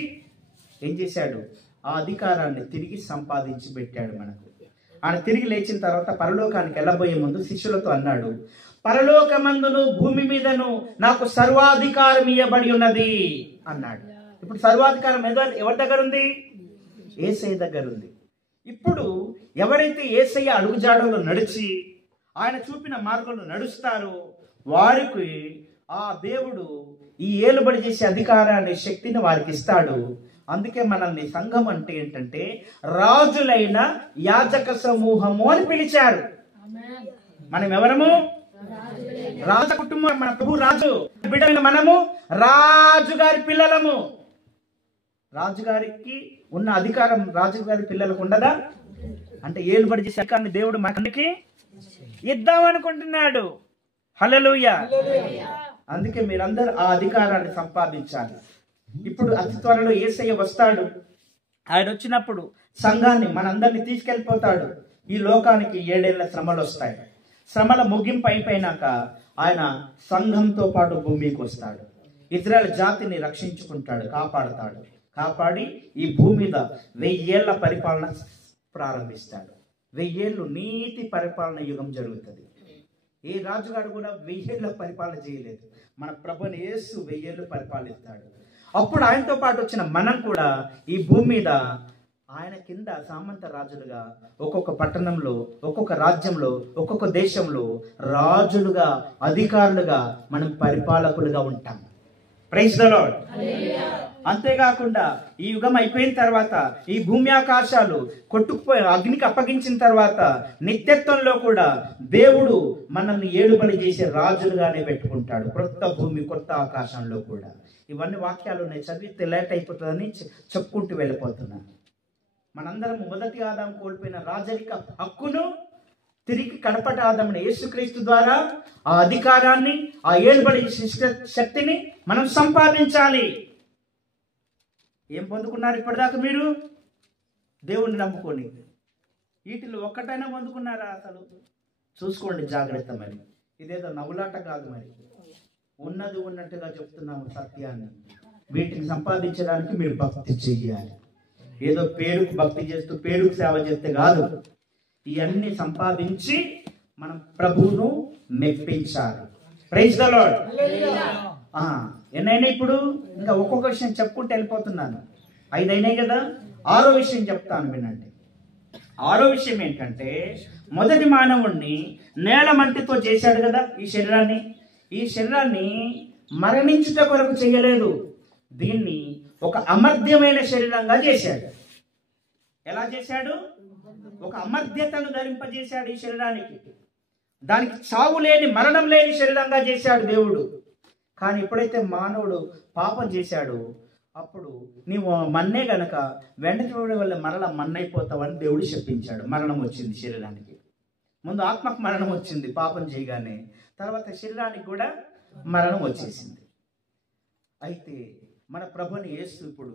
ఏం చేశాడు? ఆ అధికారాన్ని తిరిగి సంపాదించి పెట్టాడు మనకు. ఆయన తిరిగి లేచిన తర్వాత పరలోకానికి వెళ్ళబోయే ముందు శిష్యులతో అన్నాడు, పరలోకమందును భూమి మీదను నాకు సర్వాధికారం ఇవ్వబడి ఉన్నది అన్నాడు. ఇప్పుడు సర్వాధికారం ఎవరి దగ్గర ఉంది? యేసయ్య దగ్గర ఉంది. ఇప్పుడు ఎవరైతే యేసయ్య అడుగుజాడలో నడిచి ఆయన చూపిన మార్గంలో నడుస్తారో వారికి ఆ దేవుడు ఈ ఏలుబడి చేసే అధికారాన్ని, శక్తిని వారికి ఇస్తాడు. అందుకే మనల్ని సంఘం అంటే ఏంటంటే రాజులైన యాజక సమూహము అని పిలిచారు. మనం ఎవరము? రాజ కుటుంబం. మన ప్రభు రాజు బిడ్డలైన మనము రాజుగారి పిల్లలము. రాజుగారికి ఉన్న అధికారం రాజుగారి పిల్లలకు ఉండదా? అంటే ఏలుబడి చేసే అధికారాన్ని దేవుడు మనకి ఇద్దామనుకుంటున్నాడు. హల్లెలూయా. అందుకే మీరందరూ ఆ అధికారాన్ని సంపాదించాలి. ఇప్పుడు అతి త్వరలో యేసయ్య వస్తాడు. ఆయన వచ్చినప్పుడు సంఘాన్ని, మనందరినీ తీసుకెళ్ళిపోతాడు. ఈ లోకానికి 7 ఏళ్ల శ్రమలు వస్తాయి. శ్రమల ముగింపు అయిపోయినాక ఆయన సంఘంతో పాటు భూమికి వస్తాడు. ఇజ్రాయెల్ జాతిని రక్షించుకుంటాడు, కాపాడుతాడు. కాపాడి ఈ భూమి మీద 1000 ఏళ్ల పరిపాలన ప్రారంభిస్తాడు. 1000 ఏళ్ళు నీతి పరిపాలన యుగం జరుగుతుంది. ఏ రాజుగారు కూడా 1000 ఏళ్ల పరిపాలన చేయలేదు. మన ప్రభుని యేసు 1000 ఏళ్ళు పరిపాలిస్తాడు. అప్పుడు ఆయనతో పాటు వచ్చిన మనం కూడా ఈ భూమి మీద ఆయన కింద సామంత రాజులుగా ఒక్కొక్క పట్టణంలో, ఒక్కొక్క రాజ్యంలో, ఒక్కొక్క దేశంలో రాజులుగా, అధికారులుగా, మనం పరిపాలకులుగా ఉంటాం. Praise the Lord. అంతేకాకుండా ఈ యుగం అయిపోయిన తర్వాత, ఈ భూమి ఆకాశాలు కొట్టుకుపోయి అగ్నికి అప్పగించిన తర్వాత, నిత్యత్వంలో కూడా దేవుడు మనల్ని ఏలుబడి చేసే రాజులుగానే పెట్టుకుంటాడు. కొత్త భూమి, కొత్త ఆకాశంలో కూడా. ఇవన్నీ వాక్యాలు ఉన్నాయి, చదివితే లేట్ అయిపోతుందని చెప్పుకుంటూ వెళ్ళిపోతున్నాను. మనందరం మొదటి ఆదాము కోల్పోయిన రాజరిక హక్కును తిరిగి కడపటి ఆదాముని యేసుక్రీస్తు ద్వారా ఆ అధికారాన్ని, ఆ ఏలుబడి శక్తిని మనం సంపాదించాలి. ఏం పొందుకున్నారు ఇప్పటిదాకా మీరు? దేవుణ్ణి నమ్ముకొని. వీటిలో ఒక్కటైనా పొందుకున్నారా? అసలు చూసుకోండి జాగ్రత్త. మరి ఇదేదో నవ్వులాట కాదు, మరి ఉన్నది ఉన్నట్టుగా చెప్తున్నాము సత్యాన్ని. వీటిని సంపాదించడానికి మీరు భక్తి చెయ్యాలి. ఏదో పేరుకు భక్తి చేస్తూ, పేరుకు సేవ చేస్తే కాదు. ఇవన్నీ సంపాదించి మనం ప్రభువును మెప్పించాలి. Praise the lord. ఎన్నైనా ఇప్పుడు ఇంకా ఒక్కొక్క విషయం చెప్పుకుంటూ వెళ్ళిపోతున్నాను. 5 అయినాయి కదా. 6వ విషయం చెప్తాను, వినండి. 6వ విషయం ఏంటంటే, మొదటి మానవుణ్ణి నేల మంటితో చేశాడు కదా ఈ శరీరాన్ని. ఈ శరీరాన్ని మరణించుట కొరకు చేయలేదు, దీన్ని ఒక అమర్ధ్యమైన శరీరంగా చేశాడు. ఎలా చేశాడు? ఒక అమర్ధ్యతను ధరింపజేశాడు ఈ శరీరానికి. దానికి చావు లేని, మరణం లేని శరీరంగా చేశాడు దేవుడు. కానీ ఎప్పుడైతే మానవుడు పాపం చేశాడు, అప్పుడు నీవు మన్నే గనక వెంటనే వల్ల మరల మన్నైపోతావని దేవుడు చెప్పించాడు. మరణం వచ్చింది శరీరానికి. ముందు ఆత్మకు మరణం వచ్చింది పాపం చేయగానే, తర్వాత శరీరానికి కూడా మరణం వచ్చేసింది. అయితే మన ప్రభుని యేసు ఇప్పుడు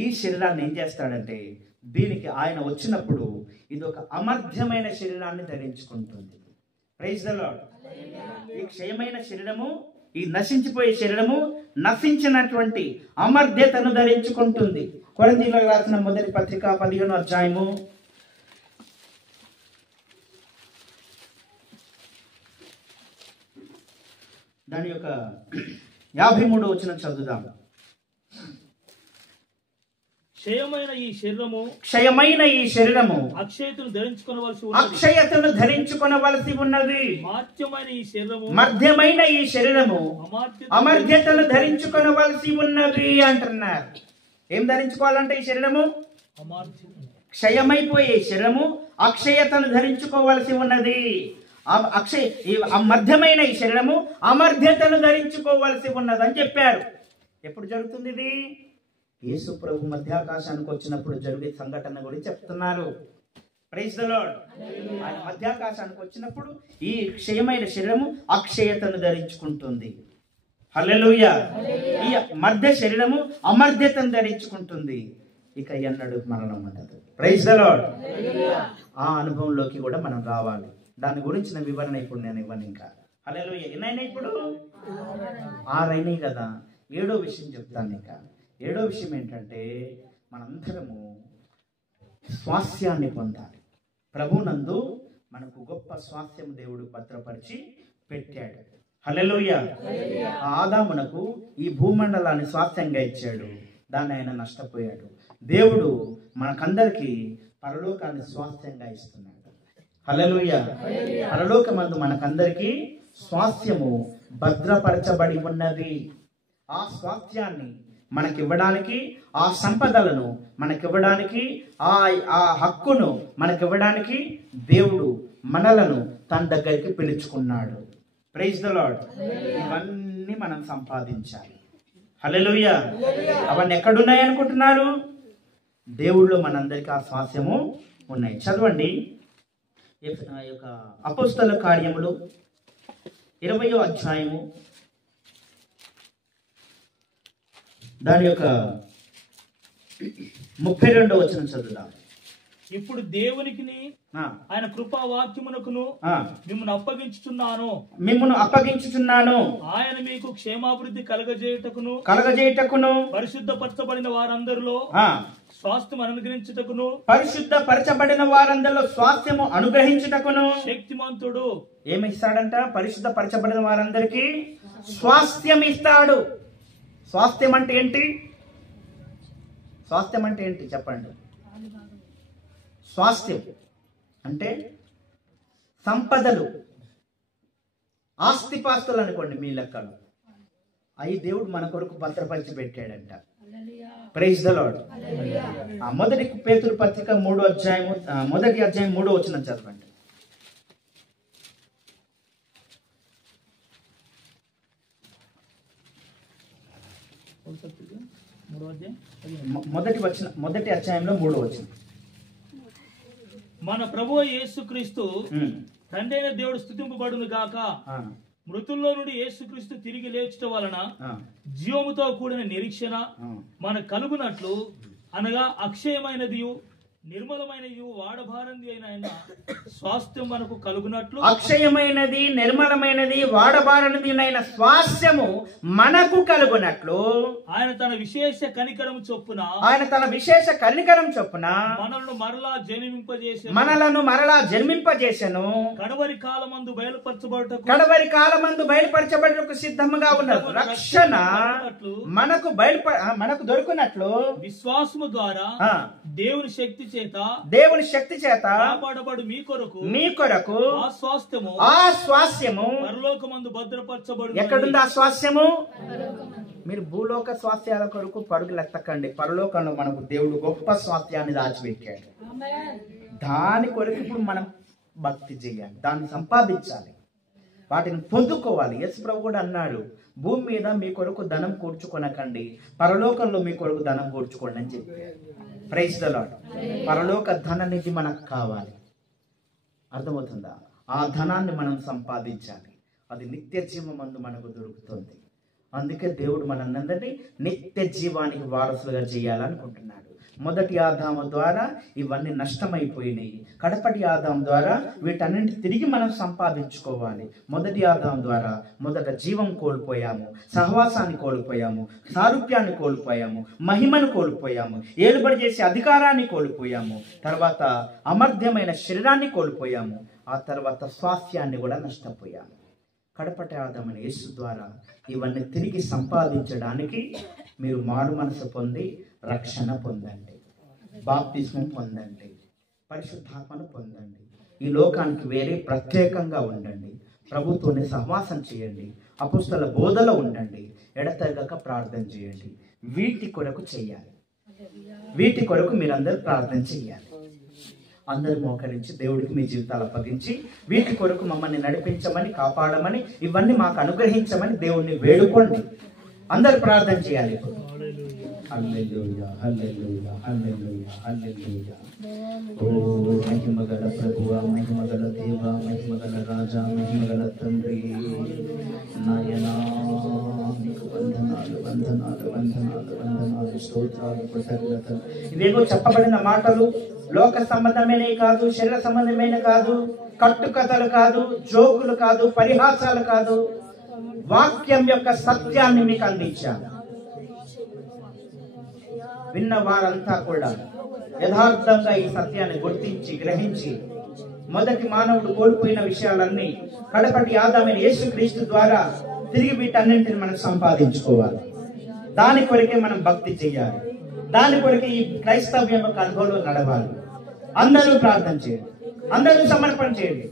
ఈ శరీరాన్ని ఏం చేస్తాడంటే, దీనికి ఆయన వచ్చినప్పుడు ఇది ఒక అమర్ధ్యమైన శరీరాన్ని ధరించుకుంటుంది. Praise the lord. ఈ క్షయమైన శరీరము, ఈ నశించిపోయే శరీరము నశించినటువంటి అమర్ధ్యతను ధరించుకుంటుంది. కొరింథీయులకు రాసిన మొదటి పత్రిక 15వ అధ్యాయము దాని యొక్క 53వ వచనం చదువుదాం. క్షయమైన ఈ శరీరము అక్షయతను ధరించుకొనవలసి ఉన్నది. మధ్యమైన ఈ శరీరము అమర్ధ్యతను ధరించుకొనవలసి ఉన్నది అంటున్నారు. ఏం ధరించుకోవాలంటే ఈ శరీరము? క్షయమైపోయే శరీరము అక్షయతను ధరించుకోవలసి ఉన్నది. మధ్యమైన ఈ శరీరము అమర్ధ్యతను ధరించుకోవలసి ఉన్నది అని చెప్పారు. ఎప్పుడు జరుగుతుంది ఇది? యేసు ప్రభు మధ్యాకాశానికి వచ్చినప్పుడు జరిగే సంఘటన గురించి చెప్తున్నారు. Praise the Lord. ఆయన మధ్యాకాశానికి వచ్చినప్పుడు ఈ క్షయమైన శరీరము అక్షయతను ధరించుకుంటుంది. హల్లెలూయా. ఈ మధ్య శరీరము అమర్ధ్యతను ధరించుకుంటుంది. ఇక ఎన్నడూ మరణం ఉండదు. Praise the Lord. ఆ అనుభవంలోకి కూడా మనం రావాలి. దాని గురించిన వివరణ ఇప్పుడు నేను ఇవ్వను. ఇంకా హల్లెలూయా. ఎన్నైనా ఇప్పుడు 6 అయినాయి కదా. 7వ విషయం చెప్తాను. ఇంకా 7వ విషయం ఏంటంటే, మనందరము స్వాస్థ్యాన్ని పొందాలి. ప్రభునందు మనకు గొప్ప స్వాస్థ్యం దేవుడు భద్రపరిచి పెట్టాడు. హల్లెలూయా. ఆదామునకు ఈ భూమండలాన్ని స్వాస్థ్యంగా ఇచ్చాడు, దాన్ని ఆయన నష్టపోయాడు. దేవుడు మనకందరికి పరలోకాన్ని స్వాస్థ్యంగా ఇస్తున్నాడు. హల్లెలూయా. పరలోకమందు మనకందరికి స్వాస్థ్యము భద్రపరచబడి ఉన్నది. ఆ స్వాస్థ్యాన్ని మనకివ్వడానికి, ఆ సంపదలను మనకివ్వడానికి, ఆ హక్కును మనకివ్వడానికి దేవుడు మనలను తన దగ్గరికి పిలుచుకున్నాడు. Praise the lord. ఇవన్నీ మనం సంపాదించాలి. హల్లెలూయా. అవన్నీ ఎక్కడున్నాయి అనుకుంటున్నారు? దేవుళ్ళు మనందరికీ ఆ స్వాస్థ్యము ఉన్నాయి. చదవండి. అపోస్తల కార్యములు 20వ అధ్యాయము దాని యొక్క 32వ వచనం చదువుదాం. ఇప్పుడు దేవునికి ఆయన కృపా వాక్యమునకును మిమ్మల్ని అప్పగించుచున్నాను. ఆయన మీకు క్షేమాభివృద్ధి కలగజేయుటకును పరిశుద్ధపరచబడిన వారందరిలో స్వాస్థ్యం అనుగ్రహించుటకును శక్తిమంతుడు. ఏమి ఇస్తాడంట? పరిశుద్ధపరచబడిన వారందరికీ స్వాస్థ్యం ఇస్తాడు. స్వాస్థ్యం అంటే ఏంటి? స్వాస్థ్యం అంటే ఏంటి చెప్పండి? స్వాస్థ్యం అంటే సంపదలు, ఆస్తిపాస్తులు అనుకోండి మీ లెక్కలు. అవి దేవుడు మన కొరకు భద్రపరిచి పెట్టాడంట. Praise the lord. మొదటి పేతురు పత్రిక 3వ అధ్యాయము, మొదటి అధ్యాయం 3వ వచనం చదవండి. మొదటి అధ్యాయంలో 3వ వచనం. మన ప్రభువు యేసుక్రీస్తు తండ్రి అయిన దేవుడు స్తుతింపబడును గాక. మృతుల్లో నుండి యేసుక్రీస్తు తిరిగి లేచుట వలన జీవముతో కూడిన నిరీక్షణ మన కలుగునట్లు, అనగా అక్షయమైనది నిర్మలమైనది వాడబారంది అయిన స్వాస్థ్యం మనకు కలుగునట్లు. అక్షయమైనది, నిర్మలమైనది, వాడబారనిది అయిన స్వాస్థ్యము మనకు కలుగునట్లు ఆయన తన విశేష కనికరం చొప్పున మనలను మరలా జన్మింపజేసెను. కడవరి కాలమందు బయలుపరచబడుటకు సిద్ధముగా ఉన్నది. రక్షణ మనకు దొరుకునట్లు విశ్వాసము ద్వారా దేవుని శక్తి చేత కాపాడబడు మీ కొరకు ఆ స్వాస్థ్యము పరలోకమందు భద్రపరచబడు. ఎక్కడుంది ఆ స్వాస్థ్యము? మీరు భూలోక స్వాస్థ్యాల కొరకు పరుగులు ఎత్తకండి. పరలోకంలో మనకు దేవుడు గొప్ప స్వాస్థ్యాన్ని దాచిపెట్టాడు. దాని కొరకు ఇప్పుడు మనం భక్తి చేయాలి, దాన్ని సంపాదించాలి, వాటిని పొందుకోవాలి. యేసు ప్రభు కూడా అన్నాడు, భూమి మీద మీ కొరకు ధనం కూర్చుకొనకండి, పరలోకంలో మీ కొరకు ధనం కూర్చుకోండి అని చెప్పారు. Praise the Lord. పరలోక ధన నిధి మనకు కావాలి. అర్థమవుతుందా? ఆ ధనాన్ని మనం సంపాదించాలి. అది నిత్య జీవమందు మనకు దొరుకుతుంది. అందుకే దేవుడు మనందరినీ నిత్య జీవానికి వారసులుగా చేయాలనుకుంటున్నాడు. మొదటి ఆదాము ద్వారా ఇవన్నీ నష్టమైపోయినాయి. కడపటి ఆదాము ద్వారా వీటన్నింటి తిరిగి మనం సంపాదించుకోవాలి. మొదటి ఆదాము ద్వారా మొదట జీవం కోల్పోయాము, సహవాసాన్ని కోల్పోయాము, సారూప్యాన్ని కోల్పోయాము, మహిమను కోల్పోయాము, ఏలుబడి చేసే అధికారాన్ని కోల్పోయాము, తర్వాత అమర్ధ్యమైన శరీరాన్ని కోల్పోయాము, ఆ తర్వాత స్వాస్థ్యాన్ని కూడా నష్టపోయాము. కడపటి ఆదాముని యేసు ద్వారా ఇవన్నీ తిరిగి సంపాదించడానికి మీరు మారు మనసు పొంది రక్షణ పొందండి, బాప్తిస్మం పొందండి, పరిశుద్ధాత్మను పొందండి. ఈ లోకానికి వేరే ప్రత్యేకంగా ఉండండి, ప్రభుత్వాన్ని సహవాసం చేయండి, అపుస్తల బోధలో ఉండండి, ఎడతెగక ప్రార్థన చేయండి. వీటి కొరకు చెయ్యాలి, వీటి కొరకు మీరందరూ ప్రార్థన చెయ్యాలి. అందరూ మోకరించి దేవుడికి మీ జీవితాలు అప్పగించి వీటి కొరకు మమ్మల్ని నడిపించమని, కాపాడమని, ఇవన్నీ మాకు అనుగ్రహించమని దేవుణ్ణి వేడుకోండి. అందరు ప్రార్థన చేయాలి. హల్లెలూయా, హల్లెలూయా, హల్లెలూయా, హల్లెలూయా. ఓ మహిమగల ప్రభువా, మహిమగల దేవా, మహిమగల రాజా, మహిమగల తండ్రి, నాయనా నీకు వందనాలు, వందనాలు, వందనాలు, వందనాలు, స్తోత్రాలు, కృతజ్ఞతలు. ఇవేగో చెప్పబడిన మాటలు లోక సంబంధమైనవి కాదు, శరీర సంబంధమైన కాదు, కట్టుకథలు కాదు, జోకులు కాదు, పరిహాసాలు కాదు. వాక్యం యొక్క సత్యాన్ని మీకు అందించాను. విన్న వారంతా కూడా యథార్థంగా ఈ సత్యాన్ని గుర్తించి గ్రహించి మొదటి మానవుడు కోల్పోయిన విషయాలన్నీ కడపటి ఆదామైన యేసుక్రీస్తు ద్వారా తిరిగి వీటన్నింటిని మనం సంపాదించుకోవాలి. దాని కొరకే మనం భక్తి చేయాలి, దాని కొరకే ఈ క్రైస్తవ్యం యొక్క అనుభవంలో నడవాలి. అందరూ ప్రార్థన చేయండి, అందరూ సమర్పణ చేయండి.